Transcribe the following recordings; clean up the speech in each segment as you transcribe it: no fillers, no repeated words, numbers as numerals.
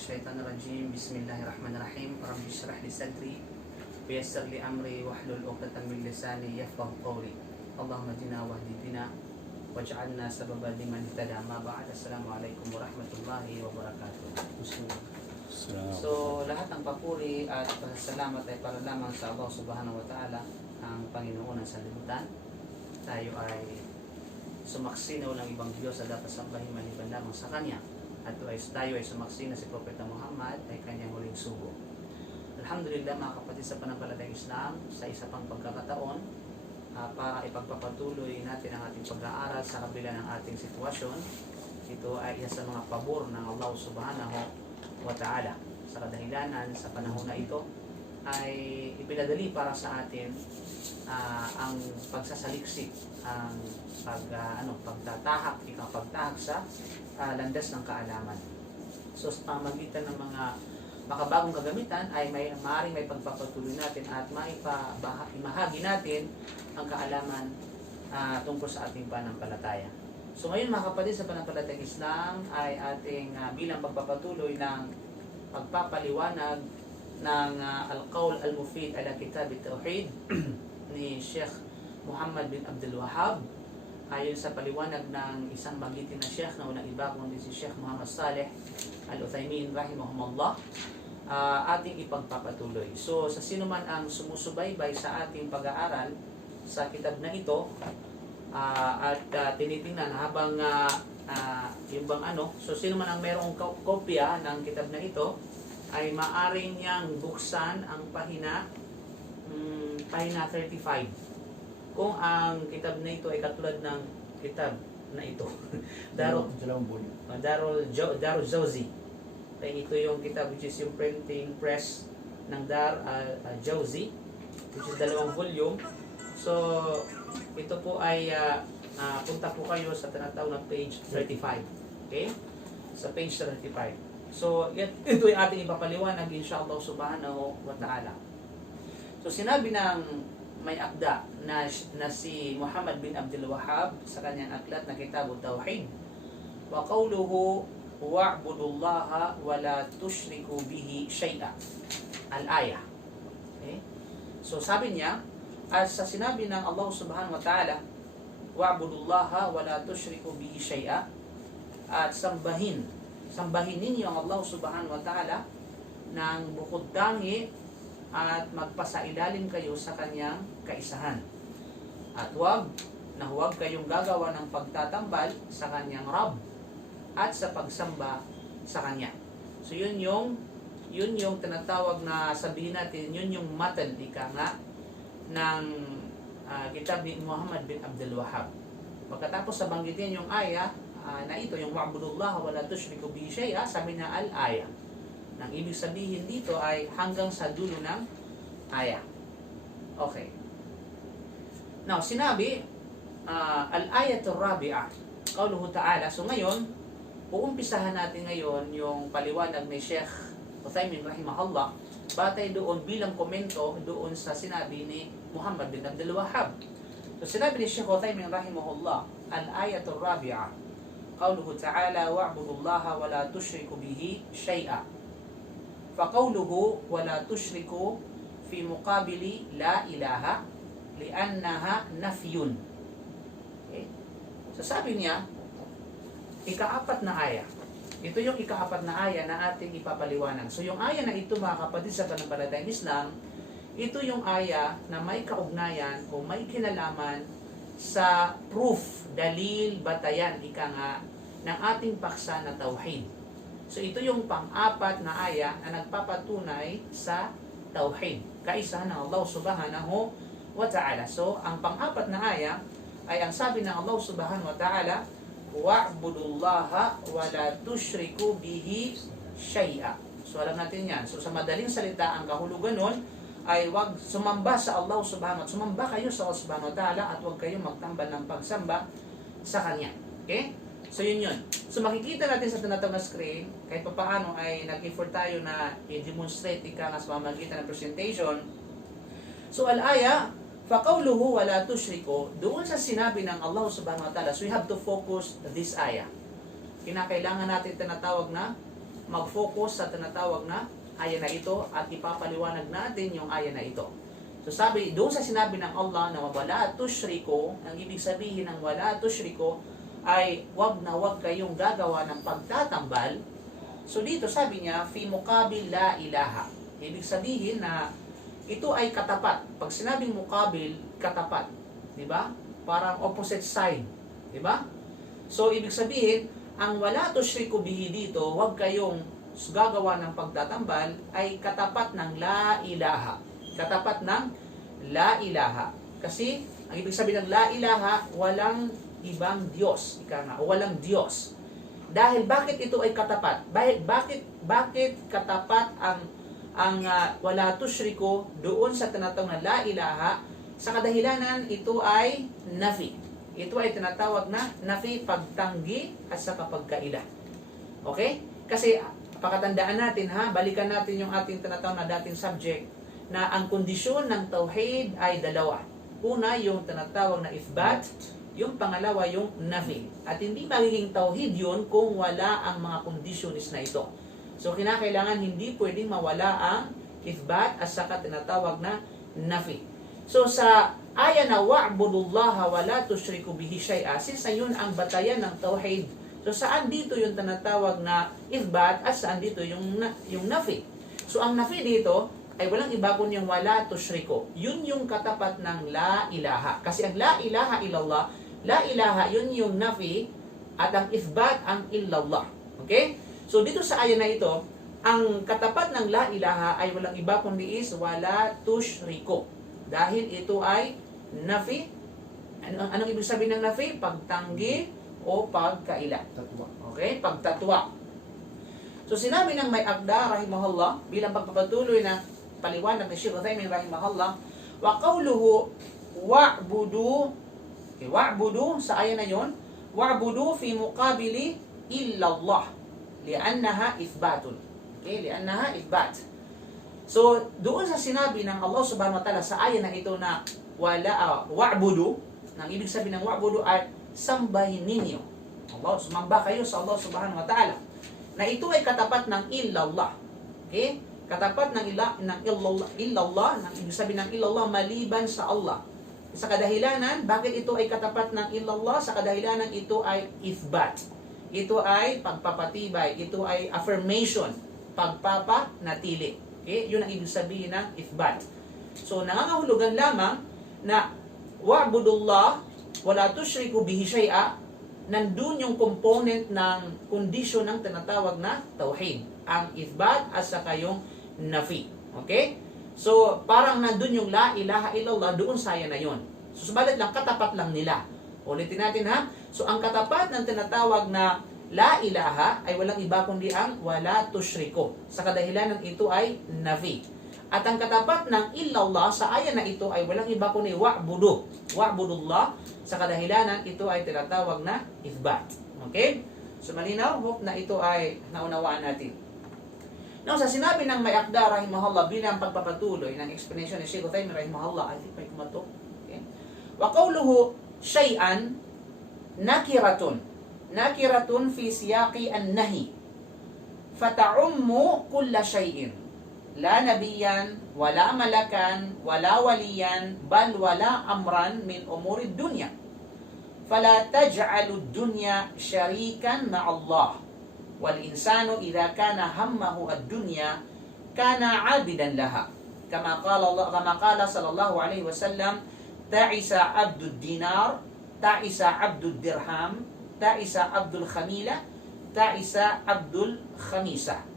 الشيطان الرجيم بسم الله الرحمن الرحيم رب اشرح لي صدري ويسر لي أمري واحلل عقدة من لساني يفقهوا قولي اللهم اهدنا واهد بنا واجعلنا سببا لمن اهتدى ما بعد السلام عليكم ورحمة الله وبركاته. So lahat ng papuri at pasasalamat ay para lamang sa Allah Subhanahu wa Ta'ala, ang Panginoon ng sanlibutan. Tayo ay sumaksinaw ng ibang Diyos sa dapat sambahin maliban lamang sa Kanya. At tayo ay sumaksina si Propeta Muhammad ay Kanyang huling sugo. Alhamdulillah mga kapatid sa panampalatayang Islam, sa isa pang pagkakataon para ipagpapatuloy natin ang ating pag-aaral sa kabila ng ating sitwasyon. Ito ay isa sa mga pabor ng Allah Subhanahu wa Ta'ala. Sa kadahilanan sa panahon na ito ay ipinadali para sa atin ang pagsasaliksik, ang pagtatahak sa landas ng kaalaman. So sa pamagitan ng mga makabagong kagamitan ay maaaring may pagpapatuloy natin at maipahagi natin ang kaalaman tungkol sa ating panampalataya. So ngayon mga kapatid sa panampalatayang Islam ay ating bilang pagpapatuloy ng pagpapaliwanag ng Al-Qawl Al-Mufid ala Kitab At-Tawhid ni Sheikh Muhammad bin Abdul Wahhab, ayon sa paliwanag ng isang magiting na Sheikh na unang iba kundi si Sheikh Muhammad Saleh Al-Uthaymin rahimahumullah, ating ipagpapatuloy. So sa sino man ang sumusubaybay sa ating pag-aaral sa kitab na ito at tinitingnan habang yung bang so sino man ang mayroong kopya ng kitab na ito ay maaring niyang buksan ang pahina 35 kung ang kitab na ito ay katulad ng kitab na ito. Darul Jawzi. Ito yung kitab which is yung printing press ng Dar Jawzi, which is 2 volume. So ito po ay punta po kayo sa tinatawag na page 35. Okay? Sa page 35. So ito ay ating ipapaliwanag inshallah subhanahu wa ta'ala. So sinabi ng may akda na si Muhammad bin Abdul Wahhab sa kanyang aklat na Kitab At-Tawhid, wa qawluhu wa'budullaha wa la tushriku bihi shay'a, al-ayah. Okay? So sabi niya, sa sinabi ng Allah Subhanahu wa Ta'ala, wa'budullaha wa la tushriku bihi shay'a, at sambahin ninyo ang Allah Subhanahu wa Ta'ala ng bukod tangi at magpasailalim kayo sa kanyang kaisahan. At huwag kayong gagawa ng pagtatambal sa kanyang Rabb at sa pagsamba sa kanya. So yun yung tinatawag na sabihin natin, yun yung matan ng kitab ni Muhammad bin Abdul Wahhab. Pagkatapos sa banggitin yung aya na ito, yung wa'budullaha wa la tushriku bihi shay'a, sabi na al-aya. Nang ibig sabihin dito ay hanggang sa dulo ng aya. Okay. Now, sinabi, al-ayatul rabi'ah, qawluhu ta'ala. So ngayon, uumpisahan natin ngayon yung paliwanag ni Sheikh Uthaymin rahimahullah, batay doon bilang komento doon sa sinabi ni Muhammad bin Abdul Wahhab. So sinabi ni Sheikh Uthaymin rahimahullah, al-ayatul rabi'ah, qawluhu ta'ala, wa'budullaha wa la tushriku bihi shay'a. فقوله ولا تشركوا في مقابل لا إله لأنها نفي. Okay? So sabi niya, ika-4 na aya. Ito yung ika-4 na aya na ating ipapaliwanag. So yung aya na ito mga kapatid sa panampalatayang Islam, ito yung aya na may kaugnayan o may kinalaman sa proof, dalil, batayan, ng ating paksa na tauhid. So ito yung pang-4 na aya na nagpapatunay sa tauhid, kaisahan ng Allah Subhanahu wa Ta'ala. So ang pang-4 na aya ay ang sabi ng Allah Subhanahu wa Ta'ala, wa'budullaha wa la tushriku bihi shay'a. So alam natin yan. So sa madaling salita, ang kahulugan nun ay wag sumamba sa Allah Subhanahu wa Ta'ala. Sumamba kayo sa Allah Subhanahu wa Ta'ala at wag kayong magtambal ng pagsamba sa Kanya. Okay? So yun. So makikita natin sa tinatawag na screen, kahit pa paano ay nag-effort tayo na i-demonstrate sa pamamagitan ng presentation. So al-aya, faqawluhu wa la tushriku, doon sa sinabi ng Allah Subhanahu wa Ta'ala, so we have to focus this ayah. Kinakailangan natin tinatawag na mag-focus sa tinatawag na aya na ito at ipapaliwanag natin yung aya na ito. So sabi, doon sa sinabi ng Allah na wala tusyriku, ang ibig sabihin ng wala tusyriku ay wag na wag kayong gagawa ng pagtatambal. So dito sabi niya, fi muqabil la ilaha. Ibig sabihin na ito ay katapat. Pag sinabing muqabil, katapat. Diba? Parang opposite side. Diba? So ibig sabihin, ang wala tusyriku bihi dito, wag kayong gagawa ng pagtatambal, ay katapat ng la ilaha. Katapat ng la ilaha. Kasi, ang ibig sabihin ng la ilaha, walang ibang Diyos. Ika nga, walang Diyos. Dahil bakit ito ay katapat? Bakit katapat ang wala tusyriku doon sa tinatawag na la ilaha? Sa kadahilanan, ito ay nafi. Ito ay tinatawag na nafi, pagtanggi at sa pagkaila. Okay? Kasi pakatandaan natin balikan natin yung ating tinatawag na dating subject na ang kondisyon ng tauhid ay dalawa. Una, yung tinatawag na ithbat, yung pangalawa yung nafi. At hindi magiging tauhid yun kung wala ang mga kondisyonis na ito. So kinakailangan hindi pwedeng mawala ang ithbat at saka tinatawag na nafi. So sa aya na wa'budullaha wa la tusyriku bihi syai'a, since yun ang batayan ng tauhid. So saan dito yung tinatawag na ithbat at saan dito yung nafi? So ang nafi dito ay walang iba kundi yung wala tusyriku. Yun yung katapat ng la ilaha. Kasi ang la ilaha illallah, la ilaha yun yung nafi at ang ithbat ang illallah. Okay? So dito sa aya na ito, ang katapat ng la ilaha ay walang iba kundi is wala tusyriku. Dahil ito ay nafi. Anong ibig sabihin ng nafi? Pagtanggi o pagkaila. Okay? Pagtatwa. So sinabi ng may Agda rahimahullah bilang pagpapatuloy na paliwanag ng Shaykh Uthaymin rahimahullah, wa qawluhu wa'budu, wa'budu sa aya na yon, wa'budu fi muqabili illallah li'annaha ithbatun. Okay? Li'annaha ithbat. So, doon sa sinabi ng Allah subhanahu wa ta'ala sa aya na ito na wa'budu, nang ibig sabihin ng wa'budu ay sambahin ninyo. Allah, sumamba kayo sa Allah subhanahu wa ta'ala. Na ito ay katapat ng illallah. Okay? Katapat ng illallah, nang ibig sabihin ng illallah, maliban sa Allah. Sa kadahilanan, bakit ito ay katapat ng illallah? Sa kadahilanan, ito ay ithbat. Ito ay pagpapatibay. Ito ay affirmation. Pagpapanatili. Okay? Yun ang ibig sabihin ng ithbat. So, nangangahulugan lamang na wa'budullah wala tusyriku bihi syai'a, nandun yung component ng kondisyon ng tinatawag na tauhid. Ang ithbat at saka yung nafi. Okay? So, parang nandun yung la ilaha illallah doon sa aya na yun. So, subalit lang, katapat lang nila. Ulitin natin So, ang katapat ng tinatawag na la ilaha ay walang iba kundi ang wala tusyriku. Sa kadahilanan ito ay nafi. At ang katapat ng illallah sa aya na ito ay walang iba kundi wa'budu. Wa'budullah. Sa kadahilanan ito ay tinatawag na ithbat. Okay? So malinaw, hope na ito ay naunawaan natin. Now, sa sinabi ng may Akda rahimahullah bilang pagpapatuloy ng explanation ni Shaykh Uthaymin rahimahullah, I think may kumatok. Okay? Wa qawluhu syai'an nakiratun. Nakiratun fi siyaqi an-nahi. Fata'ummu kulla syai'in. La nabiyan, wala malakan, wala waliyan, bal wala amran min umuri dunya. Fala taj'alu ad-dunya syarikan ma'allah. Wal insanu idza kana hammahu ad-dunya kana 'abidan laha. Kama qala sallallahu alaihi wasallam, ta'isa 'abdud dinar, ta'isa 'abdud dirham, ta'isa 'abdul khamila, ta'isa 'abdul khamisa.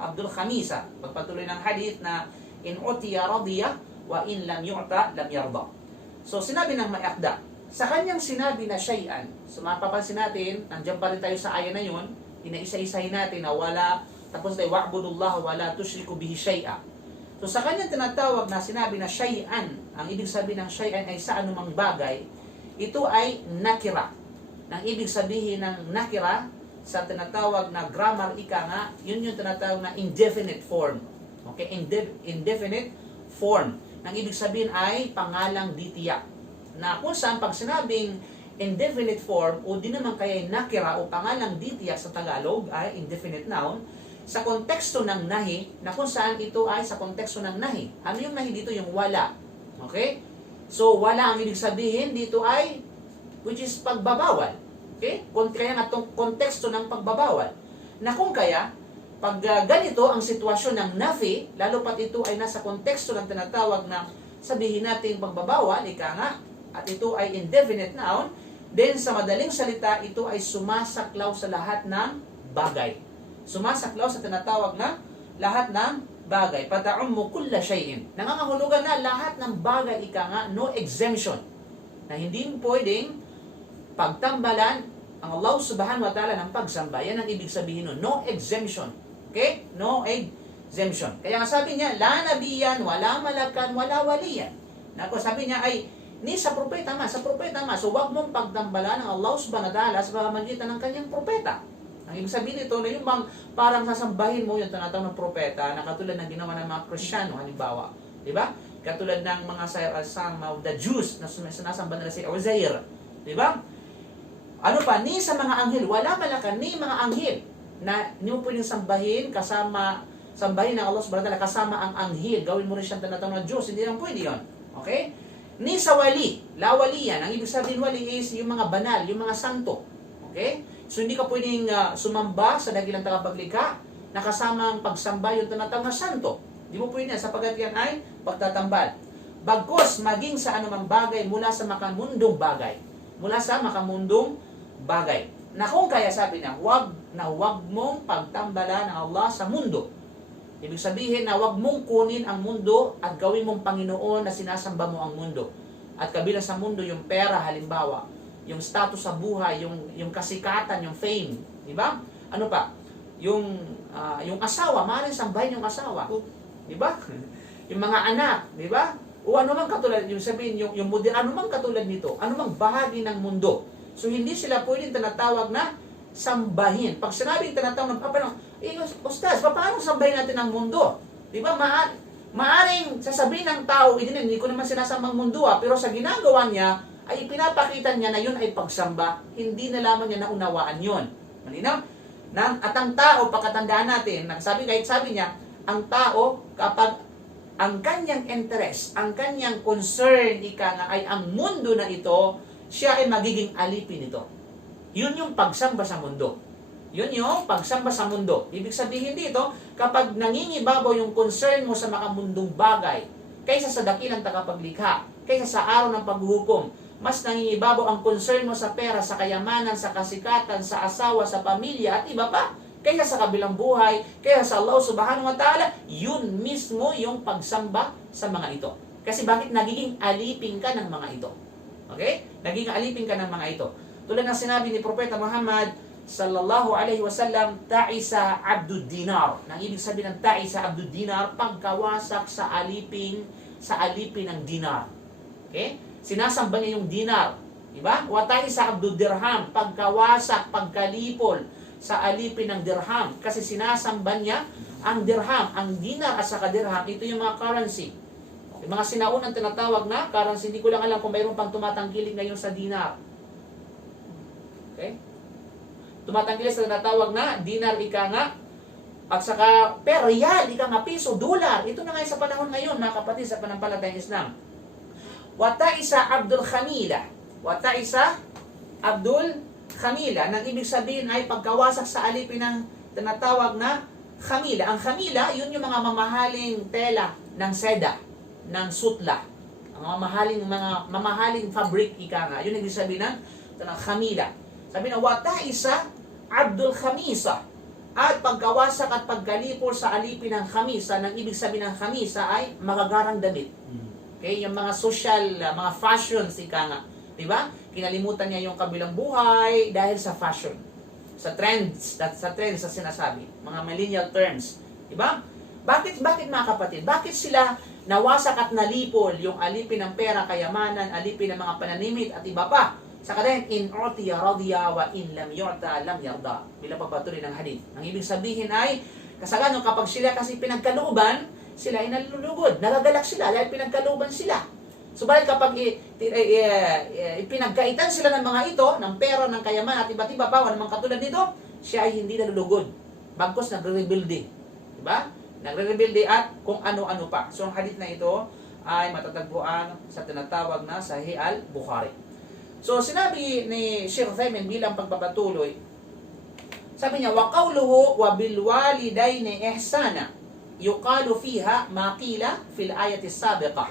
Abdul Khamisa, pagpatuloy ng hadith na in utiya radiya wa in lam yu'ta lam yarda. So sinabi ng may Akda, sa kanyang sinabi na syai'an, so mapapansin natin, nandiyan pa rin tayo sa aya na yun, inaisa-isahin natin na wala, tapos tayo wa'budullah wa la tusyriku bihi syai'a. So sa kanyang tinatawag na sinabi na syai'an, ang ibig sabihin ng syai'an ay sa anumang bagay, ito ay nakira. Nang ibig sabihin ng nakira, sa tinatawag na grammar ika nga, yun yung tinatawag na indefinite form. Okay? Indefinite form. Nang ibig sabihin ay pangalang ditiyak. Na kung saan pag sinabing indefinite form o di naman kaya nakira o pangalang ditiyak sa Tagalog ay indefinite noun, sa konteksto ng nahi, na kung saan ito ay sa konteksto ng nahi. Ano yung nahi dito? Yung wala. Okay? So, wala ang ibig sabihin dito ay, which is pagbabawal. Okay? Kaya nga itong konteksto ng pagbabawal. Na kung kaya, pag ganito ang sitwasyon ng nafi, lalo pat ito ay nasa konteksto ng tinatawag na sabihin natin pagbabawal, ika nga, at ito ay indefinite noun, then sa madaling salita, ito ay sumasaklaw sa lahat ng bagay. Sumasaklaw sa tinatawag na lahat ng bagay. Pata'ummu kulla shay'in. Nangangahulugan na lahat ng bagay, ika nga, no exemption. Na hindi pwedeng pagtambalan ang Allah subhanahu wa ta'ala ng pagsamba. Yan ang ibig sabihin nun. No exemption. Okay? No exemption. Kaya nga sabi niya, la nabiyan, wala malakan, wala waliyan. Nako, sabi niya ay, ni sa propeta ma. So, wag mong pagtambalan ng Allah subhanahu wa ta'ala sa pamamagitan ng kanyang propeta. Ang ibig sabihin nito, na yung parang sasambahin mo yung tinatawag ng propeta na katulad ng ginawa ng mga Kristiyano, halimbawa. Di ba? Katulad ng mga the Jews na sinasamba nila si Uzair. Di ba? Ano pa? Ni sa mga anghel. Wala malakan ni mga anghel na hindi mo pwedeng sambahin ng Allah subhanahu wa ta'ala kasama ang anghel. Gawin mo rin siyang tinatawag ng Diyos. Hindi lang pwede yun. Okay? Ni sa wali. La waliyan. Ang ibig sabihin wali is yung mga banal, yung mga santo. Okay? So, hindi ka pwedeng sumamba sa dakilang tagapaglikha na kasama ang pagsamba yung tinatawag na santo. Hindi mo pwede yan sapagkat yan ay pagtatambal. Bagkus, maging sa anumang bagay mula sa makamundong bagay. Mula sa makamundong bagay. Na kung kaya sabi niya, wag mong pagtambalan ng Allah sa mundo. Ibig sabihin na wag mong kunin ang mundo at gawin mong Panginoon na sinasamba mo ang mundo. At kabilang sa mundo yung pera halimbawa, yung status sa buhay, yung kasikatan, yung fame, di ba? Ano pa? Yung asawa, maaaring sambahin yung asawa. Di ba? Yung mga anak, di ba? O ano mang katulad, yung sabihin, yung model, ano mang katulad nito, ano mang bahagi ng mundo. So, hindi sila pwedeng tinatawag na sambahin. Pag sinabing tinatawag na, Ustaz, paano sambahin natin ang mundo? Di ba? Maaring sasabihin ng tao, hindi ko naman sinasambang mundo pero sa ginagawa niya, ay pinapakita niya na yun ay pagsamba. Hindi na lamang niya naunawaan yun. Malinaw? At ang tao, pagkatandaan natin, sabi niya, ang tao, kapag ang kanyang interest, ang kanyang concern, ay ang mundo na ito, siya ay magiging alipin nito. Yun yung pagsamba sa mundo. Yun yung pagsamba sa mundo. Ibig sabihin dito, kapag nangingibabaw yung concern mo sa makamundong bagay, kaysa sa dakilang tagapaglikha, kaysa sa araw ng paghuhukom, mas nangingibabaw ang concern mo sa pera, sa kayamanan, sa kasikatan, sa asawa, sa pamilya, at iba pa, kaysa sa kabilang buhay, kaysa sa Allah subhanahu wa ta'ala, yun mismo yung pagsamba sa mga ito. Kasi bakit nagiging alipin ka ng mga ito? Okay? Nagiging alipin ka ng mga ito. Tulad ng sinabi ni Propeta Muhammad sallallahu alaihi wasallam, ta'isa abdud dinar. Nang ibig sabihin ng ta'isa abdud dinar, pagkawasak sa alipin ng dinar. Okay? Sinasamba niya yung dinar. Diba? Wa ta'isa abdud dirham, pagkawasak, pagkalipol sa alipin ng dirham. Kasi sinasamba niya ang dirham, ang dinar at saka dirham, ito yung mga currency. Yung mga sinaunang tinatawag na currency, hindi ko lang alam kung mayroon pang tumatangkilik ngayon sa dinar. Okay? Tumatangkilik sa tinatawag na dinar, ika nga, at saka real, ika nga, piso, dolar. Ito na nga sa panahon ngayon, mga kapatid, sa panampalatayang Islam. Wata'isa Abdul Khamila. Wata'isa Abdul Khamila. Nang ibig sabihin ay pagkawasak sa alipin ng tinatawag na Khamila. Ang Khamila, yun yung mga mamahaling tela ng seda, ng sutla. Ang mamahaling fabric, ika nga. Yun ang ibig sabihin ng Khamila. Sabi na, Wata'isa Abdul Khamisa. At pagkawasak at pagkalipol sa alipin ng khamisa, nang ibig sabihin ng khamisa ay magagarang damit. Okay, yung mga social, mga fashions, ika nga. Diba? Kinalimutan niya yung kabilang buhay dahil sa fashion. Sa trends sa sinasabi. Mga millennial terms. Diba? Bakit mga kapatid? Bakit sila nawasak at nalipol yung alipin ng pera, kayamanan, alipin ng mga pananimit at iba pa? Sa kadahin, in utiya radiya wa in lam yu'ta lam yarda. Bila pagpatuloy ng hadith. Ang ibig sabihin ay, kasagano kapag sila kasi pinagkalooban, sila ay nalulugod. Nagagalak sila dahil pinagkalooban sila. Subalit kapag pinagkaitan sila ng mga ito, ng pera, ng kayaman at iba't iba pa, namang katulad nito, siya ay hindi nalulugod. bagkos nagre-rebuilde. Diba? Nagre-rebuilde at kung ano-ano pa. So ang hadith na ito ay matatagpuan sa tinatawag na Sahih al-Bukhari. So sinabi ni Sheikh Uthaymin bilang pagpapatuloy, sabi niya, wa qawluhu wa bil walidayni ihsana yuqalu fiha ma qila fil ayati sabiqah.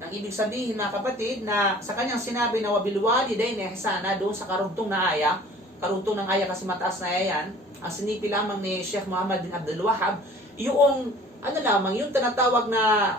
Nang ibig sabihin mga kapatid na sa kanyang sinabi na wa bil walidayni ihsana doon sa karugtong na aya, karugtong ng aya kasi mataas na yan, ang sinipi lamang ni Sheikh Muhammad bin Abdul Wahhab, yung yung tinatawag na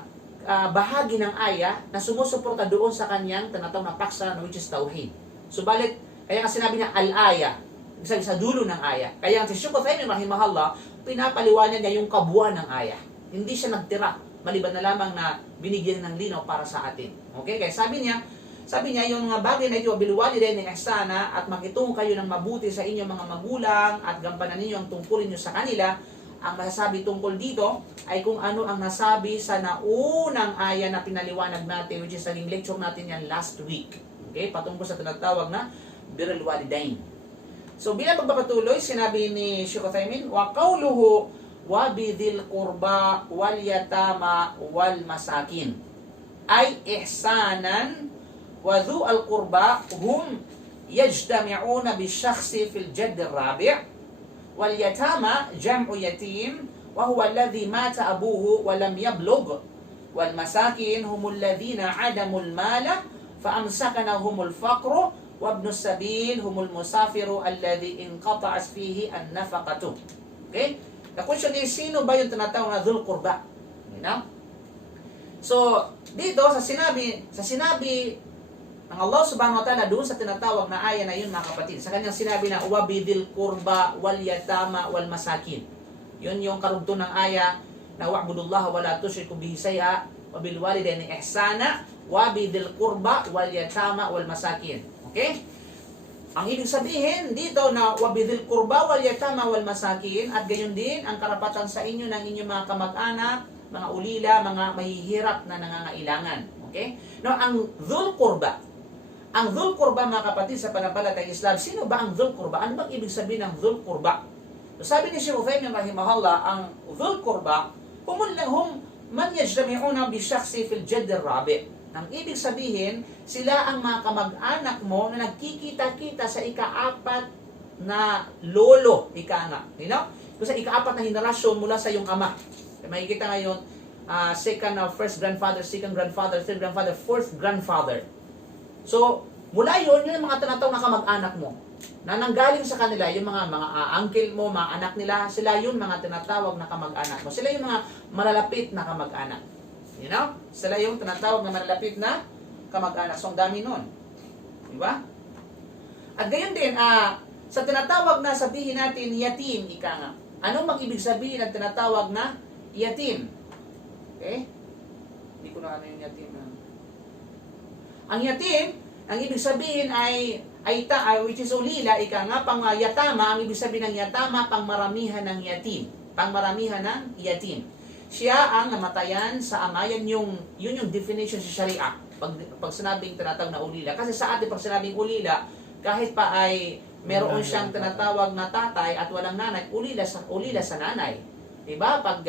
bahagi ng aya na sumusuporta doon sa kanyang tinatawag na paksa which is tauhid. Subalit, kaya nga sinabi niya al-aya, ibig sa dulo ng aya. Kaya si Sheikh Uthaymin rahimahullah, pinapaliwanag niya yung kabuuan ng aya. Hindi siya nagtira, maliban na lamang na binigyan ng linaw para sa atin. Okay? Kaya sabi niya yung mga bagay na ito, bilwalidayn ni ihsana, at makitungo kayo ng mabuti sa inyong mga magulang at gampanan ninyo ang tungkulin nyo sa kanila. Ang masasabi tungkol dito ay kung ano ang nasabi sa naunang aya na pinaliwanag natin, which is naging lecture natin yan last week. Okay? Patungkol sa tinatawag na birrul walidain. So bilang pagpapatuloy, sinabi ni Sheikh Uthaymin, wa qawluhu wa bidhil qurba wal yatama wal masakin ay ihsanan wa dhu al qurba hum yajtami'una bi shakhsi fil jadd ar-rabi' wal yatama jam'u yatim wa huwa alladhi mata abuhu wa lam yablugh wal masakin humul ladhina 'adamul mala fa amsakanahumul faqru wa ibnus sabil humul musafiru alladhi inqata'at fihi an-nafaqatu. Okay? The question is, sino ba yung tinatawag na dhul qurba? You know? So, dito sa sinabi ng Allah subhanahu wa ta'ala doon sa tinatawag na aya na yun mga kapatid, sa kanyang sinabi na wabidil qurba wal yatama wal masakin. Yun yung karugtong ng aya na wa'budullaha wa la tusyriku bihi shay'a wa bil walidayni ihsana wabidil qurba wal yatama wal masakin. Okay? Ang ibig sabihin dito na wabidil qurba wal yatama wal masakin, at gayon din ang karapatan sa inyo ng inyong mga kamag-anak, mga ulila, mga mahihirap na nangangailangan. Okay? No, ang dhul qurba. Ang dhul qurba mga kapatid sa pananampalatayang Islam, sino ba ang dhul qurba? Ano bang ibig sabihin ng dhul qurba? So, sabi ni Sheikh Uthaymin rahimahullah, ang dhul qurba hum man yajtami'una bi shakhsi fil jadd ar-rabi'. Ang ibig sabihin, sila ang mga kamag-anak mo na nagkikita-kita sa ika-4 na lolo, ika nga. You know? Sa ika-4 na henerasyon mula sa iyong ama. Makikita ngayon, first grandfather, second grandfather, third grandfather, fourth grandfather. So, mula yun yung mga tinatawag na kamag-anak mo. Na nanggaling sa kanila, yung mga uncle mo, mga anak nila, sila yun mga tinatawag na kamag-anak mo. Sila yung mga malalapit na kamag-anak. You know? Sila yung tinatawag na malalapit na kamag-anak. So, ang dami nun. Diba? At gayon din, sa tinatawag na sabihin natin, yatim, ika nga. Anong mag-ibig sabihin ng tinatawag na yatim? Okay? Hindi ko na ano yung yatim. Ang yatim, ang ibig sabihin ay which is ulila, ika nga, pang yatama, ang ibig sabihin ng yatama, pang maramihan ng yatim. Pang maramihan ng yatim. Siya ang namatayan sa ama. Yun yung definition sa Sharia. Pag sinabing tinatawag na ulila. Kasi sa atin, pag sinabing ulila, kahit pa ay meron siyang tinatawag na tatay at walang nanay, ulila sa nanay. Diba? Pag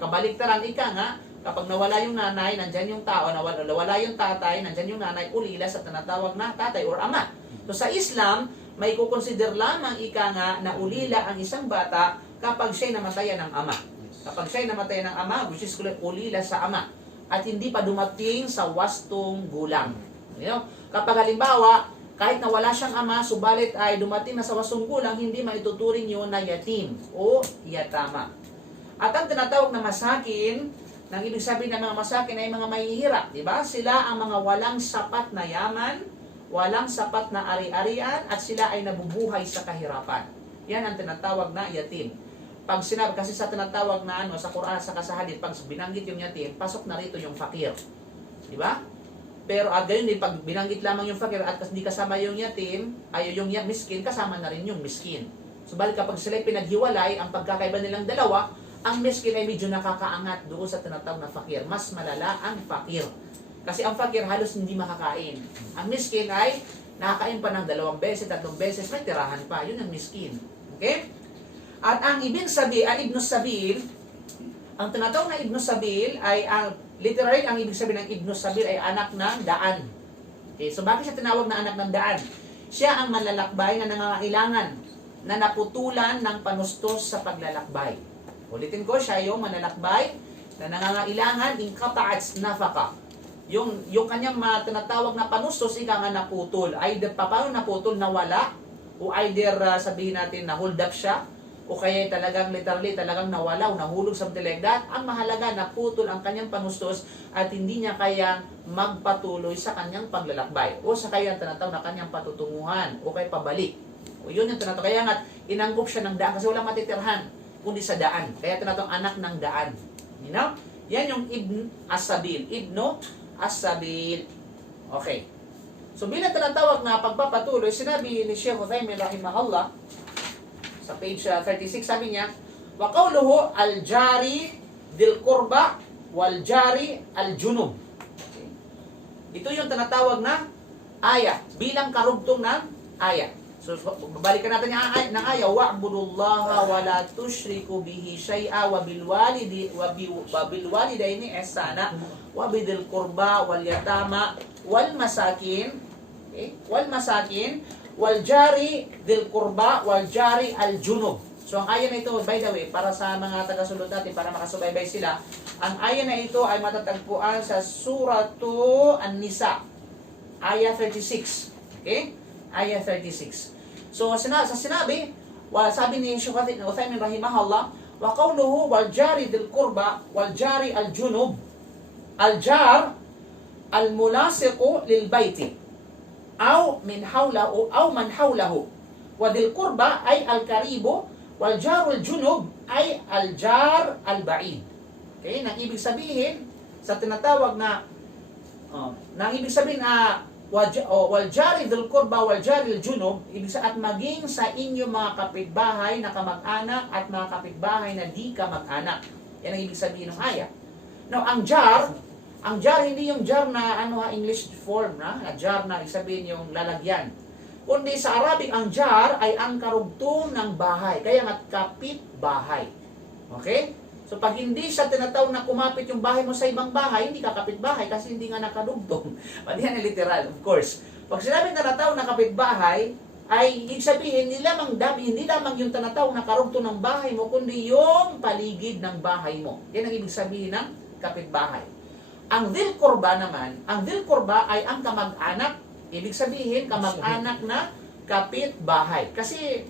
kabaliktaran, ika nga, kapag nawala yung nanay, nandyan yung tao, nawala yung tatay, nandyan yung nanay, ulila sa tinatawag na tatay or ama. So sa Islam, may kukonsider lamang ika nga na ulila ang isang bata kapag siya'y namatayan ng ama. Kapag siya'y namatay ng ama, which is ulila sa ama, at hindi pa dumating sa wastong gulang. You know? Kapag halimbawa, kahit na wala siyang ama, subalit ay dumating na sa wastong gulang, hindi maituturing yun na yatim o yatama. At ang tinatawag na masakin, nang ibig sabihin ng mga masakin ay mga mahihirap. Diba? Sila ang mga walang sapat na yaman, walang sapat na ari-arian, at sila ay nabubuhay sa kahirapan. Yan ang tinatawag na yatim. Pag sinabi, kasi sa tinatawag na sa Quran, sa hadith, pag binanggit yung yatim, pasok na rito yung fakir. Di ba? Pero gayon din, pag binanggit lamang yung fakir at hindi kasama yung yatim, ay yung miskin, kasama na rin yung miskin. Subalit kapag sila pinaghiwalay, ang pagkakaiba nilang dalawa, ang miskin ay medyo nakakaangat doon sa tinatawag na fakir. Mas malala ang fakir. Kasi ang fakir halos hindi makakain. Ang miskin ay nakakain pa ng 2 beses, 3 beses, may tirahan pa. Yun ang miskin. Okay? At ang ibig sabihin, ang Ibn Sabil, ang tinatawag na Ibn Sabil ay literally ang ibig sabihin ng Ibn Sabil ay anak ng daan. Okay, so bakit siya tinawag na anak ng daan? Siya ang manlalakbay na nangangailangan na naputulan ng panustos sa paglalakbay. Ulitin ko, siya yung manlalakbay na nangangailangan inqata'at nafaka. Yung kanyang tinatawag na panustos, ika nga naputol. Either paano naputol, nawala, o either sabihin natin na hold up siya, o kaya talagang literally talagang nawala o nahulog sa like that. Ang mahalaga, naputol ang kanyang panustos at hindi niya kayang magpatuloy sa kanyang paglalakbay o sa kaya tinatawag na kanyang patutunguhan o kaya pabalik. O yun yung tinatawag. Kaya nga, inanggop siya ng daan kasi walang matitirhan kundi sa daan. Kaya tinatawag anak ng daan. You know? Yan yung Ibn As-Sabil. Ibn As-Sabil. Okay. So bilang tinatawag na pagpapatuloy, sinabi ni Sheikh Uthaymin rahimahullah, sa page 36, sabi niya, wa qawluhu al-jari dil qurba wal jari al-junub. Okay. Ito yung tinatawag na aya, bilang karugtong ng aya. So, babalikan natin yung aya, wa'budullaha wa la tusyriku bihi syai'a wa bil walidayni ihsana wa bidil qurba wal yatama wal masakin, okay? Wal masakin wal jari dil qurba wal jari al junub. So ang aya na ito, by the way, para sa mga tagasunod natin, para makasubaybay sila, ang aya na ito ay matatagpuan sa Suratu An-Nisa, aya 36. Okay? Aya 36. So sa sinabi, sabi ni Sheikh Uthaymin rahimahullah, wa qawluhu wal jari dil qurba wal jari al junub. Al jar al mulasiqu lil baiti aw min hawlahu aw man hawlahu. Wa dil qurba ay al karibu wal jarul junub ay al jar al ba'id. Okay, nang ibig sabihin sa tinatawag na nang ibig sabihin wal jari dil qurba wal jari al junub, ibig sabihin at maging sa inyong mga kapitbahay na kamag-anak at mga kapitbahay na di kamag-anak. Yan ang ibig sabihin ng aya. Now, ang jar hindi yung jar na English form na jar na isabihin yung lalagyan. Kundi sa Arabic, ang jar ay ang karugtong ng bahay. Kaya nga kapit bahay. Okay? So pag hindi siya tinatawag na kumapit yung bahay mo sa ibang bahay, hindi ka kapit bahay kasi hindi nga nakadugtong. Pati yan literal, of course. Pag sinabi na tinatawag na kapit bahay, ay ibig sabihin hindi lamang yung tinatawag na karugtong ng bahay mo, kundi yung paligid ng bahay mo. Yan ang ibig sabihin ng kapit bahay. Ang dil qurba naman, ang dil qurba ay ang kamag-anak. Ibig sabihin, kamag-anak na kapit-bahay. Kasi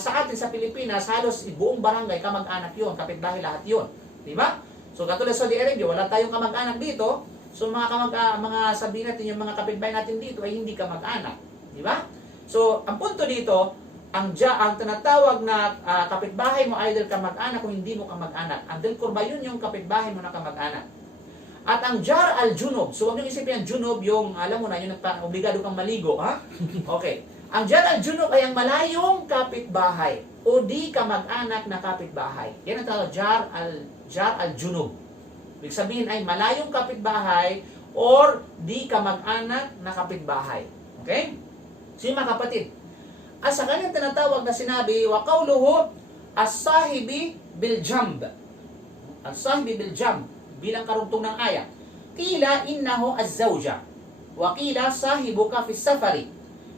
sa atin sa Pilipinas, halos buong barangay kamag-anak yun, kapit-bahay lahat yun. Di ba? So katulad sa Saudi Arabia, wala tayong kamag-anak dito. So mga sabihin natin, yung mga kapit-bahay natin dito ay hindi kamag-anak. Di ba? So ang punto dito, ang tinatawag na kapit-bahay mo ay dil kamag-anak kung hindi mo kamag-anak. Ang dil qurba yun yung kapit-bahay mo na kamag-anak. At ang jar al-junub, so huwag nyo isipin ang junub, yung, alam mo na, yung obligado kang maligo, ha? Okay. Ang jar al-junub ay ang malayong kapitbahay o di kamag-anak na kapitbahay. Yan ang tawag, jar al-junub. Ibig sabihin ay malayong kapitbahay or di kamag-anak na kapitbahay. Okay? So yung mga kapatid, at sa kanyang tinatawag na sinabi, wa qawluhu as-sahibi bil-jamb. As-sahibi bil-jamb. Bilang karugtong ng aya. Qila innahu az-zawja wa qila sahibuka fi safari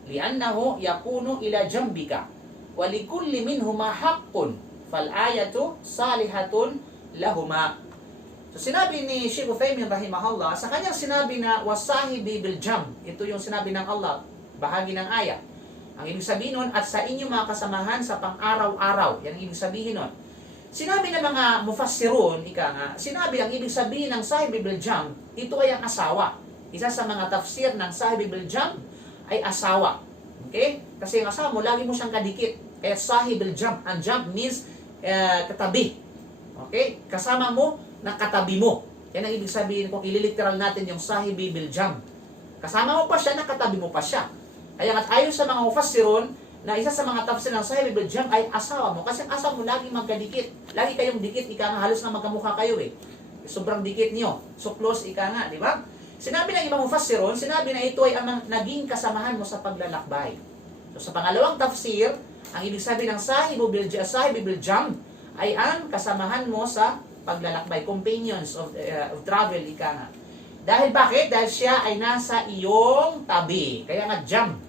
li'annahu yakunu ila jambika wa likulli minhuma haqqun fal ayatu salihatun lahuma. So sinabi ni Sheikh Uthaymin rahimahullah, sa kanyang sinabi na wasahibi bil jamb, ito yung sinabi ng Allah, bahagi ng aya. Ang ibig sabihin nun, at sa inyong mga kasamahan sa pang-araw-araw. Yan ang ibig sabihin nun. Sinabi ng mga mufassirun, sinabi ang ibig sabihin ng sahibi bil jamb, ito ay ang asawa. Isa sa mga tafsir ng sahibi bil jamb ay asawa. Okay? Kasi ang asawa mo, lagi mo siyang kadikit. Kaya sahibi bil jamb. Ang jamb means katabi. Okay? Kasama mo na katabi mo. Yan ang ibig sabihin kung ililiteral natin yung sahibi bil jamb. Kasama mo pa siya, nakatabi mo pa siya. Kaya at ayon sa mga mufassirun, na isa sa mga tafsir ng sahibi bil jamb ay asawa mo. Kasi asawa mo lagi magkadikit. Lagi kayong dikit, halos na magkamukha kayo eh. Sobrang dikit niyo. So close nga, di ba? Sinabi ng ibang mufassirun, sinabi na ito ay ang naging kasamahan mo sa paglalakbay. So sa pangalawang tafsir, Ang ibig sabihin ng sahibu bil jam ay ang kasamahan mo sa paglalakbay, companions of travel, ika nga. Dahil bakit? Dahil siya ay nasa iyong tabi. Kaya nga jam.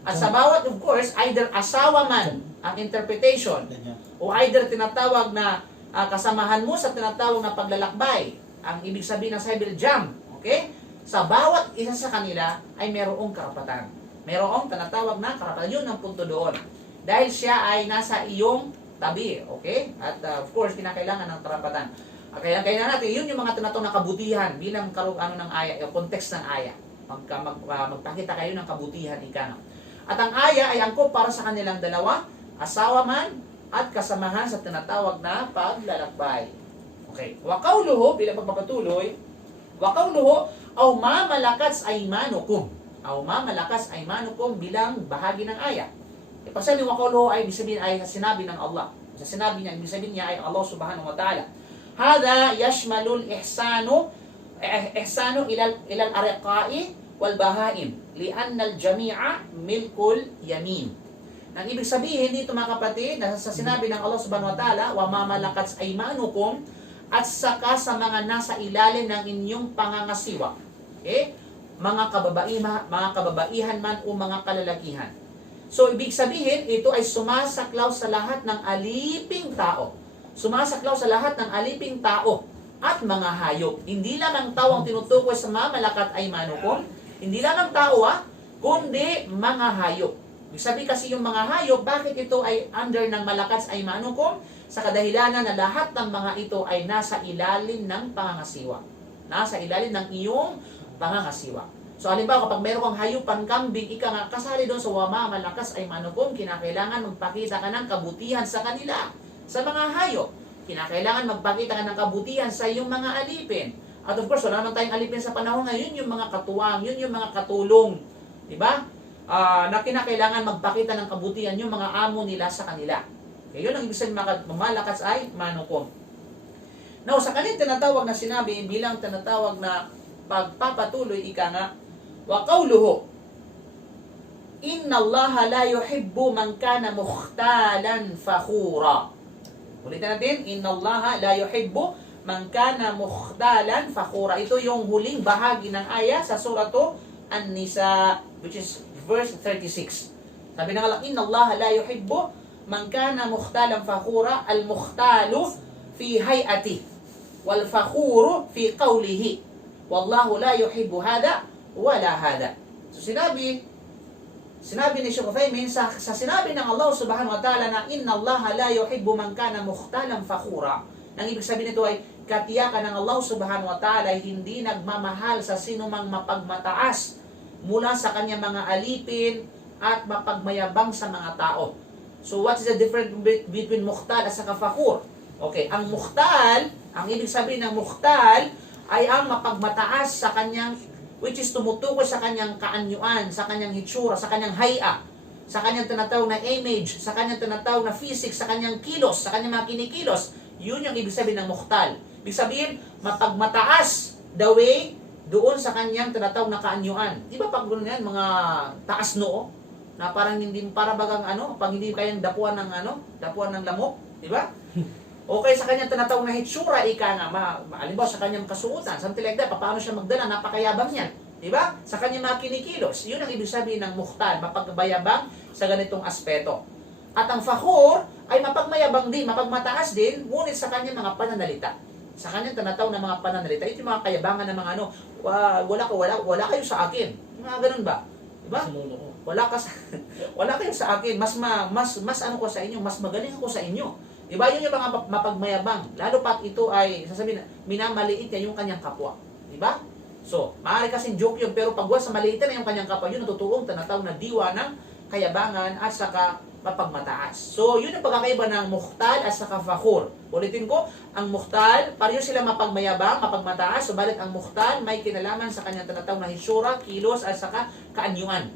At sa bawat, of course, either asawa man ang interpretation, o either tinatawag na kasamahan mo sa tinatawag na paglalakbay. Ang ibig sabihin ng sahibu bil jam. Okay? Sa bawat isa sa kanila ay mayroong karapatan. Mayroong tinatawag na karapatan. Yun ang punto doon. Dahil siya ay nasa iyong tabi, okay? At of course, kinakailangan ng karapatan. Kaya natin, yun yung mga tinatawag na kabutihan bilang ng aya, yung context ng aya. Magpakita kayo ng kabutihan, ika. At ang aya ay angkop para sa kanilang dalawa, asawa man at kasamahan sa tinatawag na paglalakbay. Okay. Wa qawluhu, bilang pagpapatuloy, wa qawluhu, aw ma malakas aymanukum. Aw ma malakas aymanukum bilang bahagi ng aya. Pasal yung wakuluhu ay ibig sabihin ay sinabi ng Allah. Sa sinabi niya, ibig sabihin niya ay Allah subhanahu wa ta'ala. Hada yashmalul ihsanu ilal ariqai wal bahaim lianna al jami'a milkul yamin. Ang ibig sabihin dito mga kapatid, sa sinabi ng Allah subhanahu wa ta'ala, wa mamalakats aymanukum, at saka sa mga nasa ilalim ng inyong pangangasiwa. Okay? Mga kababaihan man o mga kalalakihan. So, ibig sabihin, ito ay sumasaklaw sa lahat ng aliping tao. Sumasaklaw sa lahat ng aliping tao at mga hayop. Hindi lang ang tao ang tinutukoy sa mamalakat ay manukom. Hindi lang ang tao, kundi mga hayop. Ibig sabihin kasi yung mga hayop, bakit ito ay under ng malakats ay manukom? Sa kadahilanan na lahat ng mga ito ay nasa ilalim ng pangangasiwa. Nasa ilalim ng iyong pangangasiwa. So, halimbawa, kapag meron kang hayupan, kambing, ika nga, kasali doon sa wama, malakas ay manukom, kinakailangan magpakita ka ng kabutihan sa kanila. Sa mga hayop, kinakailangan magpakita ka ng kabutihan sa iyong mga alipin. At of course, wala naman tayong alipin sa panahon ngayon, yung mga katuwang, yun yung mga katulong. Diba? Na kinakailangan magpakita ng kabutihan yung mga amo nila sa kanila. Okay, yun ang ibig sabihin mamalakas ay manukom. Now, sa kanil tinatawag na sinabi, bilang tinatawag na pagpapatuloy, ika nga, wa qawluhu, inna Allah la yuhibbu man kana mukhtalan fakhura. Ulitin natin, inna Allah la yuhibbu man kana mukhtalan fakhura. Ito yung huling bahagi ng aya sa suratu An-Nisa, which is verse 36. Sabi na nga lang, inna Allah la yuhibbu man kana mukhtalan fakhura. Al-mukhtalu fi hayati wal fakhuru fi qawlihi. Wallahu la yuhibbu hada wala hada. So sinabi ni Shaykh Uthaymin sa sinabi ng Allah subhanahu wa ta'ala na inna Allah la yuhibbu man kana mukhtalan fakhura. Nang ibig sabihin nito ay katiyakan ng Allah subhanahu wa ta'ala ay hindi nagmamahal sa sinumang mapagmataas mula sa kanyang mga alipin at mapagmayabang sa mga tao. So what is the difference between mukhtal at saka fakhur? Okay, ang mukhtal, ang ibig sabihin ng mukhtal ay ang mapagmataas sa kanyang, which is tumutukoy sa kanyang kaanyuan, sa kanyang hitsura, sa kanyang haya, sa kanyang tinatawag na image, sa kanyang tinatawag na physics, sa kanyang kilos, sa kanyang mga kinikilos. Yun yung ibig sabihin ng mukhtal. Ibig sabihin, mapagmataas the way doon sa kanyang tinatawag na kaanyuan. Di ba pag gano'n yan, mga taas noo, na parang hindi, para bagang pag hindi kayang dapuan ng lamok, di ba? Okay, sa kanyang tinatawag na hitsura, ika nga, halimbawa sa kanyang kasuotan, something like that, paano siya magdala, napakayabang niyan. Diba? Sa kanyang mga kinikilos, yun ang ibig sabihin ng mukhtal, mapagbayabang sa ganitong aspeto. At ang fakhur ay mapagmayabang din, mapagmataas din, ngunit sa kanyang mga pananalita. Sa kanyang tinatawag na mga pananalita, ito yung mga kayabangan ng mga wala kayo sa akin. Mga ganun ba? Diba? Wala kayo sa akin, mas ano ko sa inyo, mas magaling ako sa inyo. Diba? Yun yung mga mapagmayabang. Lalo pat ito ay, sasabihin, minamaliit niya yung kanyang kapwa. Diba? So, maaari kasing joke yun, pero pag sa maliitan na yung kanyang kapwa, yun ang totoong tinatawag na diwa ng kayabangan at saka mapagmataas. So, yun ang pagkakaiba ng mukhtal at saka fakhur. Ulitin ko, ang mukhtal, pareho sila mapagmayabang, mapagmataas, subalit ang mukhtal may kinalaman sa kanyang tinatawag na hitsura, kilos at saka kaanyuan.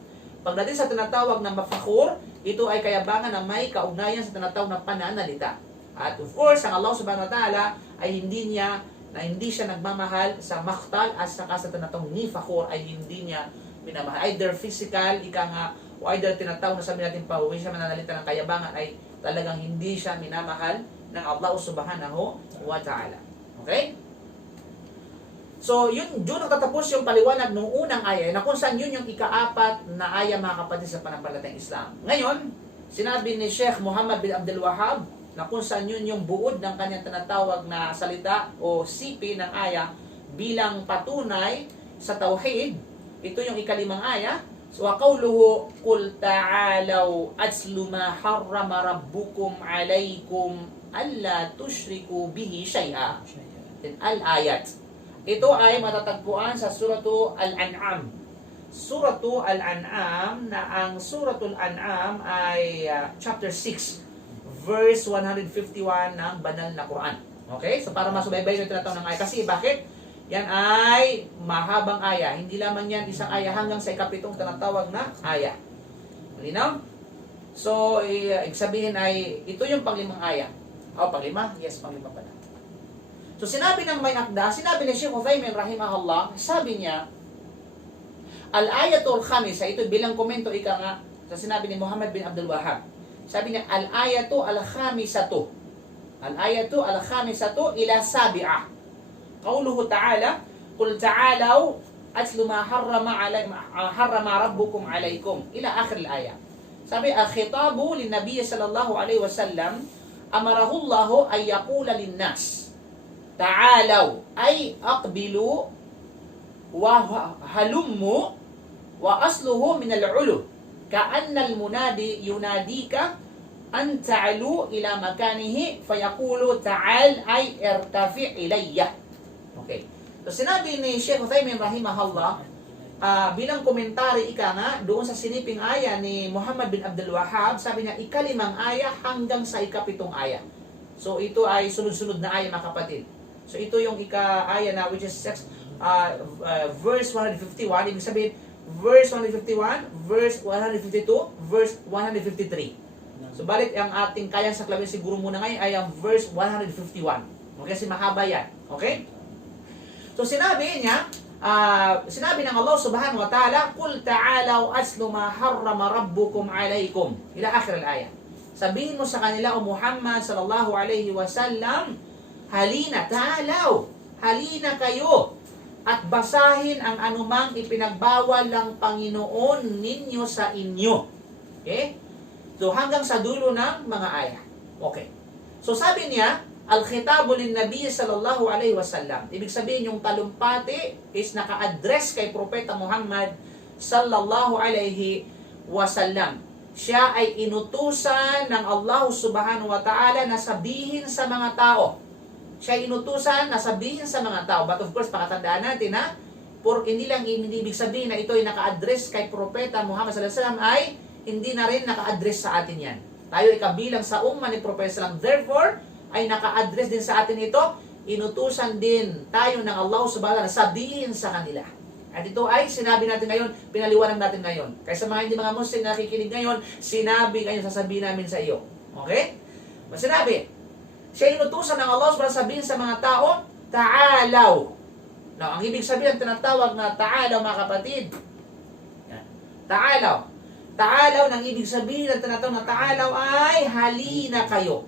Pagdating sa tinatawag na fakhur, ito ay kayabangan na may kaugnayan sa tinatawag na pananalita. At of course, ang Allah subhanahu wa ta'ala ay hindi siya nagmamahal sa mukhtal at saka sa tinatawag ni fakhur ay hindi niya minamahal. Either physical, ika nga, o either tinatawag na sabi natin pauwi siya mananalita ng kayabangan, ay talagang hindi siya minamahal ng Allah subhanahu wa ta'ala. Okay? So, doon nagtatapos yung paliwanag ng unang aya, na kung saan yun yung ika-4 na aya, mga kapatid, sa panampalatayang Islam. Ngayon, sinabi ni Sheikh Muhammad bin Abdul Wahhab na kung saan yun yung buod ng kanyang tinatawag na salita o sipi ng aya bilang patunay sa tauhid. Ito yung ika-5 aya. So, qawluhu, qul ta'alaw atslu ma harrama rabbukum alaykum alla tushriku bihi shay'a. Al-ayat. Ito ay matatagpuan sa Suratu Al-An'am. Suratu Al-An'am, na ang Suratul An'am ay chapter 6, verse 151 ng banal na Quran. Okay? So para masubaybay yung tinatawag ng aya. Kasi bakit? Yan ay mahabang aya. Hindi lamang yan isang aya hanggang sa ika-7 tinatawag na aya. Malinaw? So, ibig sabihin ay, ito yung pang-5 aya. O, pang-5? Yes, pang-5 pala. So, sinabi ng may akda, sinabi ni Sheikh Uthaymin rahimahullah, sabi niya, al-ayatul khamisa, ito bilang komento ika nga, sa sinabi ni Muhammad bin Abdul Wahhab. Sabi niya, al-ayatu al-khamisatu. Al-ayatu al-khamisatu ila sabi'ah. Qawluhu ta'ala, qul ta'alaw atlu ma harrama rabbukum alaykum. Ila akhir al-aya. Sabi, al-khitabu lin Nabiy sallallahu alaihi wasallam, amarahullahu ay yaqula lin-nas. Ta'alaw ay aqbilu wa halummu wa asluhu min al-ulu ka'anna al-munadi yunadika an ta'alu ila makanihi fayaqulu ta'al ay irtafi' ilayya. Okay. So sinabi ni Sheikh Uthaymin rahimahullah bilang komentary ika nga doon sa siniping aya ni Muhammad bin Abdul Wahhab, sabi niya ika-5 aya hanggang sa ika-7 aya. So ito ay sunod-sunod na aya, mga kapatid. So ito yung ika-aya na which is verse 151, ibig sabihin verse 151, verse 152, verse 153. So balik ang ating kayang saklamin siguro muna ngayon ay ang verse 151. Okay, kasi mahaba yan. Okay? So sinabi niya, sinabi ng Allah subhanahu wa ta'ala, qul ta'alaw aslu ma harrama rabbukum alaykum. Ila akhir al-aya. Sabihin mo sa kanila, o Muhammad sallallahu alayhi wa sallam, halina, ta'alaw, halina kayo at basahin ang anumang ipinagbawal ng Panginoon ninyo sa inyo. Okay? So hanggang sa dulo ng mga aya. Okay. So sabi niya, al-khitabu lin Nabiy sallallahu alaihi wasallam. Ibig sabihin yung talumpati is naka-address kay Propeta Muhammad sallallahu alaihi wasallam. Siya ay inutusan ng Allah subhanahu wa ta'ala na sabihin sa mga tao. Siya inutusan na sabihin sa mga tao. But of course, pakatandaan natin na hindi lang ibig sabihin na ito ay naka-address kay Propeta Muhammad sallallahu alaihi wasallam ay hindi na rin naka-address sa atin yan. Tayo ay kabilang sa umma ni Propeta sallallahu alaihi wasallam. Therefore, ay naka-address din sa atin ito. Inutusan din tayo ng Allah subhanahu wa ta'ala na sabihin sa kanila. At ito ay sinabi natin ngayon, pinaliwanag natin ngayon. Kaya sa mga hindi mga Muslim na nakikinig ngayon, sinabi ngayon, sasabihin namin sa iyo. Okay? Sinabi, siya inutusan ng Allah para sabihin sa mga tao, ta'alaw. Now, ang ibig sabihin, tinatawag na ta'alaw, mga kapatid. Yan. Ta'alaw. Ta'alaw, nang ibig sabihin ng tinatawag na ta'alaw ay halina kayo.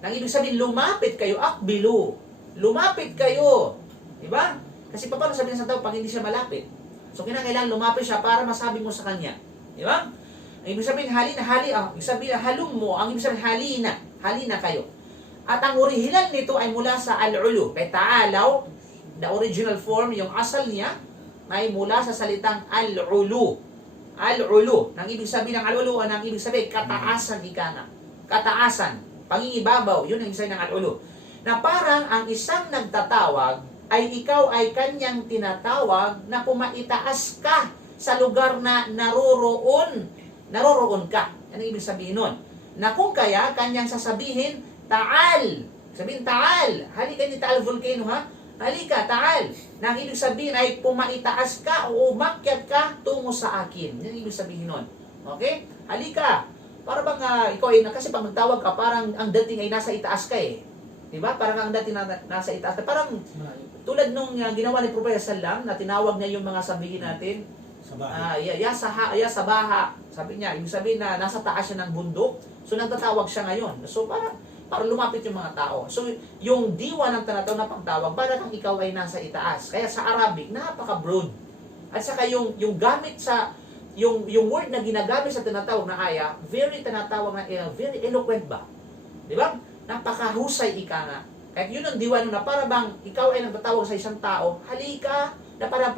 Nang ibig sabihin, lumapit kayo, akbilu. Lumapit kayo. Diba? Kasi paano sabihin sa tao pag hindi siya malapit? So, kinakailangan lumapit siya para masabi mo sa kanya. Diba? Ang ibig sabihin, halina, ibig sabihin, halum mo. Ang ibig sabihin, halina. Halina kayo. At ang orihinal nito ay mula sa al-ulu. Kaya ta'alaw, the original form, yung asal niya, ay mula sa salitang al-ulu. Al-ulu. Nang ibig sabihin ng al-ulu, nang ibig sabihin, kataasan, ika nga. Kataasan. Pangingibabaw. Yun ang ibig sabihin ng al-ulu. Na parang ang isang nagtatawag, ay ikaw ay kanyang tinatawag na pumaitaas ka sa lugar na naroroon ka. Ano ibig sabihin nun? Na kung kaya, kanyang sasabihin, ta'al. Sabihin, ta'al. Halika ni ta'al volcano, ha? Halika, ta'al. Nang ibig sabihin ay pumaitaas ka o umakyat ka tungo sa akin. Yan ibig sabihin nun. Okay? Halika. Para bang ikaw ay, kasi pag magtawag ka, parang ang dating ay nasa itaas ka eh. Diba? Parang ang dating nasa itaas ka. Parang tulad nung ginawa ni Propeta Sallam na tinawag niya yung mga sabihin natin, Sa bahay. Sa baha. Sabi niya, yung sabihin na nasa taas siya ng bundok, so nagtatawag siya ngayon. So para lumapit yung mga tao. So yung diwa ng tinatawag na pagtawag, para kang ikaw ay nasa itaas. Kaya sa Arabic, napaka-broad. At saka yung gamit sa yung word na ginagamit sa tinatawag na aya, very tinatawag na very eloquent ba? Di ba? Napakahusay ika nga. Kahit yun ang diwa na para bang ikaw ay nagtatawag sa isang tao, halika, na para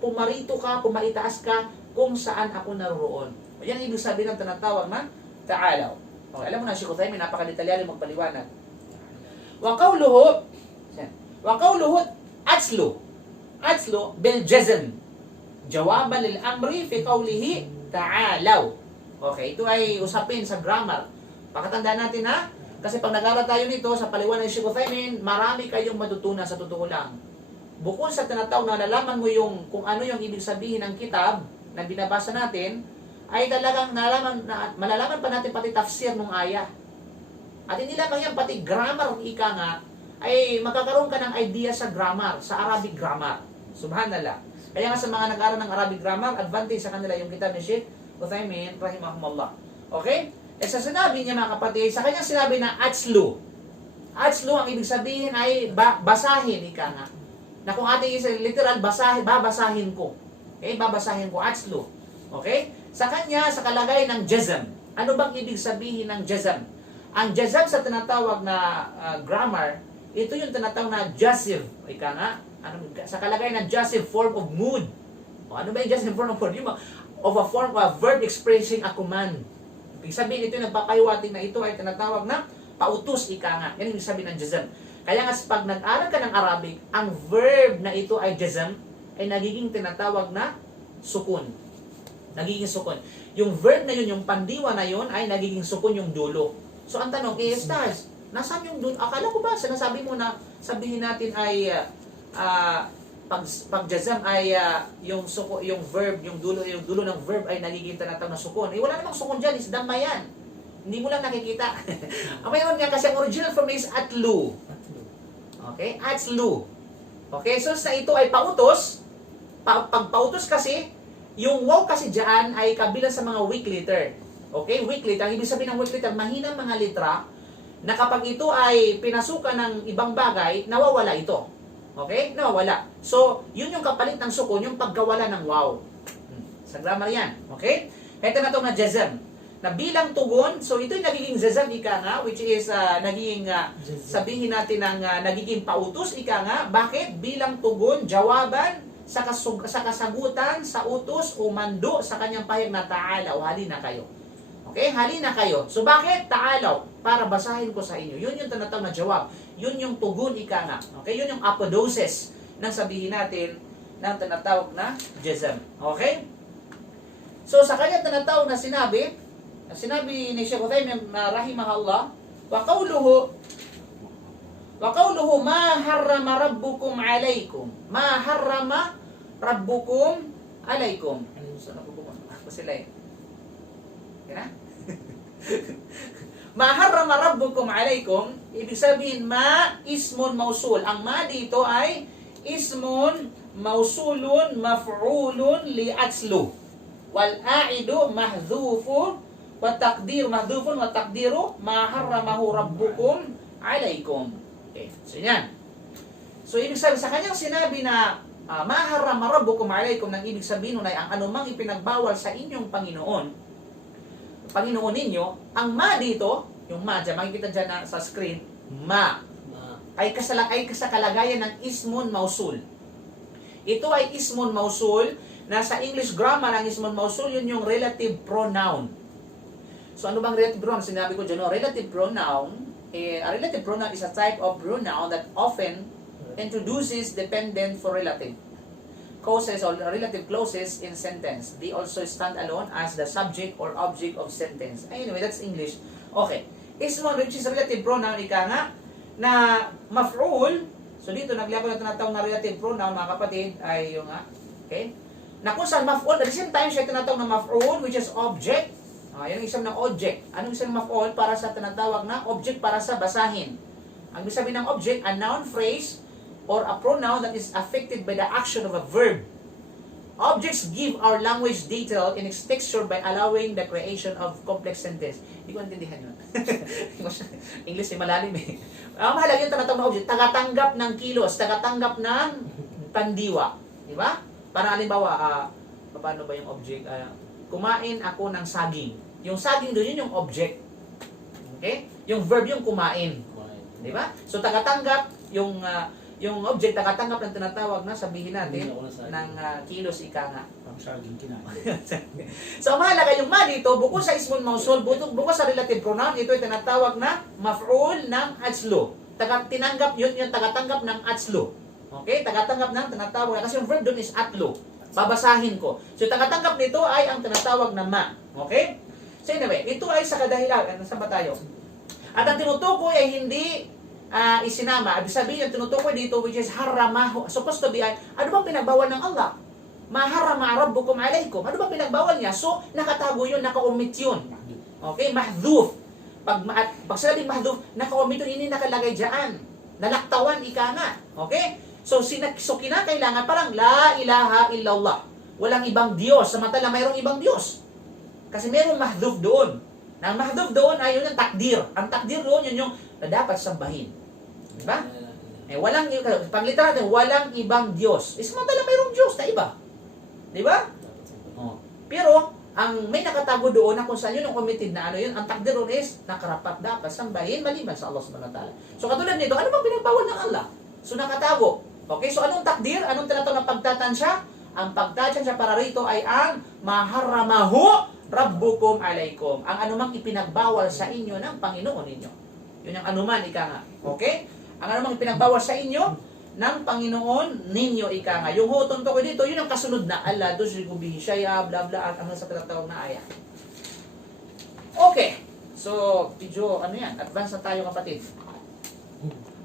pumarito ka, pumaitaas ka kung saan ako naroon. Yan ibig sabihin ng tinatawag na ta'alaw. Okay, alam mo na, Sheikh Uthaymin, napakadetalyado magpaliwanag. Wa qawluhu atslu bil jazm jawaban lil amri fi qawlihi ta'alaw. Okay, ito ay usapin sa grammar. Pakatandaan natin ha, kasi pag nag-aral tayo nito sa paliwanag ng Sheikh Uthaymin, marami kayong matutunan sa totoo lang. Bukod sa tinatawag na nalaman mo yung kung ano yung ibig sabihin ng kitab na binabasa natin, ay talagang malalaman pa natin pati tafsir ng aya. At hindi lamang yan, pati grammar ng ika nga, ay magkakaroon ka ng idea sa grammar, sa Arabic grammar. Subhanallah. Kaya nga sa mga nag-aaral ng Arabic grammar, advantage sa kanila yung kitab ni Sheikh Uthaymin, rahimahumullah. Okay? Eh sa sinabi niya mga kapatid, sa kanyang sinabi na atslu. Atslu, ang ibig sabihin ay basahin, ika nga. Na kung ating isa literal, babasahin ko. Okay? Babasahin ko, atslu. Okay? Sa kanya, sa kalagay ng jazm. Ano bang ibig sabihin ng jazm? Ang jazm sa tinatawag na grammar, ito yung tinatawag na jazim. Ika nga, sa kalagay ng jazim form of mood. O, ano ba yung jazim form of mood? Yung of a form of verb expressing a command. Ibig sabihin, ito yung nagpapahiwatig na ito ay tinatawag na pautos, ika nga. Yan yung ibig sabihin ng jazm. Kaya nga, pag nag-aral ka ng Arabic, ang verb na ito ay jazm, ay nagiging tinatawag na sukun. Nagiging sukun. Yung verb na yun, yung pandiwa na yun, ay nagiging sukun yung dulo. So, ang tanong, stars, nasaan yung dulo? Akala ko ba, sinasabi mo na sabihin natin ay pag jazam ay yung verb, yung dulo ng verb ay nagiging tinatawag na sukun. Eh, wala namang sukun dyan, is damma yan. Hindi mo lang nakikita. Ngayon nga, kasi ang original form is atlu. Okay? Atlu. Okay? So, sa ito ay pautos. Pag pautos kasi, yung wow kasi dyan ay kabilang sa mga weak letter. Okay? Weak letter. Ang ibig sabihin ng weak letter, mahinang mga litra na kapag ito ay pinasukan ng ibang bagay, nawawala ito. Okay? Nawawala. So, yun yung kapalit ng sukun, yung pagkawala ng wow. Sa grammar yan. Okay? Ito na itong na jazm. Na bilang tugon, so ito yung nagiging jazm, ika nga, which is nagiging, sabihin natin ng nagiging pautos, ika nga. Bakit? Bilang tugon, jawaban, sa kasagutan, sa utos, o mando sa kanyang pahayag na ta'alaw, halina kayo. Okay? Halina kayo. So bakit? Ta'alaw. Para basahin ko sa inyo. Yun yung tinatawag na jawab. Yun yung tugon, ika nga. Okay? Yun yung apodosis ng sabihin natin ng tinatawag na jazm. Okay? So sa kanyang tinatawag na sinabi ni Sheikh Uthaymin rahimahullah, wa qawluhu ma harrama rabbukum alaykum. Ma harrama rabbukum alaykum. Ano sa nakukuha? Ako sila eh. Kaya na? Ma harrama rabbukum alaykum, ibig sabihin ma ismun mausul. Ang ma dito ay ismun mausulun maf'ulun li atslu. Wal a'idu mahdhufun wa taqdir mahdhufun wa taqdiru ma harramahu rabbukum alaykum. Okay, so yan. So ibig sabihin sa kanyang sinabi na ma harrama rabbukum alaykum, nang ibig sabihin nun ay ang anumang ipinagbawal sa inyong Panginoon ninyo, ang ma dito, yung ma dyan, makikita dyan na, sa screen, ma ay kasakalagayan ng ismun mausul. Ito ay ismun mausul, na sa English grammar, ang ismun mausul, yun yung relative pronoun. So ano bang relative pronoun? Sinabi ko dyan, relative pronoun, a relative pronoun is a type of pronoun that often introduces dependent for relative causes or relative clauses in sentence. They also stand alone as the subject or object of sentence. Anyway, that's English. Okay. Ismun, which is relative pronoun, ika nga, na maf'ul. So dito, naglako na tinatawag na relative pronoun, mga kapatid, ay yung okay? Na kung saan maf'ul, at the same time, siya tinatawag na maf'ul, which is object. Yan ang isang ng object. Anong isang maf'ul? Para sa tinatawag na object para sa basahin. Ang ibig sabihin ng object, a noun phrase or a pronoun that is affected by the action of a verb. Objects give our language detail in its texture by allowing the creation of complex sentence. Hindi ko naintindihan yun. English ay malalim eh. Ang mahalaga yung tinatawag na object, tagatanggap ng kilos, tagatanggap ng pandiwa. Di ba? Para halimbawa, paano ba yung object? Kumain ako ng saging. Yung saging doon, yun yung object. Okay? Yung verb yung kumain. Di ba? So tagatanggap yung object, tagatanggap ng tinatawag na sabihin natin ng kilos, ika nga. Ang saging kinain. So ang mahalaga yung ma dito, bukod sa ismul mausul, bukod sa relative pronoun, ito ay tinatawag na maf'ul ng atslo. Tinanggap yun yung tagatanggap ng atslo. Okay? Tagatanggap ng tinatawag, kasi yung verb doon is atlo. Babasahin ko. So tagatanggap nito ay ang tinatawag na ma. Okay? So anyway, ito ay sa kadahilan. Saan ba tayo? At ang tinutukoy ay hindi isinama. Ibig sabihin yung tinutukoy dito, which is haramahu. Supposed to be ay, ano bang pinagbawal ng Allah? Maharama rabbukum alaykum. Ano bang pinagbawal niya? So, nakatago yun, naka-omit yun. Okay? Mahdhuf. Pag sinabing mahdhuf, naka-omit yun, hindi nakalagay dyan. Nalaktawan, ika nga. Okay? So kinakailangan parang la ilaha illallah. Walang ibang Diyos. Samantala mayroong ibang Diyos. Kasi mayroong mahdhuf doon. Ang mahdhuf doon ay yun yung takdir. Ang takdir doon yun yung na dapat sambahin. Diba? Walang, pag literal natin, walang ibang Diyos. Samantala mayroong Diyos na iba. Diba? Pero, ang may nakatago doon na kung saan yun yung committed na ano yun, ang takdir doon is nakarapat dapat sambahin maliban sa Allah subhanahu wa ta'ala. So katulad nito, ano bang pinagbawal ng Allah? So nakatago. Okay, so anong takdir? Anong tinatawag na pagtatansya? Ang pagtatansya para rito ay ang maharamahu rabbukum alaykum. Ang anumang ipinagbawal sa inyo ng Panginoon ninyo. Yun yung anuman, ika nga. Okay? Ang anumang ipinagbawal sa inyo ng Panginoon ninyo, ika nga. Yung hutong to ko dito, yun ang kasunod na Allah, tushriku bihi shay'a, bla bla, at ano sa tinatawag na aya. Okay. So, medyo, ano yan, advance na tayo kapatid.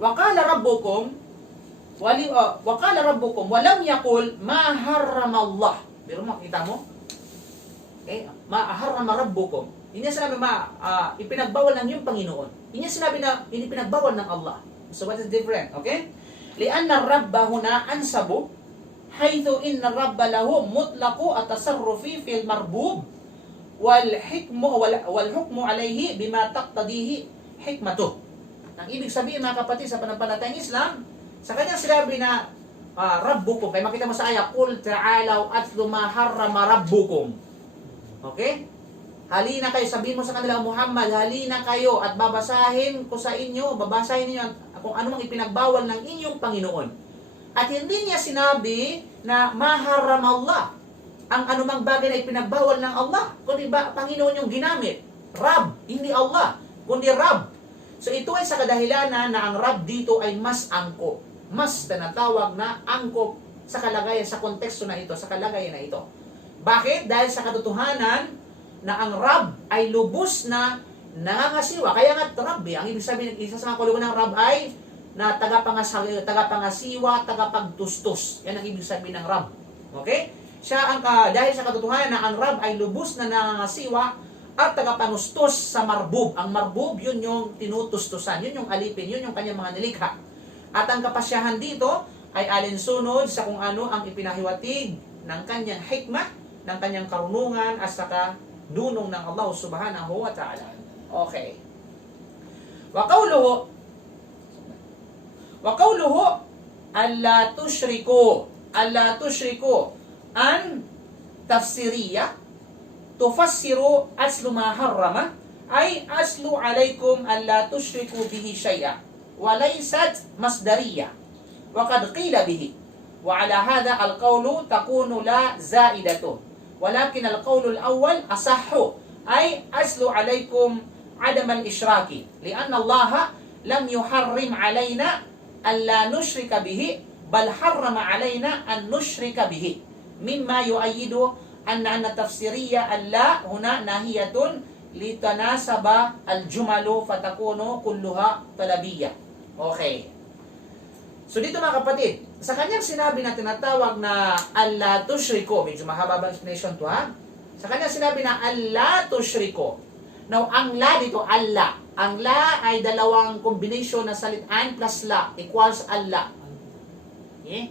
Wakala rabbukum, walam yakul ma harramallah. Pero makita mo? Okay? Ma harrama rabbukum. Hindi niya sinabi ipinagbawal ng yung Panginoon. Hindi niya sinabi na hindi pinagbawal ng Allah. So what is different? Okay? Lianna rabba huna ansabu haythu inna rabba lahu mutlaqu at-tasarrufi fil marbub wal hukmu alayhi bima taqtadihi hikmatuh. Ang ibig sabihin mga kapatid sa pananampalatayang Islam, sa kanyang sinabi na rabbukum, kaya makita mo sa ayat, qul ta'alaw atlu ma harrama rabbukum. Okay? Halina kayo, sabihin mo sa kanila, Muhammad, halina kayo at babasahin ko sa inyo, babasahin niyo kung ano mang ipinagbawal ng inyong Panginoon. At hindi niya sinabi na maharam Allah, ang anumang bagay na ipinagbawal ng Allah, kundi ba Panginoon yung ginamit. Rab, hindi Allah, kundi Rab. So ito ay sa kadahilanan na ang Rab dito ay mas angkop. Mas tinatawag na angkop sa kalagayan, sa konteksto na ito, sa kalagayan na ito. Bakit? Dahil sa katotohanan na ang Rab ay lubos na nangangasiwa. Kaya nga Rabbi, ang ibig sabihin, isa sa mga kulungan ng Rab ay na tagapangasiwa, tagapagtustos. Yan ang ibig sabihin ng Rab. Okay? Siya ang dahil sa katotohanan na ang Rab ay lubos na nangangasiwa at tagapanustos sa marbub. Ang marbub, yun yung tinutustusan, yun yung alipin, yun yung kanyang mga nilikha. At ang kapasyahan dito ay alinsunod sa kung ano ang ipinahiwatig ng kanyang hikmah, ng kanyang karunungan at saka dunong ng Allah subhanahu wa ta'ala. Okay. Wa qawluhu alla tushriku an tafsiriyah tufassiru aslu ma harrama ay aslu alaykum alla tushriku bihi shay'a wa laysat masdariyah wa qad qila bihi wa ala hadha alqawlu takunu la zaidatu walakin alqawlu alawwal asahhu ay aslu alaykum adam al-ishraki lianna Allah lam yuharrim alayna alla nushrika bihi bal harrama alayna an nushrika bihi mimma yu'ayyidu anna tafsiriyya alla huna nahiyatun litanasaba al-jumalu fatakunu kulluha talabiyya. Okay. So dito mga kapatid, sa kanyang sinabi na tinatawag na alla tushriku, medyo mahaba ba explanation to ha? Sa kanyang sinabi na alla tushriku. Now, ang la dito, alla. Ang la ay dalawang combination na salit an plus la equals alla. Okay?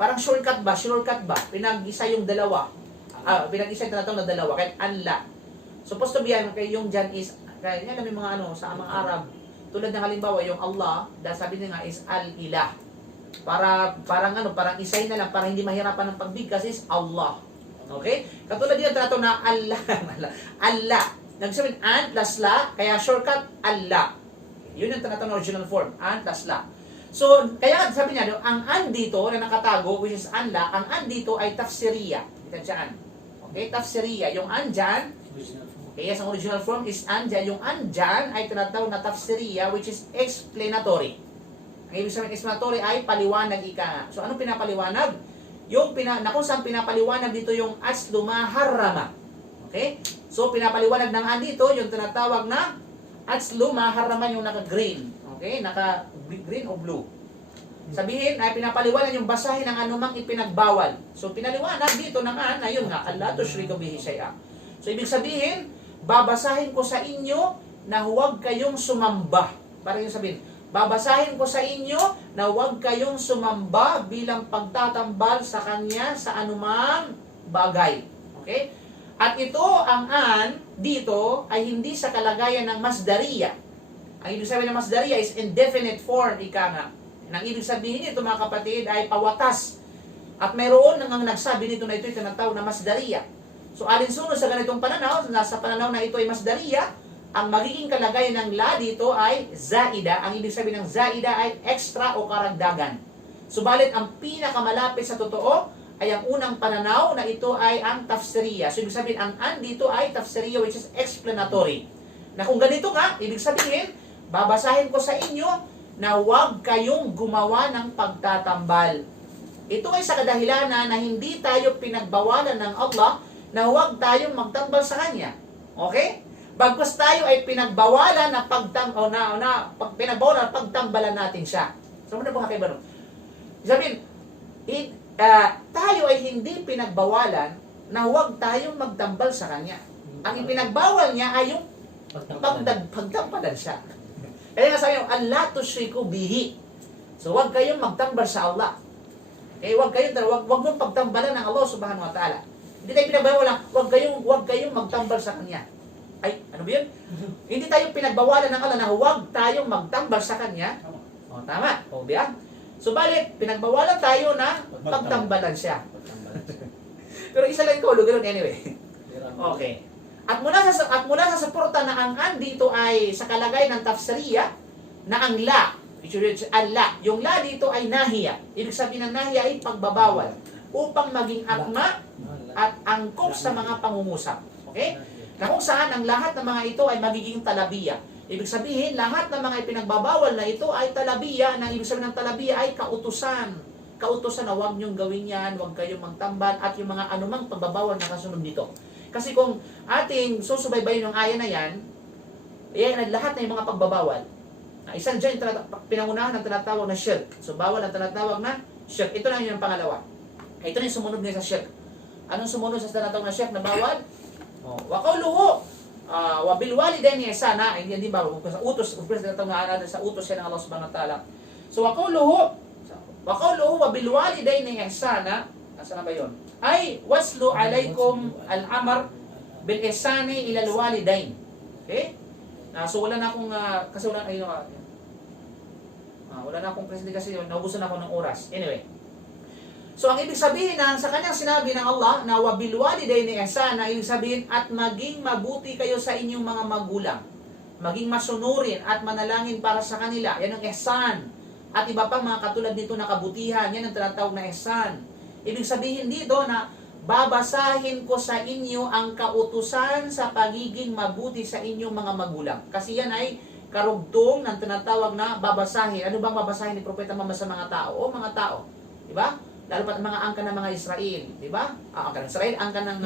Parang shortcut ba? Pinag-isa yung dalawa. Pinag-isa yung tinatawag na dalawa. Kahit anla. Supposed to be yan, kaya yung dyan is, kaya yan may mga sa mga Arab. Tulad ng halimbawa, yung Allah, dahil sabi niya nga is al-ilah. Parang isay na lang, para hindi mahirapan ng pagbigkas is Allah. Okay? Katulad dito, tinatawag na Allah. Allah. Nagsabihin, an plus la, kaya shortcut, Allah. Yun yung tinatawag na original form, an plus la. So, kaya sabi niya, ang an dito na nakatago, which is anla, ang an dito ay tafsiriya. Kita dyan. Okay, tafsiriya. Yung an dyan, okay, yes, ang original form is an dyan. Yung an dyan ay tinatawag na tafsiriya, which is explanatory. Ang ibig sabihin explanatory ay paliwanag ika nga. So, anong pinapaliwanag? Na kung saan pinapaliwanag dito yung aslu maharrama. Okay? So, pinapaliwanag ng an dito, yung tinatawag na aslu maharrama, yung naka-green. Okay, naka-green o blue. Sabihin ay pinapaliwanag yung basahin ng anumang ipinagbawal. So pinaliwanag dito ng an, ayun nga, Allah tusyriku bihi syai'a. So ibig sabihin, babasahin ko sa inyo na huwag kayong sumamba. Parang yung sabihin, babasahin ko sa inyo na huwag kayong sumamba bilang pagtatambal sa Kanya sa anumang bagay. Okay? At ito, ang an, dito, ay hindi sa kalagayan ng masdariya. Ang ibig sabihin ng masdariya is indefinite form, ika nga. Ang ibig sabihin nito, mga kapatid, ay pawatas. At mayroon nang nagsabi nito na ito'y tinatawag na masdariya. So, alinsunod sa ganitong pananaw, nasa pananaw na ito ay masdariya, ang magiging kalagayan ng la dito ay zaida. Ang ibig sabihin ng zaida ay extra o karagdagan. Subalit, ang pinakamalapit sa totoo ay ang unang pananaw na ito ay ang tafsiriya. So, ibig sabihin, ang an dito ay tafsiriya, which is explanatory. Na kung ganito nga, ibig sabihin, babasahin ko sa inyo na huwag kayong gumawa ng pagtatambal. Ito ay sa kadahilanan na hindi tayo pinagbawalan ng Allah na huwag tayong magtambal sa Kanya. Okay? Bagkus tayo ay pinagbawalan na pagtambalan natin siya. So, ano po kakaiba nun? Sabihin, tayo ay hindi pinagbawalan na huwag tayong magtambal sa Kanya. Ang ipinagbawal niya ay yung pagtampalan siya. Kaya nga sabi nyo, Allah tusyriku bihi. So, huwag kayong magtambal sa Allah. Huwag mong pagtambalan ng Allah subhanahu wa ta'ala. Hindi tayo pinagbawalan, huwag kayong magtambal sa Kanya. Ay, ano ba yun? Hindi tayo pinagbawalan ng Allah na huwag tayong magtambal sa Kanya. O, tama. O, biyan. Subalit, pinagbawalan tayo na pagtambalan siya. Pero isa lang ko, ganun anyway. Okay. At mula sa suporta na ang an dito ay sa kalagay ng tafsiriya na ang la, which is Allah. Yung la dito ay nahiya. Ibig sabihin ng nahiya ay pagbabawal upang maging akma at angkop sa mga pangungusap. Okay? Na kung saan ang lahat ng mga ito ay magiging talabiya. Ibig sabihin, lahat ng mga ipinagbabawal na ito ay talabiya. Na ibig sabihin ng talabiya ay kautusan. Kautusan na huwag niyong gawin yan, huwag kayong magtamban, at yung mga anumang pagbabawal na kasunod dito. Kasi kung ating susubaybayin ng aya na yan, lahat na yung mga pagbabawal. Isang dyan, pinangunahan ng tinatawag na shirk. So, bawal ang tinatawag na shirk. Ito na yung pangalawa. Ito na yung sumunod niya sa shirk. Anong sumunod sa tinatawag na shirk na bawal? Wa qawluhu wa bil walidaini ihsana. Hindi ba sa utos, sa utos yan ng Allah subhanahu wa ta'ala. So, wa qawluhu wa bil walidaini ihsana. Nasaan na ba yun? Ay, waslu alaykum al-amr bil ihsani ila al-walidain. Okay? So wala na akong kasi wala na akong presidente kasi naubusan ako ng oras. Anyway. So ang ibig sabihin sa kanyang sinabi ng Allah na wa bil walidaini ihsana, ibig sabihin at maging mabuti kayo sa inyong mga magulang. Maging masunurin at manalangin para sa kanila. Yan ang ihsan. At iba pang mga katulad nito na kabutihan. Yan ang tinatawag na ihsan. Ibig sabihin dito na babasahin ko sa inyo ang kautusan sa pagiging mabuti sa inyong mga magulang. Kasi yan ay karugtong ng tinatawag na babasahin. Ano bang babasahin ni Propeta Muhammad sa mga tao? O mga tao. Diba? Lalo pa mga angkan ng mga Israel. Diba? Angkan ng Israel, angkan ng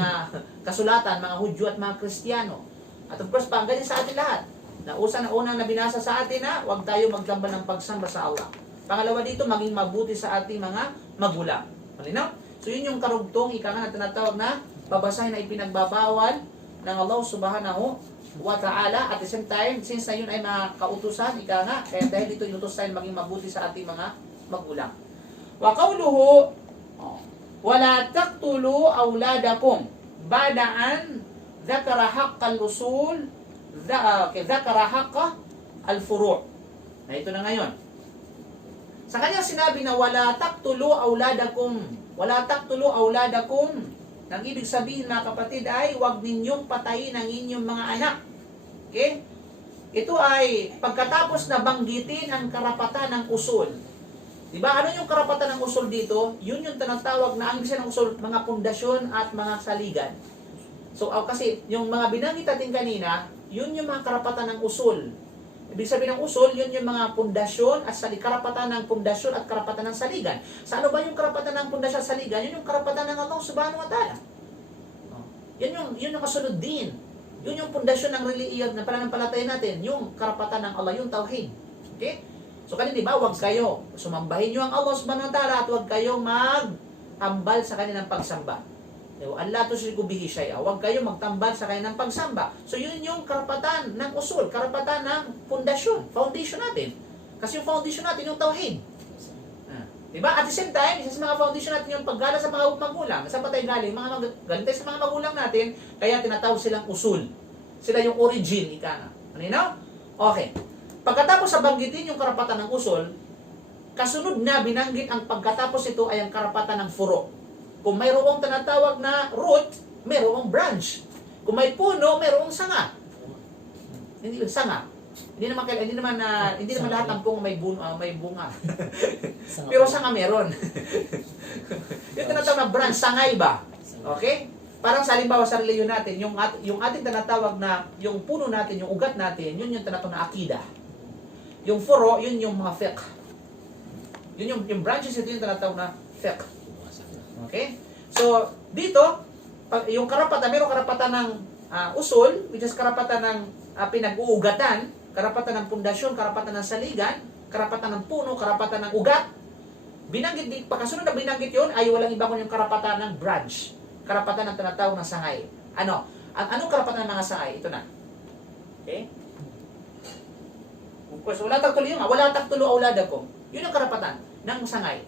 kasulatan, mga Hudyo at mga Kristiyano. At of course, ganyan sa atin lahat. Na unang na binasa sa atin na huwag tayo magtambal ng pagsamba sa Allah. Pangalawa dito, maging mabuti sa ating mga magulang. Malinaw? So yun yung karugtong, ika nga na tinatawag na babasahin na ipinagbabawal ng Allah subhanahu wa ta'ala. At the same time, since na yun ay mga kautusan, ika nga, kaya dahil dito inutos tayo maging mabuti sa ating mga magulang. Wa qawluhu Oh. Wala taqtulu awladakum badaan dhakara haqqal usul dhakara haqqa al-furu'. Na ito na ngayon. Sa kanya sinabi na wala taqtulu awladakum. Wala taqtulu awladakum. Nang ibig sabihin mga kapatid ay huwag ninyong patayin ang inyong mga anak. Okay? Ito ay pagkatapos na banggitin ang karapatan ng usul. Diba? Ano yung karapatan ng usul dito? Yun yung tinatawag na ang ibig sabihin ng usul, mga pundasyon at mga saligan. So, kasi yung mga binanggit natin kanina, yun yung mga karapatan ng usul. Ibig sabihin ng usul, yun yung mga pundasyon at karapatan ng pundasyon at karapatan ng saligan. Sa ano ba yung karapatan ng pundasyon at saligan? Yun yung karapatan ng Allah subhanahu wa ta'ala. Yun yung kasunod din. Yun yung pundasyon ng reliyad na pananampalataya natin. Yung karapatan ng Allah, yung tauhid. Okay? So kanina, di ba, huwag kayo sumambahin nyo ang Allah subhanahu wa ta'ala at huwag kayong maghambal sa kanilang pagsamba. Allah tusyriku bihi shay'a. Huwag kayo magtambal sa kanilang pagsamba. So yun yung karapatan ng usul, karapatan ng pundasyon, foundation natin. Kasi yung foundation natin yung tauhid. Diba? At the same time, isa sa mga foundation natin yung paggala sa mga magulang. Sa patay galing, galing tayo sa mga magulang natin, kaya tinatawag silang usul. Sila yung origin, ika nga. Ano? Okay. Pagkatapos sa banggitin yung karapatan ng usul, kasunod na binanggit ang pagkatapos ito ay ang karapatan ng furo. Kung mayroong tinatawag na root, mayroong branch. Kung may puno, mayroong sanga. Hindi sanga. Hindi naman lahat ng pungo may bunga. Pero sanga meron. Yung tinatawag na branch, sangay ba? Okay? Parang sa halimbawa sa reliyon natin, yung ating tinatawag na yung puno natin, yung ugat natin, yun yung tinatawag na akida. Yung furo, yun yung mga fiqh. Yun yung branches, ito yung tinatawag na fiqh. Okay? So, dito, yung karapatan, mayroong karapatan ng usul, which is karapatan ng pinag-uugatan, karapatan ng pundasyon, karapatan ng saligan, karapatan ng puno, karapatan ng ugat. Binanggit, pagkasunod na binanggit yun, ay walang iba kundi yung karapatan ng branch. Karapatan ng tinatawag ng sangay. Anong karapatan ng mga sangay? Ito na. Okay? Of course, wala taqtulu awladakum. Yun ang karapatan ng sangay.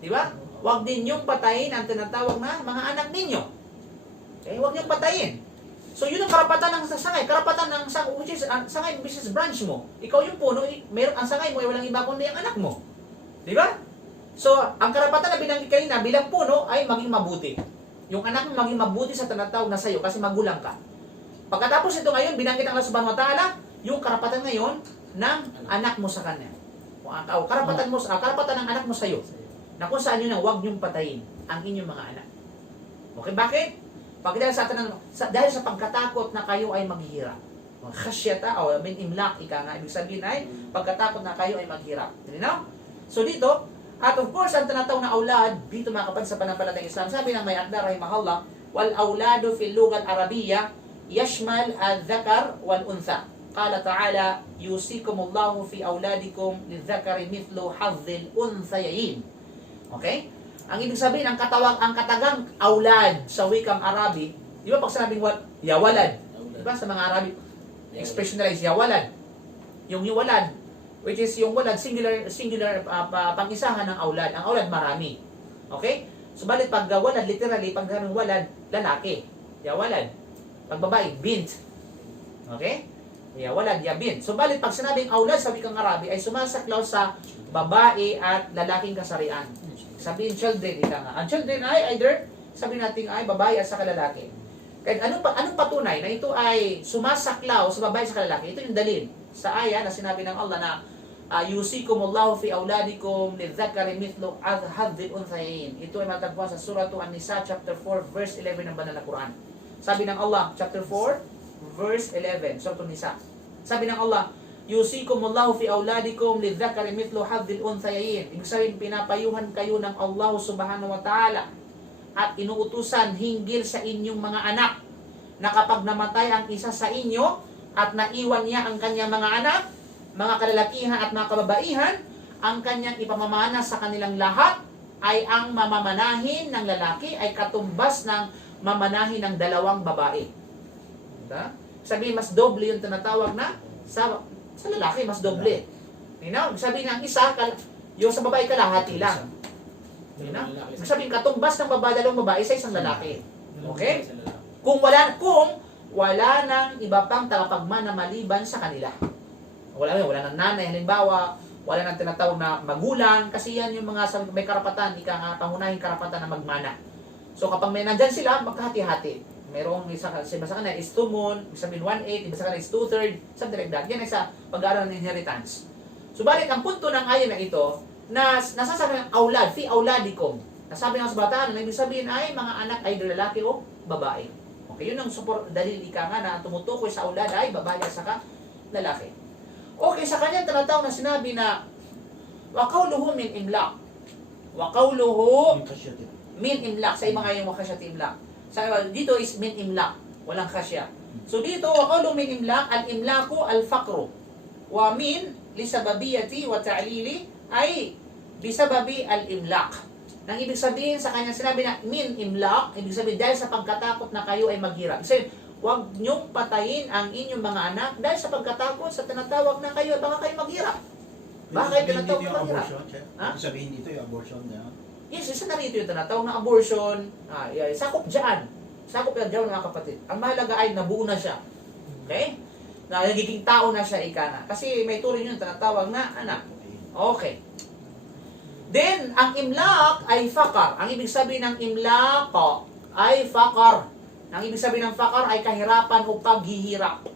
Di ba? Huwag din yung patayin ang tinatawag na mga anak ninyo. Okay? Huwag niyong patayin. So, yun ang karapatan ng sangay. Karapatan ng sangay, which is sangay business branch mo. Ikaw yung puno, ang sangay mo ay walang iba kundi ang anak mo. Di ba? So, ang karapatan na binanggit kanina bilang puno ay maging mabuti. Yung anak mo maging mabuti sa tinatawag na sa'yo kasi magulang ka. Pagkatapos ito ngayon, binanggit ang Allah subhanahu wa ta'ala, yung karapatan ngayon ng anak mo sa kanya. Karapatan ng anak mo sa'yo. Na kung saan yun na huwag niyong patayin ang inyong mga anak. Okay, bakit? Dahil sa pagkatakot na kayo ay maghihirap. Khasyata o min imlaq, ika nga, ibig sabihin ay pagkatakot na kayo ay maghirap. You know? So dito, at of course, ang tinatawag na aulad, dito mga kapatid sa panampalatayang Islam, sabi ng may akda rahimahullah, wal auladu fil lughah arabiyya yashmal adh-dhakar wal untha. Qala ta'ala, yusikumullahu fi auladikum lidh-dhakari mithlu hadhil unthayayn. Okay? Ang ibig sabihin, ang katagang aulad sa wikang Arabi, di ba pag sinabing ya walad, di ba sa mga Arabi, expression nila is ya walad. Yung walad, which is yung walad, singular pang-isahan ng aulad. Ang aulad marami. Okay? Subalit pag walad, literally, pag walad, lalaki. Ya walad. Pag babae, bint. Okay? Ya walad, ya bint. Subalit pag sinabing aulad sa wikang Arabi ay sumasaklaw sa babae at lalaking kasarian. Sabihin children, ika nga. Ang children ay either, sabihin natin ay babae at saka lalaki. Kahit anong patunay na ito ay sumasaklaw sa babae at saka lalaki? Ito yung dalil sa aya na sinabi ng Allah na yusikumullahu fi auladikum lidh-dhakari mithlu hadhil unthayayn. Ito ay matagpuan sa surah An-Nisa chapter 4 verse 11 ng banal na Quran. Sabi ng Allah, chapter 4 verse 11, surah An-Nisa. Sabi ng Allah, yusikumullahu fi auladikum lidh-dhakari mithlu hadhil unthayayn. Ibig sabihin, pinapayuhan kayo ng Allah subhanahu wa ta'ala at inuutusan hinggil sa inyong mga anak na kapag namatay ang isa sa inyo at naiwan niya ang kanyang mga anak, mga kalalakihan at mga kababaihan, ang kanyang ipamamana sa kanilang lahat ay ang mamamanahin ng lalaki ay katumbas ng mamanahin ng dalawang babae. Diba? Sabihin, mas doble yung tinatawag na sa lalaki, mas doble. You know? Sabihin ng isa, yung sa babae kalahati lang. Yun na. Ibig sabihin, katumbas ng dalawang babae sa isang lalaki. Okay? Kung wala nang iba pang tagapagmana maliban sa kanila. Wala nang nanay, halimbawa, wala nang tinatawag na magulang, kasi yan yung mga may karapatan, pangunahing karapatan na magmana. So kapag may nandyan sila, magkahati-hati. Merong isa sa kanila is 2 moon, isa sabihin 1/8, iba sa kanila is 2/3, something like that. Yan ay sa pag-aaral ng inheritance. Subalit, ang punto ng ayon na ito, na nasasabi ng aulad, fi auladikum. Nasabi ng sa bataan, ibig sabihin ay mga anak ay lalaki o babae. Okay, yun ang dalil ika nga na tumutukoy sa aulad ay babae at saka lalaki. Okay, sa kanyang tinatawag na sinabi na wa qawluhu min imlaq. Wa qawluhu min imlaq. Sa mga yung wakasya imlaq. Dito is min imlaq. Walang kasya. So dito, wa qawluhu min imlaq, al-imlaqu al-faqru. Wa min lisababiyati wa ta'lili ay bisababi al-imlaq. Nang ibig sabihin sa kanyang sinabi na min imlaq, ibig sabihin dahil sa pagkatakot na kayo ay maghirap. Kasi huwag niyong patayin ang inyong mga anak dahil sa pagkatakot sa tinatawag na kayo, baka kayo maghirap. Baka kayo tinatawag na maghirap. Sabihin dito yung abortion niya. Yes, isa na rito yung tinatawag na abortion. Sakop dyan. Sakop yan dyan mga kapatid. Ang mahalaga ay nabuo na siya. Okay? Na nagiging tao na siya, ika na. Kasi may turing yung tinatawag na anak. Okay. Then, ang imlaq ay fakar. Ang ibig sabihin ng imlaq ay fakar. Ang ibig sabihin ng fakar ay kahirapan o paghihirap.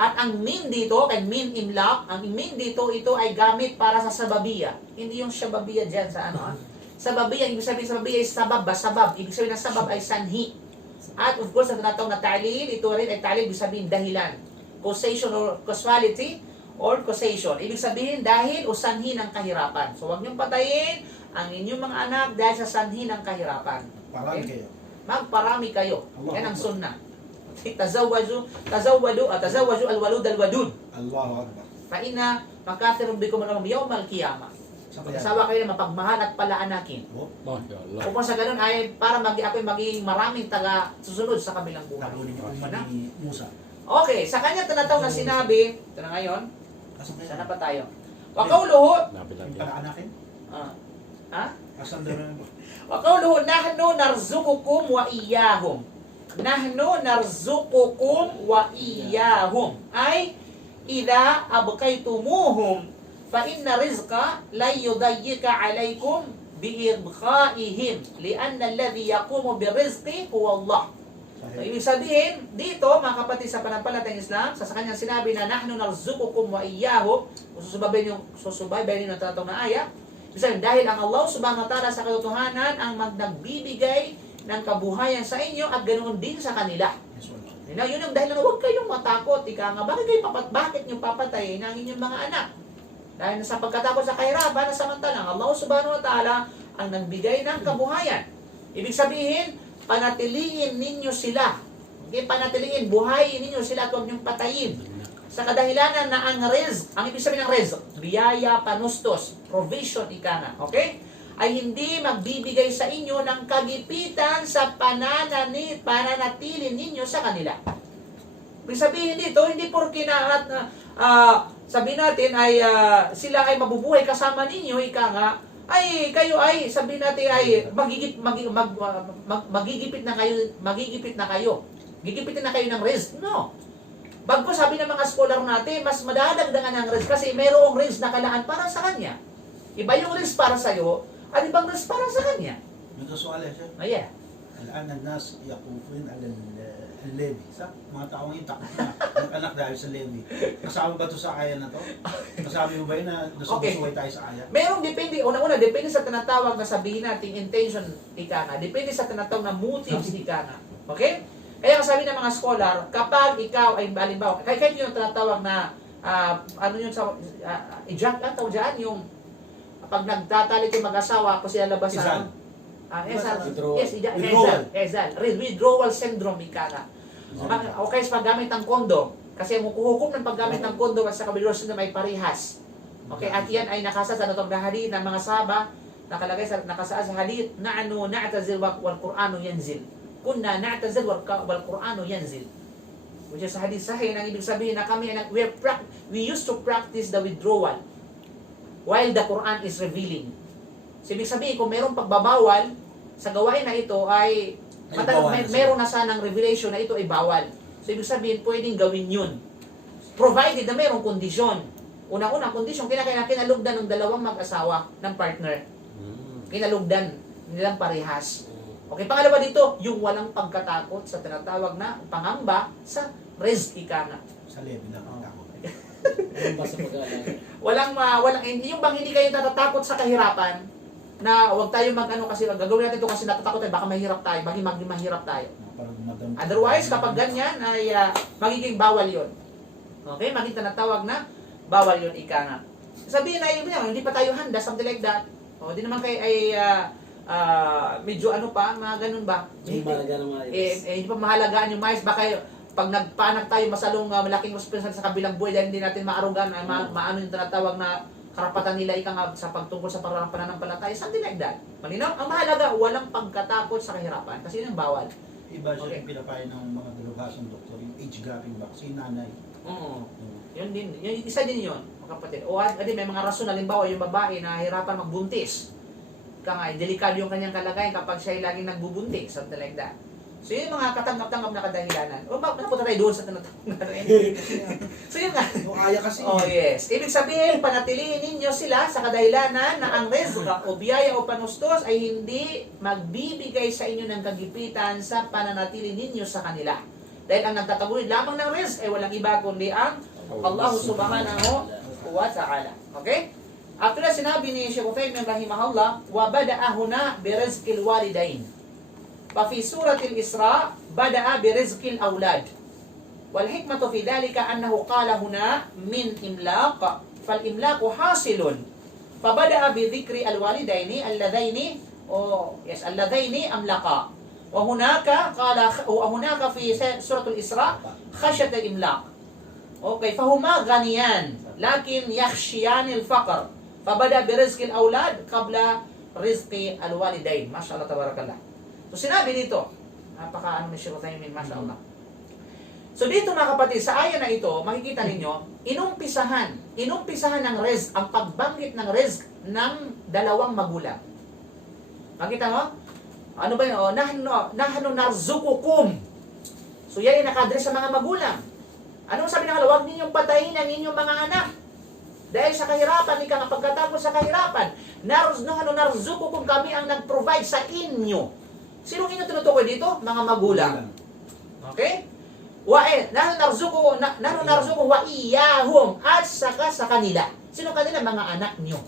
At ang min dito, kay min imlaq, ang min dito, ito ay gamit para sa sababiya. Hindi yung sababiya dyan sa ano. Sababiya, ibig sabihin sababiya ay sabab. Ibig sabihin ng sabab ay sanhi. At of course, ang tinatawag na ta'lil, ito rin ay ta'lil, ibig sabihin dahilan. Causation or causality or causation. Ibig sabihin dahil o sanhi ng kahirapan. So, huwag niyong patayin ang inyong mga anak dahil sa sanhi ng kahirapan. Parami kayo. Magparami kayo. Yan ang sunnah. Tazawwadu al-walud al-wadud. Allahu Akbar. Fa inna makathirun bikum yawmal qiyamah. Mag-asawa kayo na mapagmahal at palaanakin. Upang sa ganun ay para ako'y maging maraming taga susunod sa kabilang buhay. Tagunin niyo ang ni Musa. Okay, sa kanya tinatawag na sinabi, ito na ngayon, sana pa tayo. Wa Yung qawluhu, pag-aanakin? Asan doon? wa qawluhu nahnu narzuqukum wa iyyahum. Nahnu narzuqukum wa iyyahum. Ay, idha abqaytumuhum fa inna rizqa la yudayyika alaykum bi'ibqaihim lianna alladhi yaqumu birizqi huwa Allah. So, ibig sabihin, dito, mga kapatid sa panampalatayang Islam, sa kanyang sinabi na nahnu narzuqukum wa iyyahum, susubaybay yung natatong na aya, ibig sabihin, dahil ang Allah subhanahu wa ta'ala sa katotohanan ang nagbibigay ng kabuhayan sa inyo at ganoon din sa kanila. Yun yung dahil huwag kayong matakot. Ika nga, bakit nyo papatayin ang inyong mga anak? Dahil sa pagkatakot sa kahirapan, na samantalang Allah subhanahu wa ta'ala ang nagbigay ng kabuhayan. Ibig sabihin, panatiliin ninyo sila. Okay, panatiliin, buhayin ninyo sila at huwag niyong patayin. Sa kadahilanan na ang rizq, ang ibig sabihin ng rizq, biyaya, panustos, provision, ika na. Okay? Ay hindi magbibigay sa inyo ng kagipitan sa pananatili ninyo sa kanila. Ibig sabihin dito, hindi porke sabihin natin ay sila ay mabubuhay kasama ninyo, ika nga, ay kayo ay sabihin natin ay magigipit na kayo. Gigipitin na kayo ng rizq. No. Bago sabi ng mga scholar natin, mas madadagdagan ng rizq kasi mayroong rizq na kalaan para sa kanya. Iba yung rizq para sa iyo, at ibang rizq para sa kanya. Nagkasuala siya. Yeah. Al-an nas yaqufun al-levi. Sa mga taong yung takot na anak dahil sa levi. Kasama ba ito sa aya na to? Kasabi mo ba yun na nasusuway tayo sa aya? Merong depende, una-una, depende sa tinatawag na sabihin natin intention, ika nga. Depende sa tinatawag na motives, ika nga. Okay? Kaya kasabi ng mga scholar, kapag ikaw ay balimbaw, kahit yung tinatawag na, ano yun sa, i-junk lang tawag dyan, yung, pag nagtatalit yung mag-asawa, kasi labas sa, withdrawal syndrome, ika nga. Okay, sa paggamit ng kondom, kasi ang hukom ng paggamit ng kondom at sa withdrawal syndrome ay parihas. Okay, at yan ay nakasa sa natong hadith ng mga sahaba, nakasaad sa hadith, na'anu na'tazil wal Qur'anu yanzil. Kunna na'tazil wal Qur'anu yanzil. Which is sa hadith sahih, ang ibig sabihin na kami, we used to practice the withdrawal while the Quran is revealing. So, ibig sabihin, kung mayroong pagbabawal sa gawain na ito ay meron na sanang revelation na ito ay bawal. So, ibig sabihin, pwedeng gawin yun. Provided na mayroong kondisyon. Una-una, kondisyon, kinalugdan ng dalawang mag-asawa ng partner. Kinalugdan nilang parehas. Okay, pangalawa dito, yung walang pagkatakot sa tinatawag na pangamba sa rizki ka nga. Sa level na pagtakot. Ano ba sa pag-aalala? Walang, yung bang hindi kayo natatakot sa kahirapan, na huwag tayo mag-ano kasi, gagawin natin ito kasi natatakot tayo, baka mahirap tayo, maging mahirap tayo. Otherwise, kapag ganyan, ay magiging bawal yon. Okay, maging tinatawag na bawal yon, ika nga. Sabihin na hindi pa tayo handa, something like that. O, di naman kayo ay medyo ano pa, mga ganun ba? Hindi mahalaga ng maayos. Hindi pa mahalagaan yung mais. Baka pag nagpanag tayo, masalong malaking responsibilidad sa kabilang buhay dahil hindi natin maarugan, maano yung tinatawag na karapatan nila sa pagtungkol sa pananampalataya, something like that. Malinaw? Ang mahalaga, walang pagkatakot sa kahirapan. Kasi yun ang bawal. Iba siya yung pinapain ng mga dalubhasang doktor, yung age gapping vaccine, nanay. Oo. Yun din. Isa din yun, mga kapatid. O adi, may mga rason, halimbawa, yung babae na hirapan magbuntis. Delikado yung kanyang kalagayan kapag siya ay laging nagbubuntis, something like that. So yun yung mga katanggap-tanggap na kadahilanan. O napunta tayo doon sa tinatawag natin. So yun nga. Yung aya kasi. Oh yes. Ibig sabihin, panatilihin ninyo sila sa kadahilanan na ang rizqa o biyaya o panustos ay hindi magbibigay sa inyo ng kagipitan sa pananatili ninyo sa kanila. Dahil ang nagtataguyod lamang ng rizq ay walang iba kundi ang Allah subhanahu wa ta'ala. Okay? After na sinabi ni Shaykh Uthaymin rahimahullah, wa bada'a huna bi rizqil walidain. Fa fi suratil Isra bada'a bi rizqil aulad. Wal hikmatu fi dhalika annahu qala huna min imlaq, fal imlaqu hasilun. Fa bada'a bi dhikri al walidaini alladhaini alladhaini amlaqa. Wa hunaka fi suratul Isra khashyat al imlaq. Okay, fahuma ghaniyan lakin yakhshiyan al faqr. Fabada birizqil aulad qabla rizqi alwalidain. Masyaallah, tabarakallah. So sinabi dito, napaka ni Shaykh Uthaymin, masyaallah. So dito mga kapatid, sa aya na ito, makikita ninyo, inumpisahan ng rizq, ang pagbanggit ng rizq ng dalawang magulang. Makita mo? Ano ba yun? Nahnu narzukukum. So yan ay nakadres sa mga magulang. Anong sabi ng Allah? Huwag ninyong patayin ang inyong mga anak. Dahil sa kahirapan, pagkatapos sa kahirapan, narzukukum, kami ang nag-provide sa inyo. Sinong inyo tinutukoy dito? Mga magulang. Okay? Nahnu narzukukum wa iyahum, at saka sa kanila. Sino kanila? Mga anak nyo.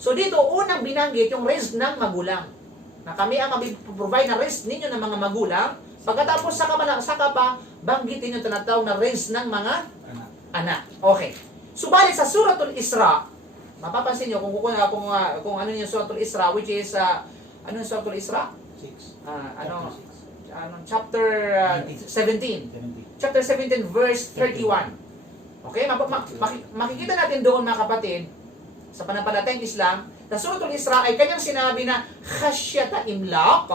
So dito, unang binanggit yung rizq ng magulang. Na kami ang mag-provide na rizq ninyo ng mga magulang. Pagkatapos saka pa, banggitin yung tinatawag na rizq ng mga anak. Okay. Subalit sa Suratul Isra, mapapansin nyo kung ano yung Suratul Isra, which is, ano yung Suratul Isra? 6. Chapter 17. Chapter 17, verse 31. Okay? Makikita natin doon, mga kapatid, sa pananampalatayang Islam, na Suratul Isra ay kanyang sinabi na khasyata imlaq.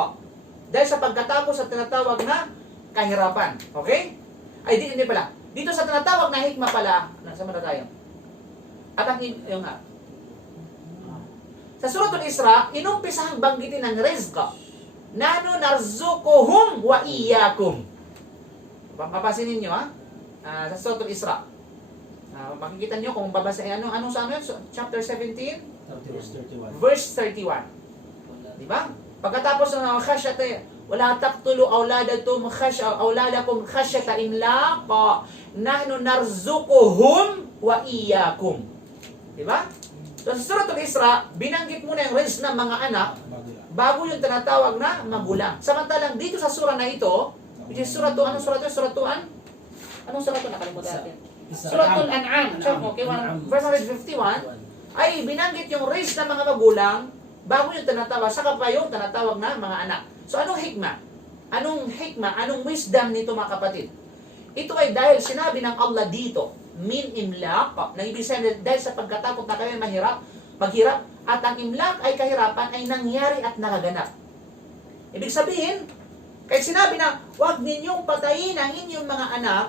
Dahil sa pagkatapos sa tinatawag na kahirapan. Okay? Ay, hindi pala. Dito sa tinatawag na hikma pala, nasa muna tayo. At ang yung nga. Sa Suratul Isra, inumpisahang banggitin ng rizqa. Nahnu narzukuhum wa iyyakum. Papapasin ninyo sa Suratul Isra. Makikita niyo kung babasahin anong sa ano, chapter 17, verse 31. Di ba? Pagkatapos ng khasyata, wala taqtulu auladakum khasyata imlaq, nahnu narzukuhum wa iyyakum. Di ba? So, sa Suratul Isra, binanggit muna yung rizq ng mga anak bago yung tinatawag na magulang. Samantalang dito sa surah na ito, which is anong surah to? Anong surah to? Nakalimutan natin. Suratul An'am, verse 151, ay binanggit yung rizq ng mga magulang bago yung tinatawag, saka pa yung tinatawag na mga anak. So anong hikma? Anong wisdom nito, mga kapatid? Ito ay dahil sinabi ng Allah dito, min imlaq, na ibig sabihin dahil sa pagkatapos na kayo maghirap, at ang imlaq ay kahirapan ay nangyari at nakaganap. Ibig sabihin, kahit sinabi na, huwag ninyong patayin ang inyong mga anak,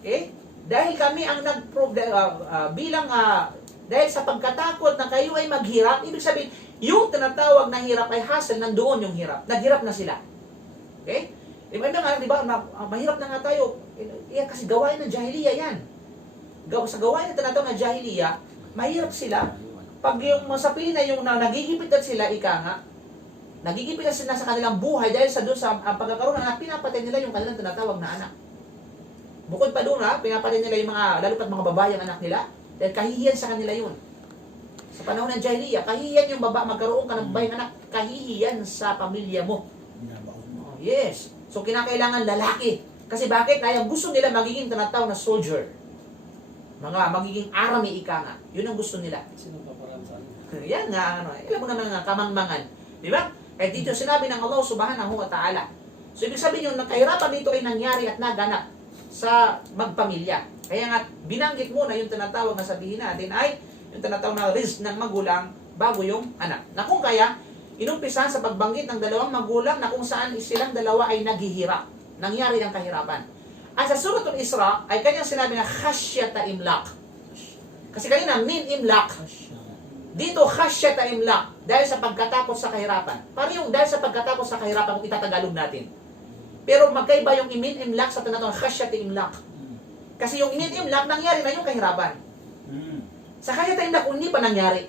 okay? Dahil kami ang dahil sa pagkatakot na kayo ay maghirap, ibig sabihin, yung tinatawag na hirap ay hassle, nandoon yung hirap. Naghirap na sila. Okay? Diba nga, diba, mahirap na nga tayo. Kasi gawain ng jahiliya yan. Sa gawain ng tinatawag na jahiliya, mahirap sila. Pag yung masapili na yung nagigipit na sila, nagigipit na sila sa kanilang buhay dahil sa doon sa pagkakaroon ng anak, pinapatay nila yung kanilang tinatawag na anak. Bukod pa doon pinapatay nila yung lalo pat mga babae ang anak nila, dahil kahihiyan sa kanila yun. Sa panahon ng jahiliya, kahihiyan yung magkaroon ka ng babaeng anak, kahihiyan sa pamilya mo. Oh, yes. So kinakailangan lalaki. Kasi bakit? Kaya gusto nila magiging tinatawag na soldier. Magiging army nga. Yun ang gusto nila. Sino paparaan sa Yan nga, ilan mo naman nga, kamangmangan. Di ba? Kaya dito sinabi ng Allah subhanahu wa ta'ala. So, ibig sabihin yung kahirapan dito ay nangyari at naganap sa magpamilya. Kaya nga, binanggit muna yung tinatawag na sabihin natin ay yung tinatawag na risk ng magulang bago yung anak. Na kung kaya, inumpisahan sa pagbanggit ng dalawang magulang na kung saan silang dalawa ay naghihirap. Nangyari ng kahirapan. At sa Suratul Isra ay kanyang sinabi na khasyata imlaq. Kasi kanina, min imlaq. Dito, khasyata imlaq. Dahil sa pagkatapos sa kahirapan. Parang yung dahil sa pagkatapos sa kahirapan kung itatagalog natin. Pero magkaiba yung imin imlaq sa tinatawag khasyata imlaq. Kasi yung imin imlaq, nangyari na yung kahirapan. Sa khasyata imlaq, hindi pa nangyari.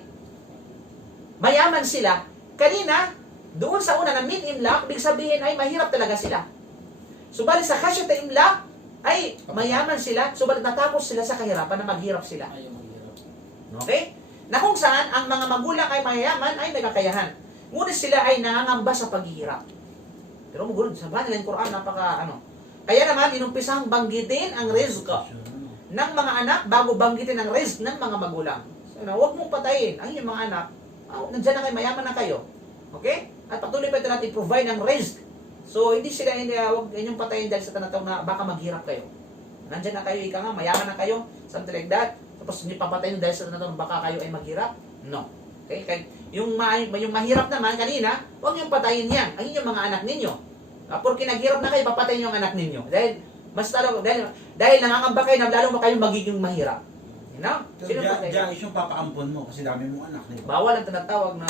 Mayaman sila. Kanina, doon sa una na min imlaq, ibig sabihin ay mahirap talaga sila. Subalit sa khasyata imlaq, ay mayaman sila. Subalit natapos sila sa kahirapan na maghirap sila. Ayaw maghirap. Okay? Na kung saan ang mga magulang ay mayayaman ay may kakayahan. Ngunit sila ay nangangamba sa paghihirap. Pero magulang, sabahan nila yung Quran, Kaya naman, inumpisang banggitin ang rizqa ng mga anak bago banggitin ang rizq ng mga magulang. So, huwag mong patayin ang inyong mga anak. Nandiyan na kayo, mayaman na kayo. Okay? At patuloy pa ito natin i-provide ang rizq. So, huwag inyong patayin dahil sa tinatawag na baka maghirap kayo. Nandiyan na kayo, mayaman na kayo, something like that. Tapos hindi papatayin dahil sa tinatawag baka kayo ay maghirap? No. Okay? Kaya, yung mahirap naman kanina, huwag niyong patayin yan. Ang inyong mga anak ninyo. Porque naghirap na kayo, papatayin yung anak ninyo. Dahil nangangamba kayo na lalo mo kayong magiging mahirap. You know? Sino ba kayo? Diyan is yung papaampon mo kasi dami mong anak. Bawal ang tinatawag na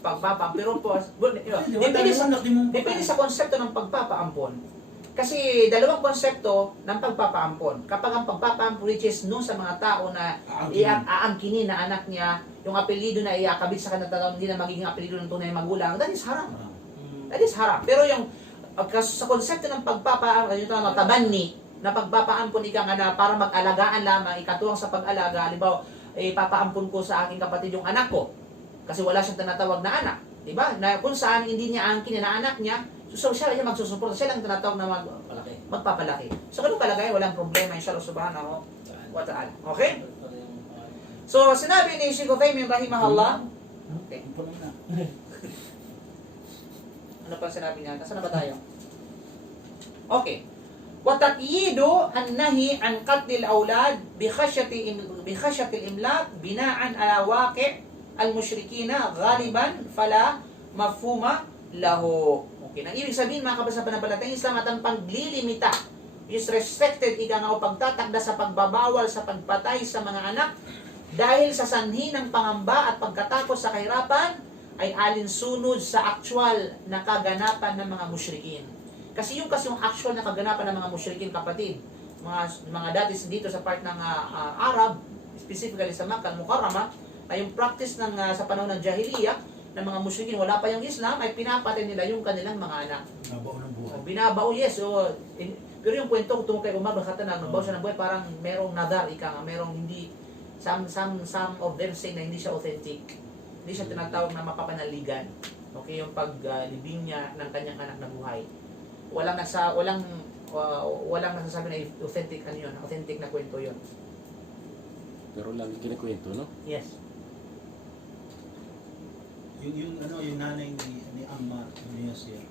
pagpapaampon. Pero depende sa konsepto ng pagpapaampon. Kasi dalawang konsepto ng pagpapaampon. Kapag ang pagpapaampon which is no sa mga tao na aangkinin na anak niya, yung apelido na iakabit sa kanila tao, hindi na magiging apelido ng tunay magulang, that is haram. That is haram. Pero yung sa konsepto ng tabani, na pagpapaampon na para mag-alagaan lamang, ikatuwang sa pag-alaga, halimbawa, ipapaampon ko sa aking kapatid yung anak ko, kasi wala siyang tinatawag na anak. Diba? Na kung saan hindi niya angkin na anak niya, so siya magsusuporta, siya lang tinatawag na magpapalaki. So kung kalagay, walang problema, inshallah subhanahu wa ta'ala. Okay? So, sinabi ni Sheikh Uthaymin rahimahullah. Okay. Ano pa sinabi niya? Nasaan na ba tayo? Okay. وَتَقْيِيدُ النَّهِي عَنْ قَتْلِ الْأَوْلَادِ بِخَشْيَةِ الْإِمْلَاقِ بِنَاءً عَلَى وَاقِعِ الْمُشْرِكِينَ غَالِبًا فَلَا مَفْهُومَ لَهُ. Okay. Nang ibig sabihin mga kabasa pananampalatayang Islam at ang paglilimita is restricted o pagtatakda sa pagbabawal sa pagpatay sa mga anak dahil sa sanhi ng pangamba at pagkatapos sa kahirapan ay alinsunod sa actual na kaganapan ng mga musyrikin. Kasi yung actual na kaganapan ng mga musyrikin, kapatid, mga dati dito sa part ng Arab, specifically sa Makkah al-Mukarramah, ay yung practice sa panahon ng Jahiliya, ng mga musyrikin, wala pa yung Islam, ay pinapatay nila yung kanilang mga anak. Binabao ng buhay. Binabao, yes. Pero yung kwento, tungkol kay Umar, bakit nagbaw siya ng buhay, parang merong nadar, merong hindi, some of them say na hindi siya authentic. Hindi siya tinatawag na mapapanaligan. Okay, yung paglibing niya ng kanyang anak na buhay. Walang nasasabi na authentic authentic na kwento 'yon. Pero lagi kinikwento, no? Yes. Yung nanay ni Ammar ni Yasir.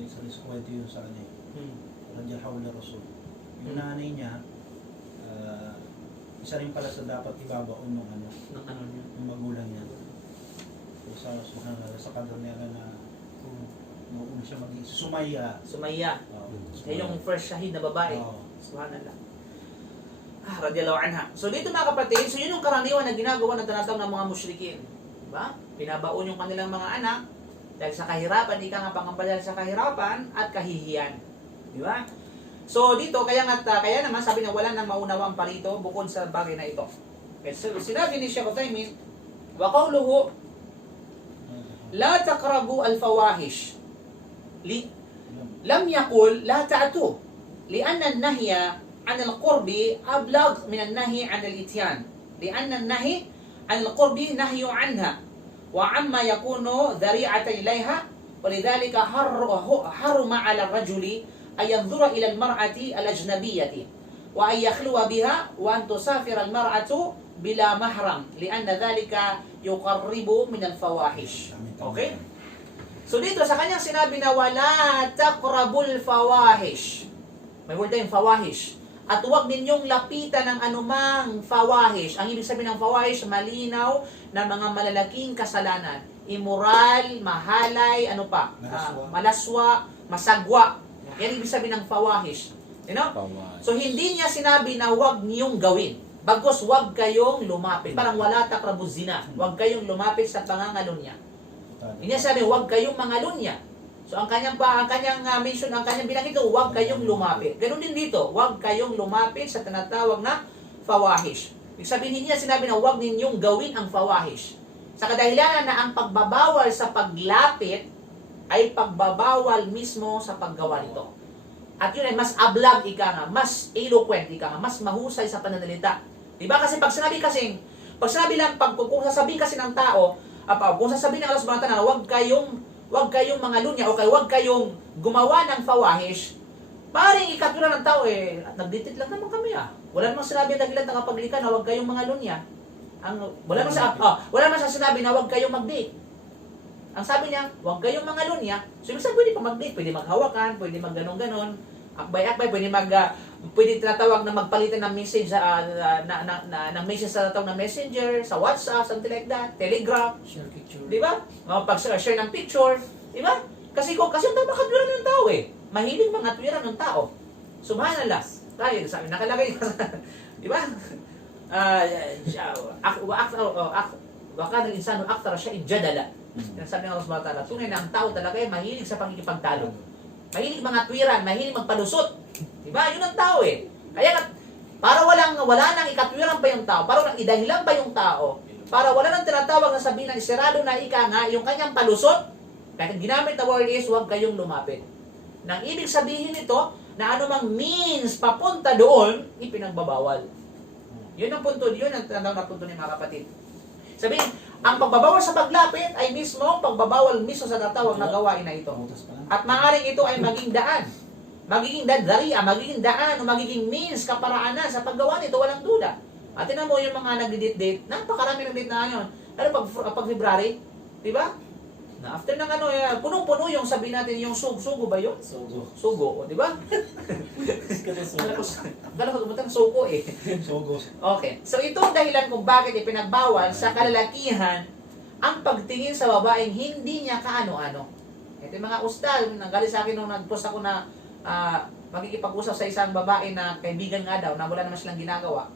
Yung sa kwento yun sa kanya. Radiyal hawla rasul. Yung nanay niya isa rin pala sa dapat ibabaon ng magulang niya. So sa kadro niya na noong siya Sumaya. Yung first shahid na babae. Subhanallah. Radiyallahu anha. So dito mga kapatid, so yun yung karaniwan na ginagawa ng tinatawag ng mga musyrikin. Diba? Pinabaon yung kanilang mga anak dahil sa kahirapan, ika nga pangamba dahil sa kahirapan at kahihiyan. Di ba? So dito, kaya naman sabi na wala nang maunawang pa rito bukod sa bagay na ito. Okay, so sinabi ni Sheikh Uthaymeen, wa qawluhu la taqrabu al-fawahish. Lam yaqul la ta'tu. لأن النهي عن القرب أبلغ من النهي عن الإتيان لأن النهي عن القرب نهي عنها وعما يكون ذريعة إليها ولذلك حرم على الرجل أن ينظر إلى المرأة الأجنبية وأن يخلو بها وأن تسافر المرأة بلا محرم لأن ذلك يقرب من الفواحش. Okay? So dito sa kanyang sinabi na wala taqrabul fawahish. May word tayong fawahish. At huwag ninyong lapitan ng anumang fawahish. Ang ibig sabihin ng fawahish, malinaw na mga malalaking kasalanan. Immoral, mahalay, ano pa? Malaswa, masagwa. Yan ibig sabihin ng fawahish. You know? So hindi niya sinabi na huwag niyong gawin. Bagkus huwag kayong lumapit. Parang wala takrabuz zina. Huwag kayong lumapit sa pangangalunya. Hindi niya sabi huwag kayong mangalunya. So ang kanyang mention, ang kanyang bilang ito, huwag kayong lumapit. Ganun din dito, huwag kayong lumapit sa tinatawag na fawahish. Ibig sabihin niya, sinabi na huwag ninyong gawin ang fawahish. Sa kadahilanan na ang pagbabawal sa paglapit ay pagbabawal mismo sa paggawa nito. At yun ay mas ablag ika nga, mas eloquent ika nga, mas mahusay sa pananalita. Diba? Kasi pag sinabi lang, kung sasabihin kasi ng tao, kung sasabihin ng Allah subhanahu wa ta'ala, huwag kayong mga lunya o huwag kayong gumawa ng fawahish, maaaring ikatula ng tao nagditit lang naman kami Wala namang sinabi ang dahilan ng kapaglikan na huwag kayong mga lunya. Wala namang sinabi na huwag kayong mag-date. Ang sabi niya, huwag kayong mga lunya. So ibig sabihin, pwede pa mag-date, pwede maghawakan, pwede mag-ganon-ganon, akbay-akbay, pwede tinatawag na magpalitan ng message ng message sa tatawag na messenger, sa WhatsApp, something like that, Telegram. Share picture. Di ba? Pag-share ng picture. Di ba? Kasi yung tama katwiran ng tao Mahilig mga katwiran ng tao. Subhanallah. Tayo, sabi, nakalagay. Di ba? Wakana al-insanu akthara shay'in jadala. Sabi ng Allah subhanahu wa ta'ala, tunay na ang tao talaga mahilig sa pangikipagtalo. Mahilig mga twiran, mahilig magpalusot. Diba? Yun ang tao Kaya para wala nang ikatwiran pa yung tao, para walang idahilan pa yung tao, para wala nang tinatawag na sabihin na isirado na ika nga, yung kanyang palusot, kahit ginamit na word is, huwag kayong lumapit. Nang ibig sabihin nito, na anumang means papunta doon, ipinagbabawal. Yun ang punto, yun ang tandang na punto ni mga kapatid. Sabihin, ang pagbabawal sa paglapit ay mismo pagbabawal mismo sa tatawag na gawain na ito. At maaaring ito ay maging daan. Magiging daria, magiging daan, o magiging means, kaparaanan sa paggawa nito, walang duda. At tinan mo yung mga nag-date, napakarami nag-date na ngayon. Ano pag February? Diba? Na after ng punong-puno yung sabi natin, yung sugo ba yun? Sugo, di ba? Kala ko gumatang sugo Sugo. Okay. So ito ang dahilan kung bakit ipinagbawal sa kalalakihan ang pagtingin sa babaeng hindi niya kaano-ano. Ito yung mga ustad, nanggaling sa akin nung nag-post ako na magkikipag-usap sa isang babae na kaibigan nga daw, na wala naman silang ginagawa.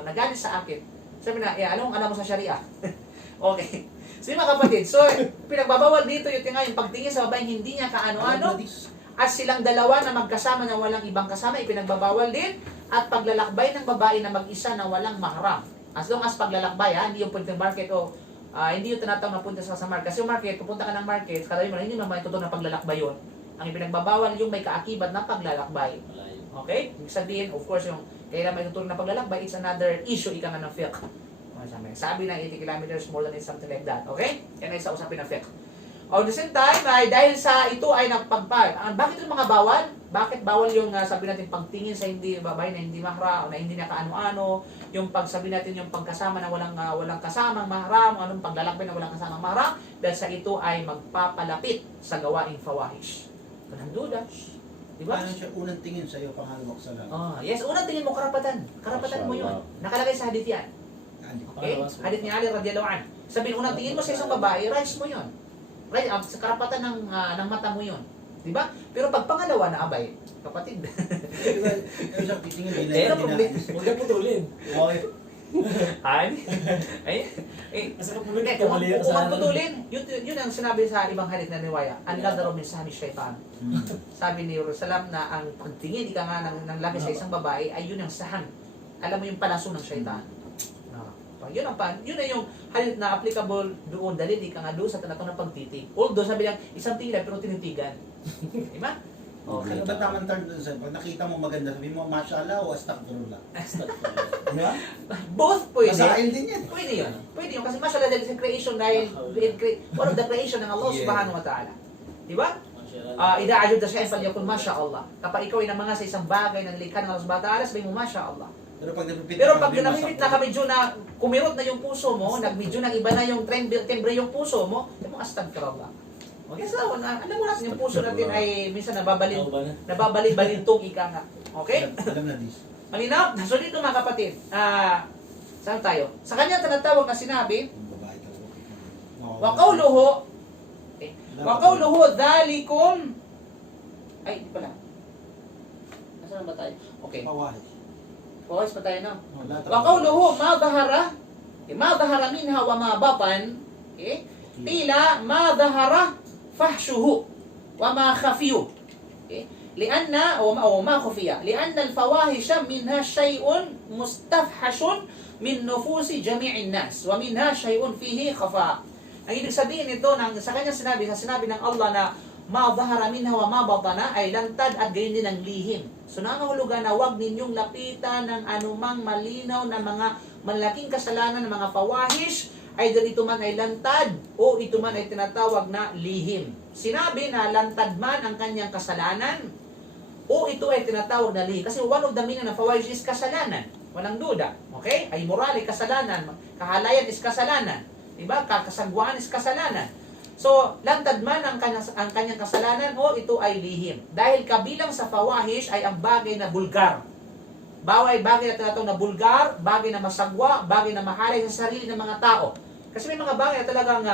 Nagalit sa akin. Sabi na, anong alam mo sa Sharia? Okay. So mga kapatid, so pinagbabawal dito yung pagtingin sa babaeng hindi niya kaano-ano, at silang dalawa na magkasama na walang ibang kasama, ipinagbabawal din, at paglalakbay ng babae na mag-isa na walang mahram. As long as paglalakbay, hindi yung punta ng market o hindi yung tinatawag na punta sa market. Kasi yung market, pupunta ka ng market, kada mo hindi naman totoo na paglalakbay yun. Ang ipinagbabawal yung may kaakibat na paglalakbay. Okay? Ibig sabihin, of course, yung kailan may tutulong na paglalakbay, it's another issue, ika nga ng fiqh. Sabi ng 80 kilometers, more than it, something like that. Okay? Yan ay sa usapin ng fiqh. At the same time, dahil sa ito ay nagpagpag. Bakit yung mga bawal? Bakit bawal yung sabi natin pagtingin sa hindi babae na hindi mahram o na hindi na kaano-ano, yung pagsabi natin yung pagkasama na walang kasamang mahram, anong paglalakbay na walang kasamang mahram, dahil sa ito ay magpapalapit sa gawaing fawahish. Walang duda. Diba? Ano siya unang tingin sa iyo, pangalawak sa lahat? Yes, unang tingin mo karapatan. Karapatan mo yun. Nakalagay sa hadith yan. Okay? Hadith ni Ali radhiyallahu anhu. Sabihin, unang tingin mo sa isang babae, rights mo yun. Right? Sa karapatan ng mata mo yun. Diba? Pero pag pangalawa na abay, kapatid. Pero Huwag na putulin. Okay. Ay, Asa ka hindi, pumunta kung mali ka sa putulin, yun ang sinabi sa ibang hadith na niwaya. Ang ladaro min sahmi syaitan. Sabi ni Rasulullah na ang pagtingin ika nga ng laki sa isang babae ay yun ang saham. Alam mo yung palaso ng syaitan. Yun na yung hadith na applicable doon dahil di ka nga doon sa tinatawag na pagtitig. Although sabi niya, isang tingin pero tinitigan. Diba? Okay. Ano ba tamang term dun sir? Pag nakita mo maganda, sabi mo, mashallah o astaghfirullah? Di ba? Both pwede. Masail din yan. Pwede yun. Pwede yun. Kasi mashallah dahil sa creation dahil one of the creation ng Allah subhanahu wa ta'ala. Diba? Ida ajud na siya fal yakul mashallah. Kapag ikaw ay namanga sa isang bagay ng likha ng Allah subhanahu wa ta'ala, sabihin mo mashallah. Pero pag namimit na medyo na kumirot na yung puso mo, medyo na iba na yung timbre yung puso mo, sabi mo astagfirullah. Okay, so alam mo natin yung puso natin ay minsan nababalintong ika nga. Okay? Alam na this. Malinaw? So dito mga kapatid, saan tayo? Sa kanya tinatawag na sinabi, Babae talaga. wa qawluhu dhalikum ay, di pala. Nasaan ba tayo? Okay. Mawahid. Focus pa tayo na. Wa qawluhu ma dhahara minha wa ma batan. Okay? Qila ma dhahara fahshuhu wa ma khafiyu. Okay? لأن أو ما خفي لأن الفواحش منها شيء مستفحش من نفوس جميع الناس ومنها شيء فيه خفاء. Ang ibig sabihin nito sa kanya sinabi ng Allah na ma dhahara minha wa ma batana ay lantad at gayon din ang lihim. So nangahulugan na huwag ninyong lapitan ng anumang malinaw na mga malaking kasalanan ng mga fawahish ay dito man ay lantad o ito man ay tinatawag na lihim. Sinabi na lantad man ang kanyang kasalanan o ito ay tinatawag na lihim. Kasi one of the meaning ng fawahish is kasalanan. Walang duda. Okay? Ay moral ay kasalanan. Kahalayan is kasalanan. Diba? Kakasagwaan is kasalanan. So, lantad man ang kanyang kasalanan o ito ay lihim. Dahil kabilang sa fawahish ay ang bagay na bulgar. Bagay na tinatawag na bulgar, bagay na masagwa, bagay na mahalay sa sarili ng mga tao. Kasi may mga bagay na talagang,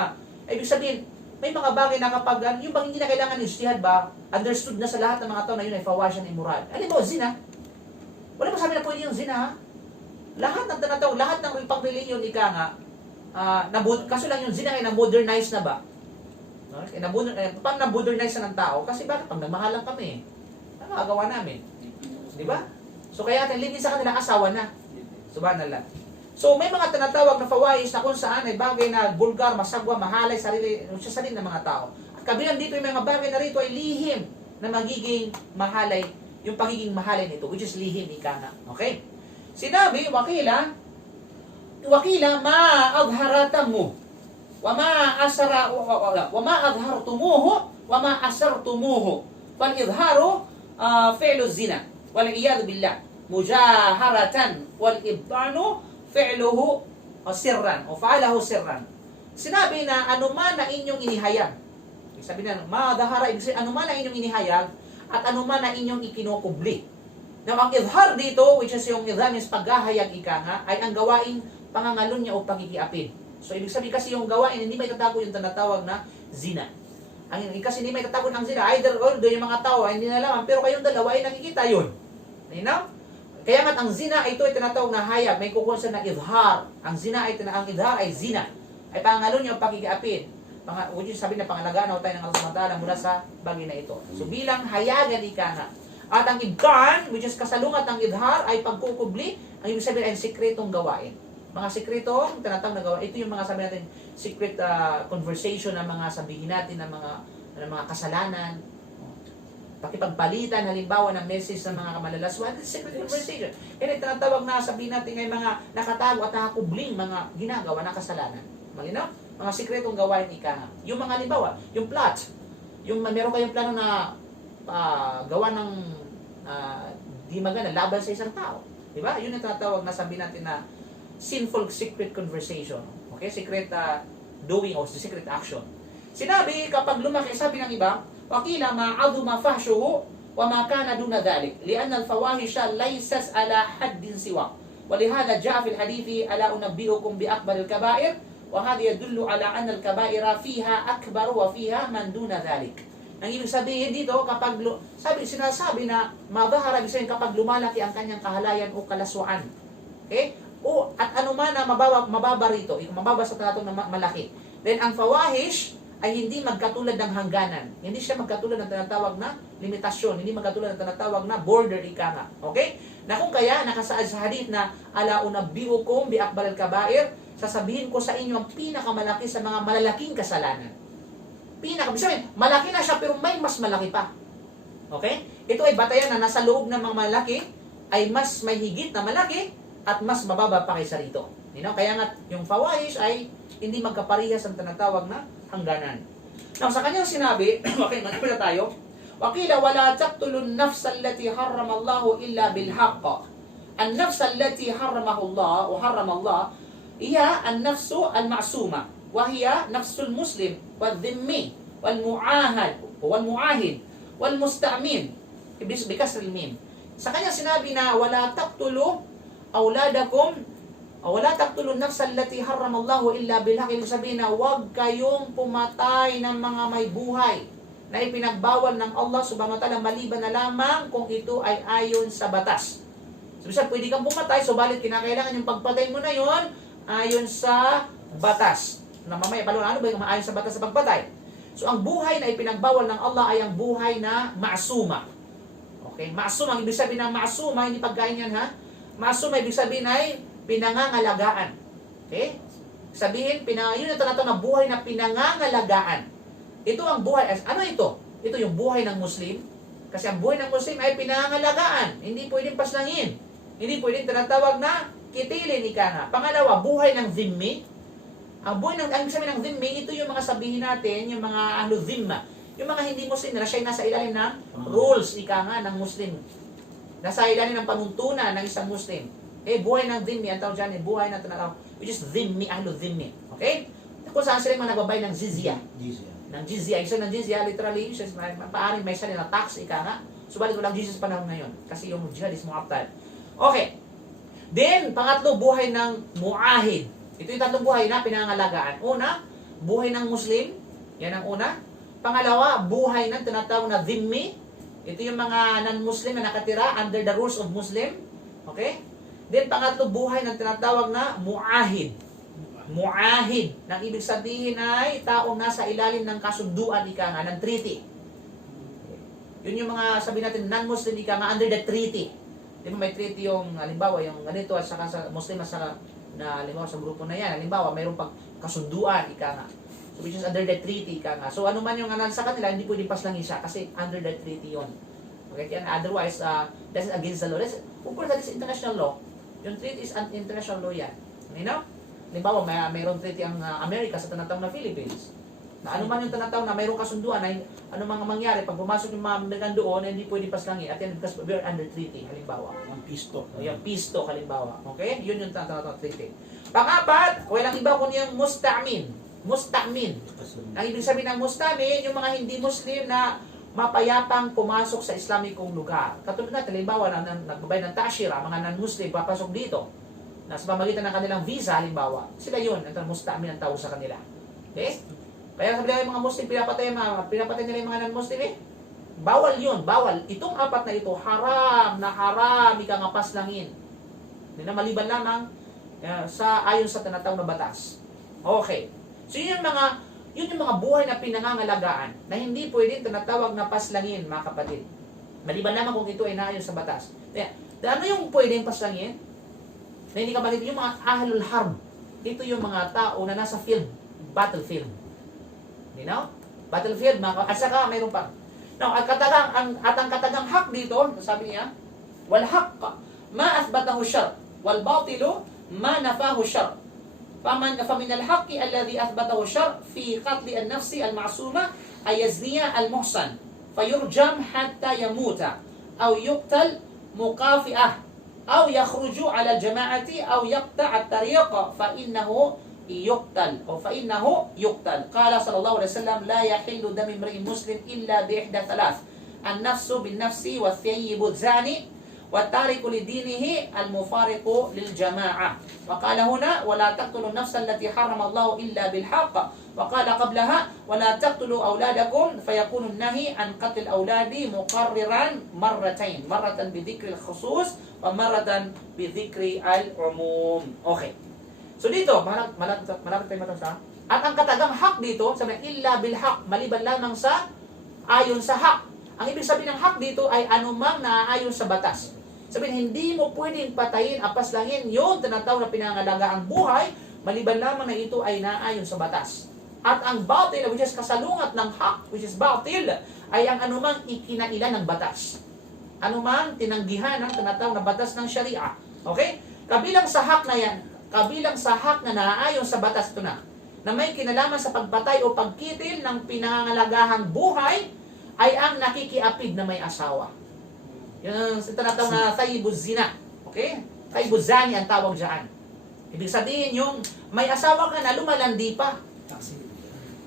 ibig sabihin, may mga bagay na kapag, yung bang hindi na kailangan istihad ba, understood na sa lahat ng mga tao na yun ay fawahish and immoral. Alam mo, zina. Wala masabi na pwede yung zina, ha? Lahat ng tinatawag, lahat ng pang-reliyon, ika nga, kaso lang yung zina ay na-modernize na ba? Okay? Pang na-modernize na ng tao, kasi bakit? Pag nagmahalan kami, nakagawa namin. Di ba? So kaya natin, limin sa kanila, asawa na. Subhanallah. So may mga tinatawag na fawahish na kung saan ay bagay na bulgar, masagwa, mahalay sa sarili ng mga tao. At kabilang dito yung mga bagay na rito ay lihim na magiging mahalay, yung pagiging mahalay nito, which is lihim, ika nga. Okay? Sinabi, wakila ma adharatamu wa ma adhartumuhu wa ma asartumuhu wal idharu fi'lu zina wal iyad billah mujaharatan wal ibtanu fi'luhu sirran o fa'alahu sirran. Sinabi na anuman na inyong inihayag. Sabi na ma adhara, anuman na inyong inihayag at anuman na inyong ikinukubli. Now, ang idhar dito, which is yung idhar is paghahayag ika nga, ay ang gawaing pangangalun niya o pagigiapin. So, ibig sabihin kasi yung gawain, hindi may tatago yung tinatawag na zina. Kasi hindi may tatago ng zina. Either or, doon yung mga tao ay hindi nalaman, pero kayong dalawa ay nakikita yun. You know? Kaya nga, ang zina, ito ay tinatawag na hayag. May kukunsa na idhar. Ang idhar ay zina. Ay pangangalun niya o pagigiapin. Which is sabi na pangalagaan tayo ng Allah SWT mula sa bagay na ito. So, bilang hayagan ika nga. At ang ibtan, which is kasalungat ng idhar, ay pagkukubli, ang ibig sabihin ay sikretong gawain. Mga sikretong tinatawag na gawain. Ito yung mga sabi natin, secret conversation ng mga sabihin natin ng mga kasalanan. Pakipagpalitan, halimbawa ng message ng mga kamalalaswan, secret conversation. Yan ay tinatawag na sabihin natin ay mga nakatago at nakakubling mga ginagawa na kasalanan. Malinaw? Mga sikretong gawain ika nga. Yung mga halimbawa, yung plot. Yung meron kayong plano na gawa ng di maganda, laban sa isang tao. Diba? Yun ang tatawag na sabi natin na sinful secret conversation. Okay? Secret doing o secret action. Sinabi, kapag lumaki, sabi ng iba, wakila ma'aduma fahshuhu wa ma kana duna dhalik lianna al-fawahisha laysat ala haddin siwa. ولهذا جاء في الحديث ألا أنبئكم بأكبر الكبائر وهذا يدل على أن الكبائر فيها أكبر وفيها من دون ذلك. Ang ibig sabihin dito, sinasabi na madahara, ibig sabihin kapag lumalaki ang kanyang kahalayan o kalaswaan. Okay? o at anuman na mababa rito, mababa sa tinatawag na malaki. Then ang fawahish ay hindi magkatulad ng hangganan. Hindi siya magkatulad ng tinatawag na limitasyon, hindi magkatulad ng tinatawag na border ika nga. Okay? Na kung kaya nakasaad sa hadith na ala unabbiukum bi akbaril kabair, sasabihin ko sa inyo ang pinakamalaki sa mga malalaking kasalanan. Sabihin, malaki na siya pero may mas malaki pa. Okay? Ito ay batayan na nasa loob ng mga malaki ay mas may higit na malaki at mas mababa pa kaysa rito. You know? Kaya nga yung fawahish ay hindi magkaparehas ang tinatawag na hangganan. Now, sa kanyang sinabi, okay, magkapila tayo, وَقِيلَ وَلَا تَقْتُلُ النَّفْسَ الَّتِي حَرَّمَ اللَّهُ إِلَّا بِالْحَقِّ النَّفْسَ الَّتِي حَرَّمَهُ اللَّهُ وحرم الله هي النفس المعصومة وهي نفس المسلم والذمي والمعاهد والمستأمين بكسر الميم. Sa kanyang sinabi na وَلَا تَقْتُلُوا أَوْلَادَكُمْ wala taqtulun nafsa allati harramallahu illa bilhaq. Ibig sabihin na huwag kayong pumatay ng mga may buhay na ipinagbawal ng Allah subhanahu wa ta'ala maliban na lamang kung ito ay ayon sa batas. So, pwede kang pumatay, subalit kinakailangan yung pagpatay mo na yon ayon sa batas. Na mamaya, ano ba yung ayon sa batas sa pagpatay? So, ang buhay na ipinagbawal ng Allah ay ang buhay na ma'suma. Okay? Ma'suma, ang ibig sabihin ng ma'suma, hindi pagkain yan ha? Ma'suma, ibig sabihin ay pinangangalagaan. Okay? Sabihin, yun yung tinatawag na buhay na pinangangalagaan. Ito ang buhay. Ano ito? Ito yung buhay ng Muslim. Kasi ang buhay ng Muslim ay pinangangalagaan. Hindi pwedeng paslangin. Hindi pwedeng tinatawag na kitilin, ika nga. Pangalawa, buhay ng zimmi. Ang sabihin ng zimmi, ito yung mga sabihin natin, yung mga zimma. Yung mga hindi Muslim na siya nasa ilalim ng rules, ika nga, ng Muslim. Nasa ilalim ng panuntunan ng isang Muslim. Buhay ng dhimmi, ang tawag dyan, buhay na tinatawag, which is dhimmi, ahlu dhimmi. Okay? Kung saan sila mga nagbabay ng jizya. Ng jizya. Isa ng jizya, literally, maaring may sali na tax, ika nga. Subalit walang jizya sa panahon ngayon. Kasi yung jihad is mu'abtal. Okay. Then, pangatlo, buhay ng mu'ahid. Ito yung tatlong buhay na pinangalagaan. Una, buhay ng Muslim. Yan ang una. Pangalawa, buhay ng tinatawag na dhimmi. Ito yung mga non-Muslim na nakatira under the rules of Muslim. Okay? Then, pangatlo, buhay ng tinatawag na mu'ahid. Mu'ahid. Nang ibig sabihin ay taong nasa ilalim ng kasunduan, ika nga, ng treaty. Yun yung mga, sabihin natin, non-Muslim, ika nga, under the treaty. Di ba may treaty yung, halimbawa, yung ganito, at saka sa Muslim, at saka, na, halimbawa, sa grupo na yan, halimbawa, mayroong pang kasunduan, ika nga. So, which is under the treaty, ika nga. So, ano man yung anan sa kanila, hindi pwedeng paslangin siya, kasi under the treaty yon. Okay? And otherwise, that's against the law. Of course, that is international law. Yung treaty is an international law yan. You know? Halimbawa, mayroong treaty ang Amerika sa tinatawag na Philippines. Na ano man yung tinatawag na mayroong kasunduan na ano mga mangyari pag pumasok yung mga Amerikan doon, hindi pwede paslangin. At yan, because we are under treaty, halimbawa. Ang peace talk. Yung peace talk, halimbawa. Okay? Yun yung tinatawag na treaty. Pang-apat, walang iba kundi yung musta'min. Musta'min. Ang ibig sabihin ng musta'min, yung mga hindi Muslim na mapayapang pumasok sa Islamikong lugar. Katulad natin, halimbawa, na nagbabay ng tashira, mga non-Muslim papasok dito. Na sa pamagitan ng kanilang visa, halimbawa, sila yun, ang musta'min ang tao sa kanila. Okay? Kaya sabi nila yung mga Muslim, pinapatay nila yung mga non-Muslim Bawal yun, bawal. Itong apat na ito, haram, ika nga paslangin. Hindi na maliban lamang ayon sa tinatawag na batas. Okay. So yun yung mga buhay na pinangangalagaan na hindi pwedeng tinatawag na paslangin, mga kapatid. Maliban lamang kung ito ay naayon sa batas. Ano yung pwedeng paslangin? Na hindi kapatid, yung mga ahlul harb. Ito yung mga tao na nasa battlefield. You know? Battlefield, at saka mayroon pa. Now, ang katagang hak dito, sabi niya, wal haqq ma athbatahu syar, wal batilu ma nafahu syar. فمن الحق الذي أثبته الشرع في قتل النفس المعصومة أي يزني المحصن فيرجم حتى يموت أو يقتل مكافئة أو يخرج على الجماعة أو يقطع الطريق فإنه يقتل قال صلى الله عليه وسلم لا يحل دم امرئ مسلم إلا بإحدى ثلاث النفس بالنفس والثيب الزاني والتارك لدينه المفارق للجماعة. وقال هنا ولا تقتلوا النفس التي حرم الله إلا بالحق. وقال قبلها ولا تقتلوا أولادكم فيكون النهي عن قتل الأولاد مقررا مرتين، مرة بذكر الخصوص pamaratan bidhikri al-umum. Okay. So dito, malapit tayo matasa. At ang katagang hak dito, sabi na, illa bil haq, maliban lamang sa ayon sa hak. Ang ibig sabihin ng hak dito ay anumang naaayon sa batas. Sabihin, hindi mo pwedeng patayin, apaslangin yung tinatawag na pinangalagaan buhay, maliban lamang na ito ay naaayon sa batas. At ang batil, which is kasalungat ng hak, which is batil, ay ang anumang ikinailan ng batas. Anumang tinanggihan ng tinatawag na batas ng Sharia. Okay? Kabilang sa hak na yan, kabilang sa hak na naaayon sa batas, ito na may kinalaman sa pagpatay o pagkitil ng pinangalagahang buhay, ay ang nakikiapid na may asawa. Yun ang tinatawag na taibuz zina. Okay? Taibuz zani ang tawag dyan. Ibig sabihin yung may asawa ka na lumalandi pa.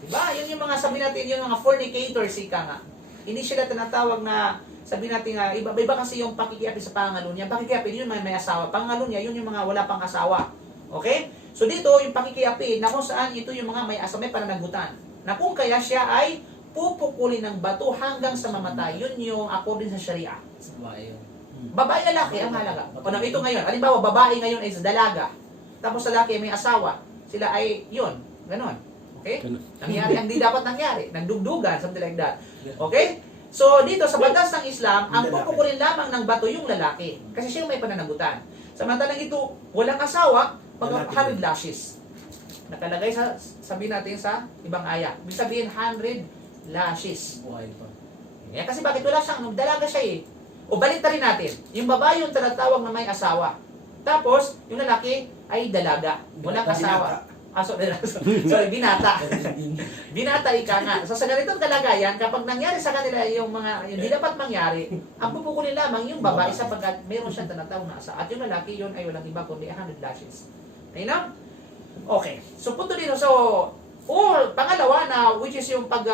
Diba? Yun yung mga sabi natin, yung mga fornicators, ika nga. Hindi sila tinatawag na, sabi natin nga, iba kasi yung pakikiapid sa pangalo niya. Pakikiapid, yun may asawa. Pangalo niya, yun yung mga wala pang asawa. Okay? So dito, yung pakikiapid, na kung saan ito yung mga may asawa, may pananagutan. Na kung kaya siya ay pupukulin ng bato hanggang sa mamatay. Yun yung according sa Sharia. Sa babae yun. Babae lalaki ang halaga. O na ito ngayon, halimbawa, babae ngayon ay dalaga. Tapos lalaki may asawa. Sila ay yun. Ganon. Okay? Nangyari ang di dapat nangyari. Nagdugdugan, something like that. Okay? So, dito sa batas ng Islam, ang pupukulin lamang ng bato yung lalaki. Kasi siya yung may pananagutan. Samantalang ito, walang asawa, mag-100 lashes. Nakalagay sa, sabihin natin sa ibang aya. Ibig sabihin, 100 lashes. Buhay pa. Yeah, kasi bakit wala siyang, dalaga siya eh. O balik rin natin, yung babae yung tinatawag na may asawa. Tapos, yung lalaki ay dalaga. Walang asawa. Sorry, binata. Binata ika nga. So sa ganitong kalagayan, kapag nangyari sa kanila yung mga hindi dapat mangyari, ang pupukulin lamang yung babae sapagkat meron siyang tinatawag na asawa. At yung lalaki yun ay walang iba kundi 100 lashes. You know? Okay. So punto dito. So, pangalawa na which is yung pag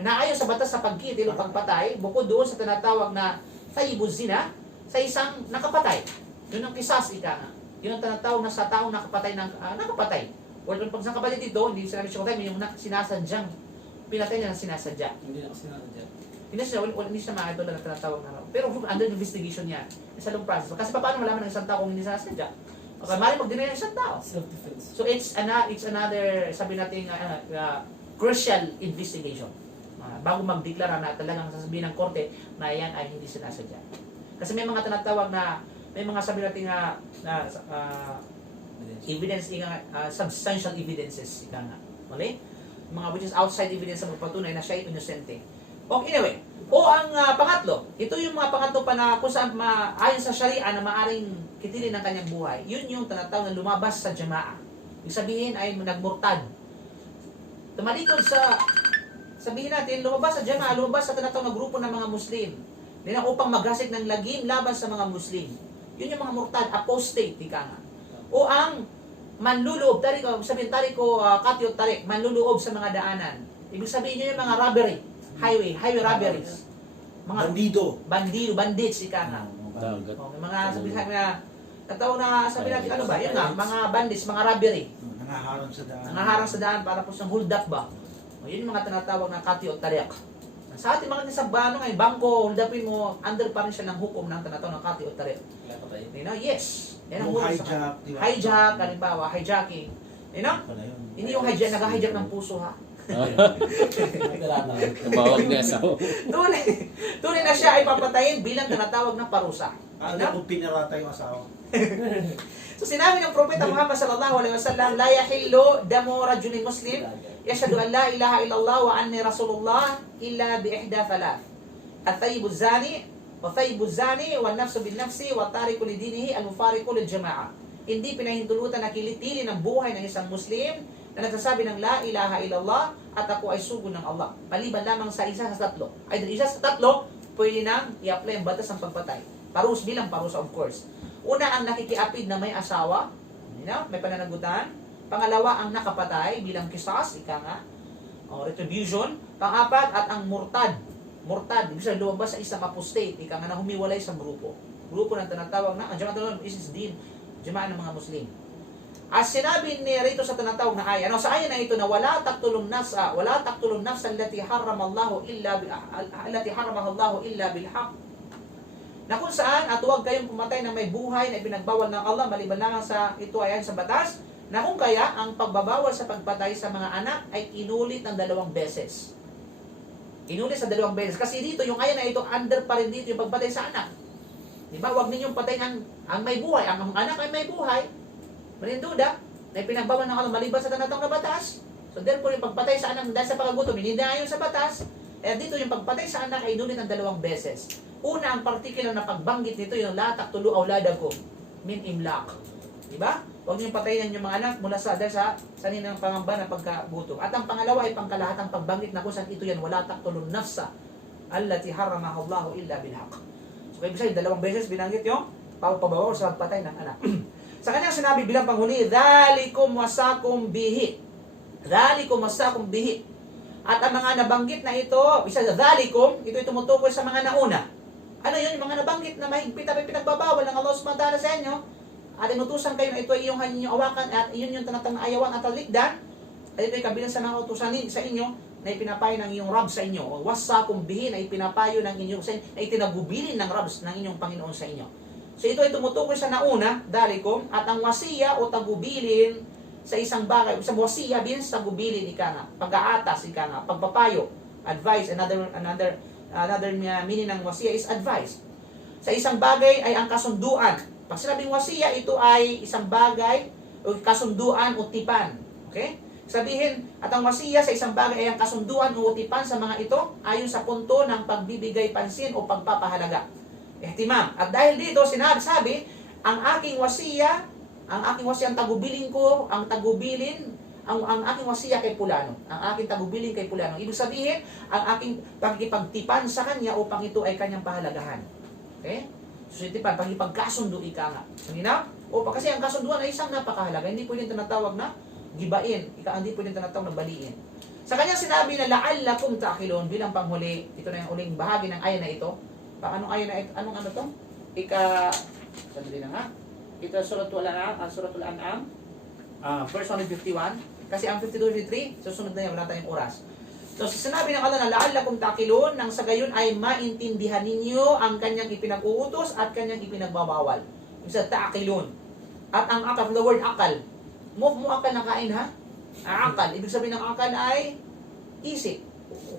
naayon sa batas sa pagkitil o pagpatay, bukod doon sa tinatawag na taibuz zina sa isang nakapatay. Yun ang kisas ika nga. Yun ang tinatawag na sa taong nakapatay ng nakapatay. Or pag sa kapatid dito, hindi sinabi siya kung yung sinasadyang pinatay niya na sinasadya. Hindi na kasi natin. Hindi siya makakito lang na tinatawag na. Pero under investigation niya, sa long process. Kasi paano malaman ng isang tao kung hindi sinasadya? Okay, maaaring mag-deny ng isang tao. Self-defense. So it's another, sabi natin, crucial investigation. Bago magdeklara na talagang sasabihin ng korte na yan ay hindi sinasadya. Kasi may mga tinatawag na, may mga sabi natin evidence, substantial evidences, ika nga. Okay? Mga which is outside evidence na magpatunay na siya ay inosente. Okay, anyway. O ang pangatlo, ito yung mga pangatlo pa na kung saan ayon sa Sharia na maaring kitilin ng kanyang buhay. Yun yung tinatawag na lumabas sa jama'a. Ibig sabihin ay nagmurtad. Tumalikod sa, sabihin natin, lumabas sa jama'a, lumabas sa tinatawag na grupo ng mga Muslim. Nila upang maghasik ng lagim laban sa mga Muslim. Yun yung mga murtad, apostate, ika nga. O ang manluloob, sabihin ko katyot tarik, manluloob sa mga daanan. Ibig sabihin nyo yung mga robbery, highway robberies. Mga bandits, ika nga. Dagat. Okay, mga sabihin na, sabihin natin, ano ba? Yun nga, mga bandits, mga robbery. Nangaharang sa daan para po sa hold up ba? O, yun yung mga tinatawag na katyot tarik. Sa ating mga nisabano ngayon, bangko, hold upin mo, under pa rin siya ng hukom ng tinatawag ng katyot tarik. Kaya patay. Yes. Yan ang Yung muna hijack, di ba? Hijack, halimbawa, hijacking. Hindi yung hijack, nag-hijack ng puso ha. Tumawag niya sa Tunay na siya ay papatayin bilang tinatawag na parusa. Ano kung pinarata yung asawa? So sinabi ng Propeta Muhammad sallallahu alaihi wasallam, la yahillu damu rajulin muslim yashhadu an la ilaha illallah wa anni rasulullah illa bi ihda thalath. At-tayyibu zani wa thayyibu zani wa nafsu bin nafsi wa tariku li dinihi al-mufariqu lil jama'a. Hindi pinahintulutan na kilitili ng buhay ng isang Muslim na nagsasabi ng la ilaha illallah at ako ay sugo ng Allah. Maliban lamang sa isa sa tatlo. Either isa sa tatlo, pwede nang i-apply ang batas ng pagpatay. Bilang parusa of course. Una, ang nakikiapid na may asawa, may pananagutan. Pangalawa, ang nakapatay bilang kisas, ika nga, o retribution. Pang-apat, at ang murtad. Murtad, ibig sabihin lumabas sa isang apostate, ika nga na humiwalay sa grupo. Grupo ng tinatawag na, ang jama'a is din, jama'a ng mga Muslim. As sinabi ni rito sa tinatawag na aya, sa aya na ito na wala taqtulun nafsa allati harrama Allahu illa bil haqq. na kung saan at huwag kayong pumatay ng may buhay na ipinagbawal ng Allah maliban lang sa ito ay ayon sa batas, na kung kaya ang pagbabawal sa pagpatay sa mga anak ay inulit ng 2 beses. Inulit sa 2 beses. Kasi dito, yung ayan na ito, under pa rin dito yung pagpatay sa anak. Diba? Huwag ninyong patayin ang may buhay. Ang anak ay may buhay. Malinduda, na ipinagbawal ng Allah maliban sa tanatang na batas. So therefore, yung pagpatay sa anak dahil sa pagkagutom, hindi na ayon sa batas. Eh dito, yung pagpatay sa anak ay inulit ng 2 beses. Una, ang particular na pagbanggit nito, yung la taqtulu awladakum min imlaq. Diba? Huwag niyong patayin yung mga anak mula dahil sa saninang pangamba na pagkagutom. At ang pangalawa ay pangkalahatang pagbanggit na kung saan ito yan, wala taqtulun nafsa allati haramaha Allahu illa bilhaq. So kaya bisa 2 beses binanggit yung pagpabawal sa pagpatay ng anak. Sa kanyang sinabi bilang panghuli, dhalikum wasakum bihi. Dhalikum wasakum bihi. At ang mga nabanggit na ito, bisa sa dhalikum, ito ay tumutukoy sa mga nauna. Ano yun? Yung mga nabanggit na mahigpit at pinagbabawal ng Allah subhanahu wa ta'ala sa inyo. At inutusan kayo na ito ay inyong awakan at iyon yung tanatang ayawan at talikdan. At ito ay kabilang sa mga utusan sa inyo na ipinapayo ng iyong Rab sa inyo. O wasakum bihi na ipinapayo ng inyong na itinagubilin ng Rabs ng inyong Panginoon sa inyo. So ito ay tumutukoy sa nauna, dalikum, at ang wasiya o tagubilin sa isang bagay. Isang wasiya means tagubilin, ika nga. Pag-aatas, ika nga. Pagpapayo, advice, another meaning ng wasiya is advice. Sa isang bagay ay ang kasunduan. Pag sinabing wasiya, ito ay isang bagay o kasunduan o tipan. Okay? Sabihin, at ang wasiya sa isang bagay ay ang kasunduan o tipan sa mga ito ayon sa punto ng pagbibigay pansin o pagpapahalaga. Ihtimam. At dahil dito, sinasabi, ang aking wasiya, ang tagubilin ko, ang aking wasiya kay Pulano. Ang aking tagubilin kay Pulano. Ibig sabihin, ang aking pagkipagtipan sa kanya upang ito ay kanyang pahalagahan. Okay? So, tipan, pagkasundo ika nga. Malinaw? O kasi ang kasunduan ay isang napakahalaga. Hindi pwedeng tinatawag na gibain. Hindi pwedeng tinatawag na baliin. Sa kanyang sinabi na la'allakum ta'qilun bilang panghuli, ito na yung uling bahagi ng ayan na ito. Anong ayan na ito? Anong ano to? Sandali na nga. Ito Suratul An'am, verse 151. Kasi ang 52-53, susunod na yan, wala tayong oras. So, sinabi ng Allah na la'allakum ta'qilun, nang sa gayon ay maintindihan ninyo ang kanyang ipinag-uutos at kanyang ipinagbabawal. Isa ta'qilun. At ang akal, the word akal. Mo akal na kain ha? Akal. Ibig sabihin ng akal ay isip.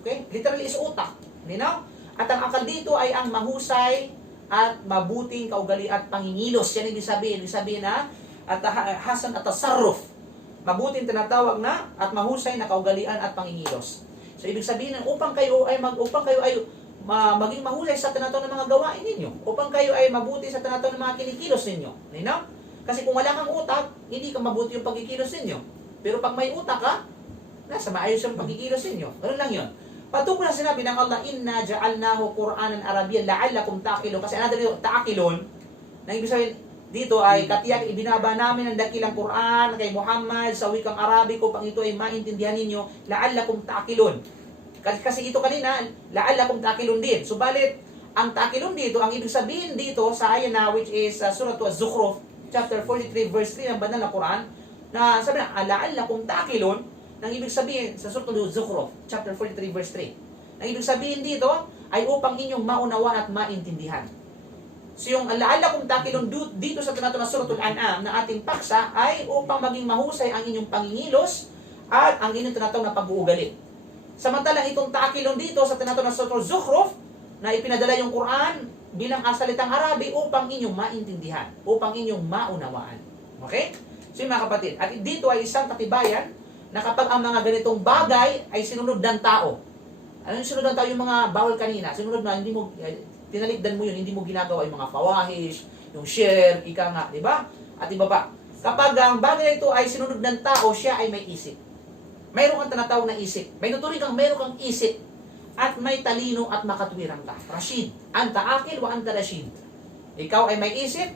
Okay? Literally is utak. You know? At ang akal dito ay ang mahusay at mabuting kaugali at pangingilos. Yan ibig sabihin. Ibig sabihin na at hasan at tasarruf. Mabuting tinatawag na at mahusay na kaugalian at pangingilos. So ibig sabihin upang kayo ay maging mahusay sa tinatawag ng mga gawain ninyo. Upang kayo ay mabuti sa tinatawag ng mga kinikilos ninyo. You know? Kasi kung wala kang utak, hindi ka mabuti yung pagkikilos ninyo. Pero pag may utak ka, nasa maayos yung pagkikilos ninyo. Ganun lang yun. Patungkol na sinabi ng Allah, inna ja'alnahu Qur'anan Arabiyyan la'allakum ta'qilun. Kasi another ta'qilun, na ibig sabihin dito ay katiyak ibinaba namin ang dakilang Qur'an kay Muhammad sa wikang Arabiko upang ito ay maintindihan ninyo, la'allakum ta'qilun. Kasi ito kanina, la'allakum ta'qilun din. Subalit, ang ta'qilun dito, ang ibig sabihin dito sa ayan na which is Surah Az-Zukhruf, chapter 43, verse 3 ng banal na Quran, na sabi na, la'allakum ta'qilun, nang ibig sabihin sa Surah Az-Zukhruf, chapter 43, verse 3. Ang ibig sabihin dito ay upang inyong maunawaan at maintindihan. So yung la'allakum ta'qilun dito sa tinatawag na Suratul An'am na ating paksa ay upang maging mahusay ang inyong pangingilos at ang inyong tinatawag na pag-uugali. Samantalang itong ta'qilun dito sa tinatawag na Suratul Zukhruf na ipinadala yung Quran bilang salitang Arabi upang inyong maintindihan, upang inyong maunawaan. Okay? So yung mga kapatid, at dito ay isang katibayan na kapag ang mga ganitong bagay ay sinunod ng tao. Ano yung sinunod ng tao? Yung mga bawal kanina, sinunod na hindi mo tinalikdan mo yun, hindi mo ginagawa yung mga fawahish, yung share, ika nga, di ba? At iba pa. Kapag ang bagay ito ay sinunod ng tao, siya ay may isip. Mayroon kang tinatawag na isip. May nutuloy kang mayroon kang isip. At may talino at makatwiran ka. Rashid. Anta akil wa anta rashid. Ikaw ay may isip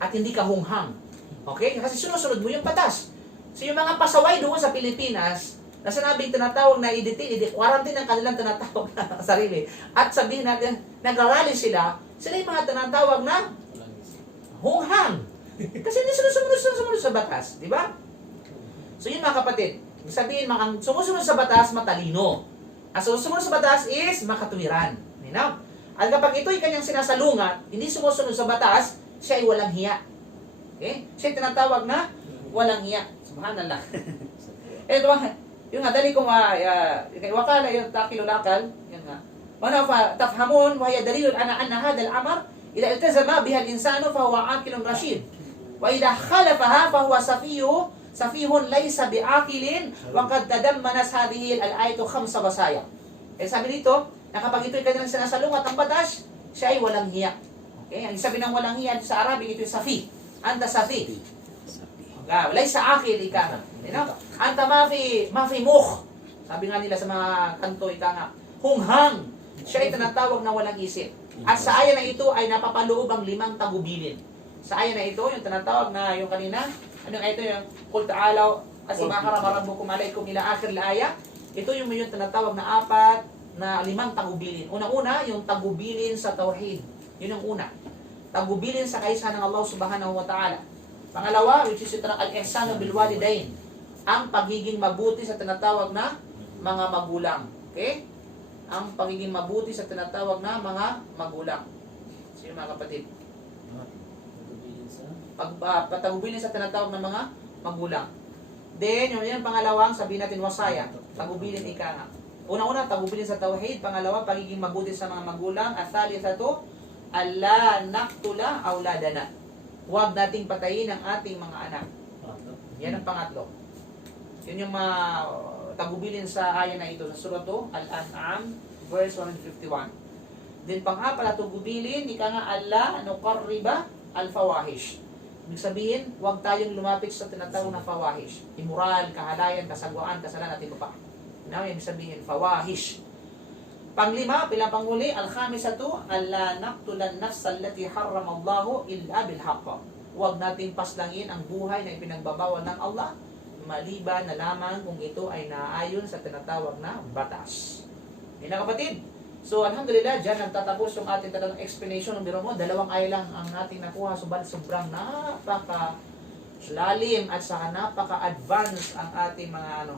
at hindi ka hunghang. Okay? Kasi sinusunod mo yung batas. So yung mga pasaway doon sa Pilipinas, na sinabing tinatawag na i-quarantine ang kanilang tinatawag na sarili. At sabihin natin, nagrarally sila yung mga tinatawag na hunghang. Kasi hindi sumusunod sa batas. Di ba? So yun mga kapatid, sabihin mga ang sumusunod sa batas, matalino. Ang sumusunod sa batas is makatuwiran. You know? At kapag ito'y kanyang sinasalungat, hindi sumusunod sa batas, siya ay walang hiya. Okay? Siya ay tinatawag na walang hiya. Subhanallah. Ito yung nga, dali kong wakala yung takilulakal, yun nga. Wana fa tafhamun wa hiya dalilun anna hadha al-amr idha iltazama biha al-insanu fa huwa aqilun rashid. Wa idha khalafaha fa huwa safihun laysa biaqilin wa qad tadammanas hadhihi al-ayatu khamsa wasaya. Sabi dito, na kapag ito'y kanilang sinasalungat ang batas, siya ay walang hiya. Okay? Ang sabi ng walang hiya sa Arabic, ito'y safi. Anta safi. Laysa aqil ika. Anta mafi mukh. Sabi nga nila sa mga kanto, ika nga, hunghang. Siya ay tinatawag na walang isip. At sa aya na ito ay napapaloob ang 5 tagubilin. Sa aya na ito, yung tinatawag na yung kanina, ano yung ito yung Qul ta'alaw asma'a rabbukum alaykum ila akhir al-aya. Ito yung tinatawag na 4 na 5 tagubilin. Una-una, yung tagubilin sa tauhid. Yun yung una. Tagubilin sa kaisahan ng Allah subhanahu wa ta'ala. Pangalawa, which is al-ihsanu bil walidain. Ang pagiging mabuti sa tinatawag na mga magulang. Okay? Ang pagiging mabuti sa tinatawag na mga magulang. Sino mga kapatid? Patagubilin sa tinatawag na mga magulang. Then, yung pangalawang, sabihin natin wasaya. Tagubilin ika nga. Una-una, tagubilin sa tauhid. Pangalawa, pagiging mabuti sa mga magulang. At thalithatu, alla naqtula auladana. Huwag nating patayin ang ating mga anak. Yan ang pangatlo. Yun yung tagubilin sa aya na ito sa surah Al-An'am, verse 151. Then pang-apat na tagubilin, ika nga alla nuqarriba al-fawahish. Ibig sabihin, huwag tayong lumapit sa tinatawag na fawahish. Immoral, kahalayan, kasagwaan, kasalanan at iba pa. Ibig sabihin, fawahish. Panglima, panghuli, al-khamisatu, alla naqtulan nafsa allati harrama Allahu illa bil haqq. Huwag nating paslangin ang buhay na ipinagbabawal ng Allah, maliban na lamang kung ito ay naayon sa tinatawag na batas. Hindi na kapatid. So, alhamdulillah, dyan nagtatapos yung ating talagang explanation ng biro mo. 2 ay lang ang ating nakuha. Sobrang napaka-lalim at saka napaka-advance ang ating mga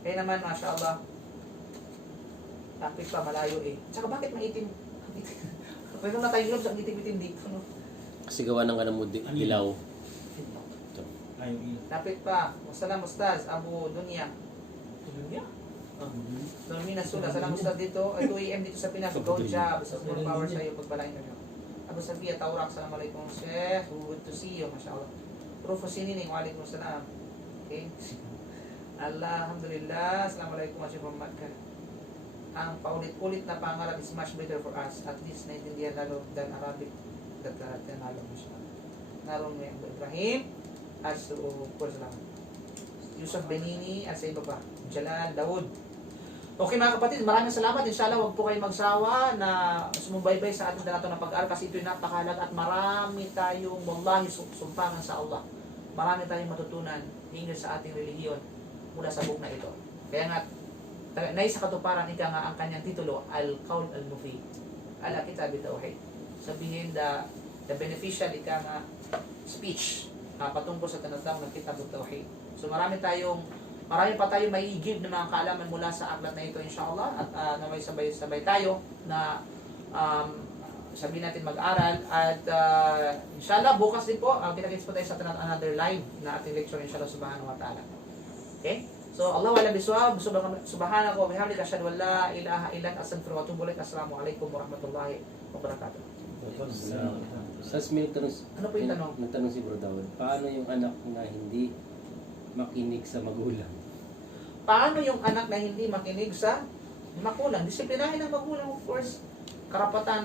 Kaya naman, mashallah, tapos pa, malayo eh. Tsaka bakit maitim? Meron na tayong gloves, ang itim-itim dito. Kasi gawa ng ilaw. Lapit pa. Wassalam Ustaz, Abu Dunya. Dunya? Normina Sula, salam Ustaz dito. Ito AM dito sa Pinas. Go job. So, more power sa iyo pagpalain nyo. Abu Safia Taurak, salam alaikum Sheikh. Good to see you, mashallah. Rufo Sinining, walaikum salam. Okay. Alhamdulillah. Assalamualaikum warahmatullahi wabarakatuh. Ang paulit-ulit na pangarap is much better for us. At least naintindihan lalo than Arabic. Dagdagan lalo mo siya. Naroon mo yung Ibrahim. At so, of course lang. Yusuf Benini at sa iba pa. Jalal, Daud. Okay mga kapatid, maraming salamat. Inshallah, huwag po kayo magsawa na sumubaybay sa ating danato ng pag-aaral kasi ito'y napakahalaga at marami tayong wallahi sumpangan sa Allah. Marami tayong matutunan hinggil sa ating relihiyon mula sa book na ito. Kaya nga, nais sa katuparan, ika nga ang kanyang titulo, Al-Qawl Al-Mufid. Ala Kitab Tauhid. Sabihin, the beneficial, ika nga, speech patungkol sa tinatawag ng Kitab Tauhid. So marami pa tayong mai-give ng mga kaalaman mula sa aklat na ito, inshallah. At naway sabay-sabay tayo na sabihin natin mag-aral. At inshallah, bukas din po, pinag-its po tayo sa another live na ating lecture, inshallah, subhanahu wa ta'ala. Okay? So, Allah wala biswab, subhanaka wa bihamdika asyhadu an la ilaha illa anta astaghfiruka wa atubu ilaik. Assalamualaikum warahmatullahi wabarakatuh. Sas may tanong, Ano po yung tanong? Nagtanong si Bro Dawud, paano yung anak na hindi makinig sa magulang? Paano yung anak na hindi makinig sa magulang? Disiplinahin ng magulang, of course. Karapatan,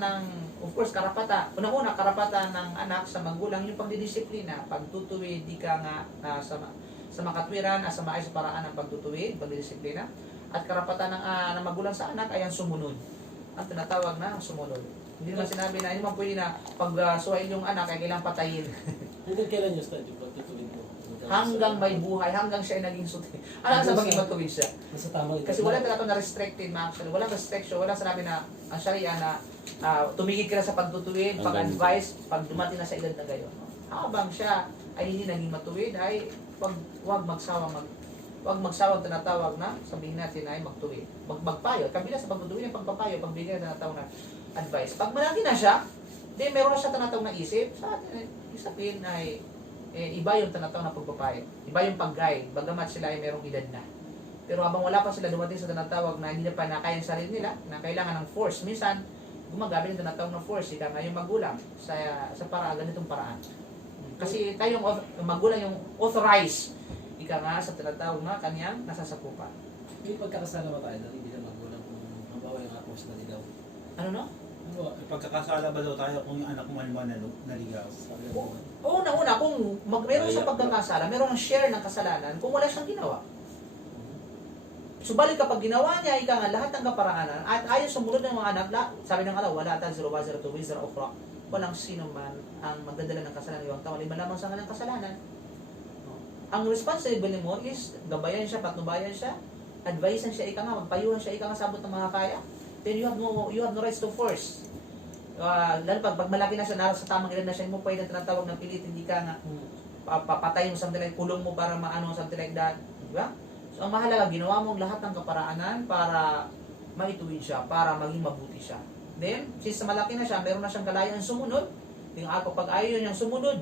unang-una, karapatan ng anak sa magulang yung pagdidisiplina, pagtutuwid, di ka nga sa makatwiran, sa maayos paraan ng pagtutuwid, pagdidisiplina. At karapatan ng magulang sa anak ay ang sumunod. Ang tinatawag na sumunod. Hindi naman sinabi na, hindi naman pwede na pag suwain yung anak ay kailangang patayin. Hanggang kailan yung study pagtutuwid mo? Hanggang may buhay, hanggang siya ay naging suti. Sa bagay matuwid siya. Nasa tamang Kasi wala talaga na restricted, actually. Walang restriction, walang sinabi na ang sharia na tumigil ka na sa pagtutuwid, pag-advise, pag dumating na sa edad na gayon. Habang siya ay hindi naging matuwid, ay huwag magsawang huwag magsawang tinatawag na, sabihin natin ay magtuwi. Magpayo. Kabila sa pagtutuwi ng pagpapayo, pagbigay na tinatawag na advice. Pag malaki na siya, di meron na siya tinatawag na isip, sa atin, sabihin ay iba yung tinatawag na pagpapayo. Iba yung pag-guide, bagamat sila ay merong edad na. Pero habang wala pa sila dumating sa tinatawag na hindi na pa nakaya yung sarili nila, na kailangan ng force. Minsan, gumagamit ng tinatawag na force, ika nga yung magulang sa paraan, ganitong paraan. Kasi tayong magulang yung authorized, ika nga sa tinatawag na kanyang nasasakupan. May pagkakasala ba tayo doon? Hindi na magulang kung halimbawa yung apos na ligaw. Ano no? Pagkakasala ba daw tayo kung yung anak mo halimbawa naligaw? Sabi O, mo. una, kung meron sa pagkakasala, meron ng share ng kasalanan kung wala siyang ginawa. Subalit kapag ginawa niya, ika nga lahat ng kaparaanan, at ayaw sumunod ng mga anak, sabi ng Allah, wala tan zero wazir to wizra ukhra. Walang sino man ang magdadala ng kasalanan ibang tao, liban lamang sa kanyang kasalanan. Ang responsibility mo is gabayan siya, patnubayan siya, advisean siya, ika nga, magpayuhan siya, ika nga sabot ng mga kaya. Then you have no rights to force. Lalo pag malaki na siya, nasa tamang edad na siya, mo pwede tinatawag ng pilit, hindi ka nga papatay mo something like, kulong mo para maano, something like that. Diba? So, ang mahalaga, ginawa mong lahat ng kaparaanan para maituwid siya, para maging mabuti siya. Then, since malaki na siya, meron na siyang kalayaan sumunod, yung pag ayaw niyang sumunod,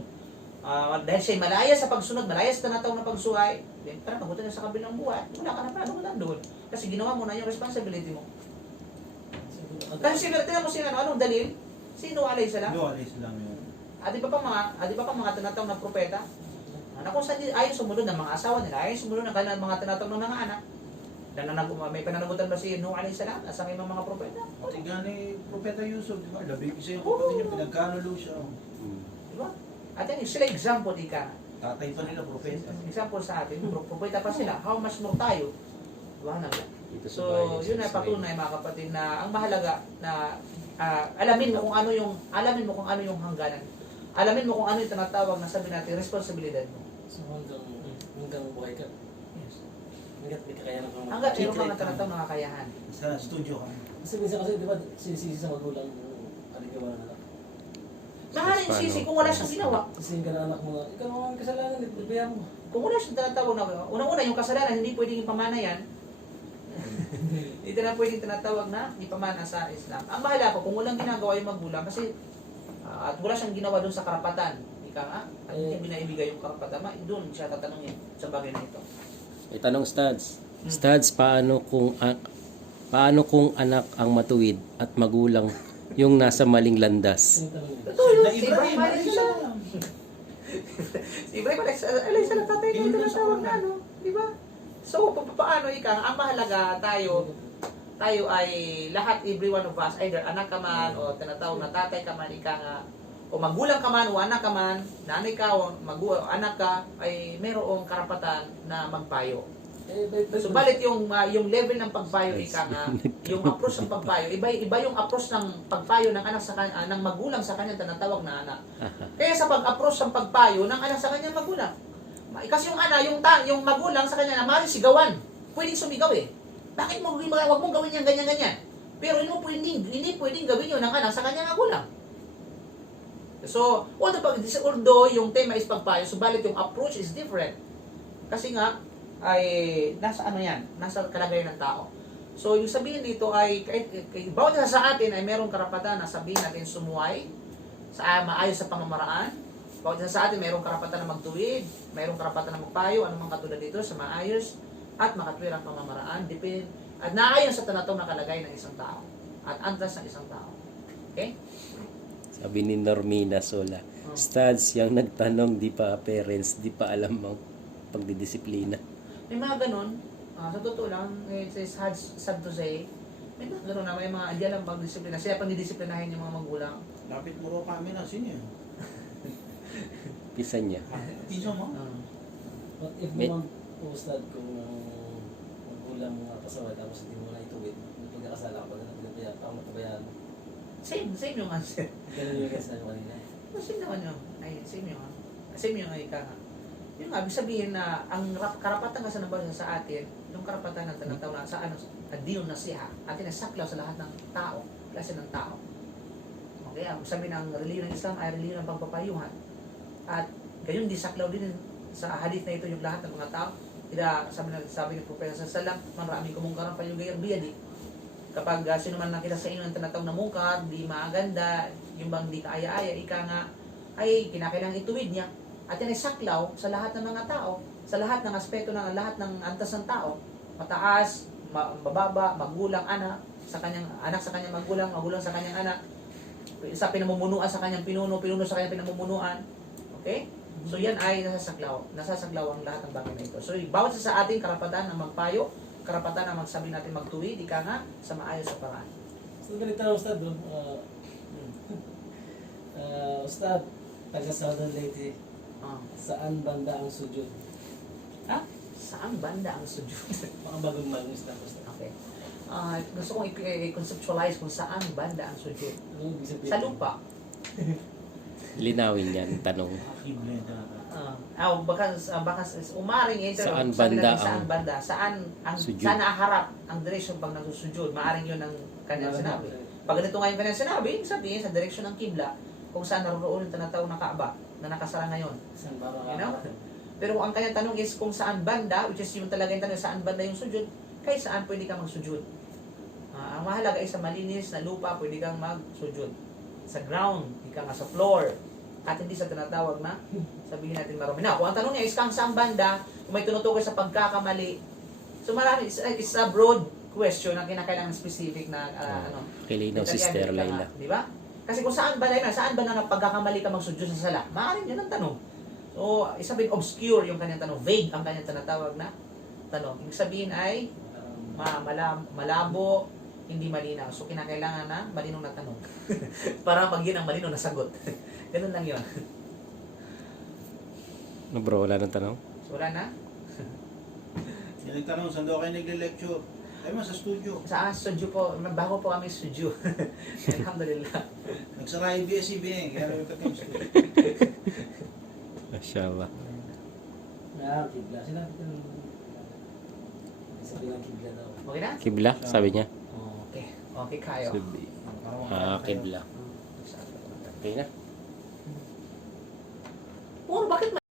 dahil siya'y malaya sa pagsunod, malaya sa tinatawag na pagsuhay, then, tara, mabuti na sa kabilang buhay, wala ka na paano ka doon. Kasi ginawa mo na yung responsibility mo. Kasi tingnan mo sino, anong dalil? Sino alay sa lang? No, alis lang yun. Di ba pa mga tinatawag na propeta? Na kung saan ayaw sumunod ng mga asawa nila, ayaw sumunod ng kanilang mga tinatawag ng mga anak. May pananagutan ba si Nuh alayhi salam sa kanyang mga propeta? Pati gani, Propeta Yusuf, di ba? Labi isa yung kapatid niya, pinagkanulo siya. Di ba? At yan, sila example, ika. Tatay pa nila, propeta. Example sa atin, propeta pa sila. How much more tayo? Diba? Dito sa So, bayan, yun ay sa patunay mga kapatid na ang mahalaga na alamin mo kung ano yung hangganan. Alamin mo kung ano yung tinatawag na sabi natin responsibilidad mo. So hanggang buhay ka. Yes. Hanggat may kakayanan kang Hanggat mayroon mga tinatawag na kakayahan. Sa studio ka. Kasi minsan kasi di ba sinisisi sa magulang yung aligawan ng anak. Mahalin sisi kung wala siyang ginawa. Sisihin ka ng anak mo nga, ikaw naman ang kasalanan, ipabayaan mo. Kung wala siyang tinatawag na, unang-una yung kasalanan, hindi pwedeng ipamana yan. Hindi na pwedeng tinatawag na ipamana sa Islam. Ang mahalaga kung walang ginagawa yung magulang kasi at wala siyang ginawa doon sa karapatan. Ika nga, at hindi binaibigay yung karapatan, doon siya tatanungin sa bagay na ito. May tanong Stads. Stads, paano kung anak ang matuwid at magulang yung nasa maling landas? Yung tanong yun. Totoo yun, Na si Ibrahim, Ibrahim alis alayhi siya. salam. Si Ibrahim alayhi salam, tatay niya yung tinatawag na ano, di ba? So, paano ika, ang mahalaga tayo ay lahat, every one of us, either anak ka man, o tinatawag na tatay ka man, ika nga, o magulang ka man, o anak ka man, nanay ka, o anak ka, ay mayroong karapatan na magpayo. Subalit yung level ng pagpayo, ika nga, yung approach ng pagpayo, iba yung approach ng pagpayo ng anak sa ng magulang sa kanya tinatawag na anak. Kaya sa pag-approach ng pagpayo ng anak sa kanyang magulang. Kasi yung yung magulang sa kanya na maaaring sigawan. Pwedeng sumigaw eh. Bakit mo wag mong gawin yan ganyan-ganyan? Pero hindi pwedeng gawin yun ng anak sa kanyang magulang. So, although yung tema is pagpayo, subalit yung approach is different. Kasi nga, ay nasa ano yan, nasa kalagayan ng tao. So, yung sabihin dito ay, bawat isa sa atin ay merong karapatan na sabihin natin sumuway, maayos sa pamamaraan. Bawat isa sa atin merong karapatan na magtuwid, merong karapatan na magpayo, anumang katulad dito sa maayos at makatwirang pamamaraan, at naayon sa tinatawag na kalagayan ng isang tao at antas ng isang tao. Okay? Sabi ni Normina Sola, Stads, yung nagtanong, di pa parents, di pa alam ang pagdidisiplina. May mga ganun, sa totoo lang, it's sad to say, may mga ganun na may mga hindi alam pagdisiplina. Sila pang didisiplinahin yung mga magulang. Lapit mo raw kami na, sino yun? Pisa niya. Piso mo? But if naman postad kung magulang mo nga pasaway tapos hindi mo na ituwid, pagkakasala ka pa na pinabayaan ka, matabayaan mo. Same yung answer. Ganun yung guys na kanina. Same naman yun. Same yung ika nga. Yung nga, ibig sabihin na ang karapatan kasi ng bawat sa atin, yung karapatan ng tinatawag na sa adil na siya, atin ay saklaw sa lahat ng tao, klase ng tao. Okay, ang sabi ng reliyon ng Islam ay reliyon ng pagpapayuhan. At gayon di saklaw din sa hadith na ito yung lahat ng mga tao, Ida sabi ni Propeta sallam, marami kumungkaran pa yung gayar biyadi. Kapag sino man nakita sa inyo ng tinatawag na mungkar, di maganda, yung bang di kaaya-aya, ika nga, ay kinakailangan ituwid niya. At yan ay saklaw sa lahat ng mga tao, sa lahat ng aspeto ng lahat ng antas ng tao. Mataas, mababa, magulang, anak, sa kanyang anak sa kanyang magulang, magulang sa kanyang anak, sa pinamumunuan sa kanyang pinuno, pinuno sa kanyang pinamumunuan. Okay? So yan ay nasasaklaw ang lahat ng bagay na ito. So bawat isa sa ating karapatan ang magpayo, karapatan ang magsabi natin magtuwid, ika nga, sa maayos sa paraan. So ganito na Ustad, no? Ustad, taga Southern Leyte, saan banda ang sujud? Saan banda ang sujud? Mga bagong manus na Ustad. Okay. Gusto kong i-conceptualize kung saan banda ang sujud. Ano ibig sabihin? Sa lupa. Linawin yan, tanong. Kibla yung talaga. Baka umaring ito. Saan sabi banda natin, saan ang banda? sujud? Saan nakaharap ang direksyon pag nagsusujud? Maaring yun ang kanyang sinabi. Pag ganito nga yung kanyang sinabi, sabihin sa direksyon ng kibla, kung saan naroon yung tinatawag na Kaaba na nakasara ngayon. Saan ba You know? Pero ang kanyang tanong is kung saan banda, which is yung talaga yung tanong, saan banda yung sujud, kay saan pwede kang magsujud. Ang mahalaga ay sa malinis na lupa, pwede kang magsujud. Sa ground, hindi ka nga sa floor. At hindi sa tinatawag na, sabihin natin marami. Now, kung ang tanong niya is kung saan banda, kung may tinutukoy sa pagkakamali, so marami, it's a broad question na kinakailangan specific na, Kilinaw, Sister Laila. di ba? Kasi kung saan ba na pagkakamali ka magsujud sa sala, maaaring yun ang tanong. So, isabihin obscure yung kanyang tanong, vague ang kanyang tinatawag na tanong. Ibig sabihin ay malabo, hindi malinaw. So, kinakailangan na malinong na tanong. Para maging ang malinong na sagot. Ganun lang yun. No bro, wala nang tanong? So, wala na? Yan ang tanong, saan daw kayo nagle-lecture? Ay sa studio. Sa studio po, bago po kami studio. Alhamdulillah. Nagsara ABS-CBN, kaya namin yung studio. Mashallah. Kibla. Sinabi ko nung sabi ng kibla daw. Okay na? Kibla, sabi niya. Okay. Okay kayo. Kibla. Okay na.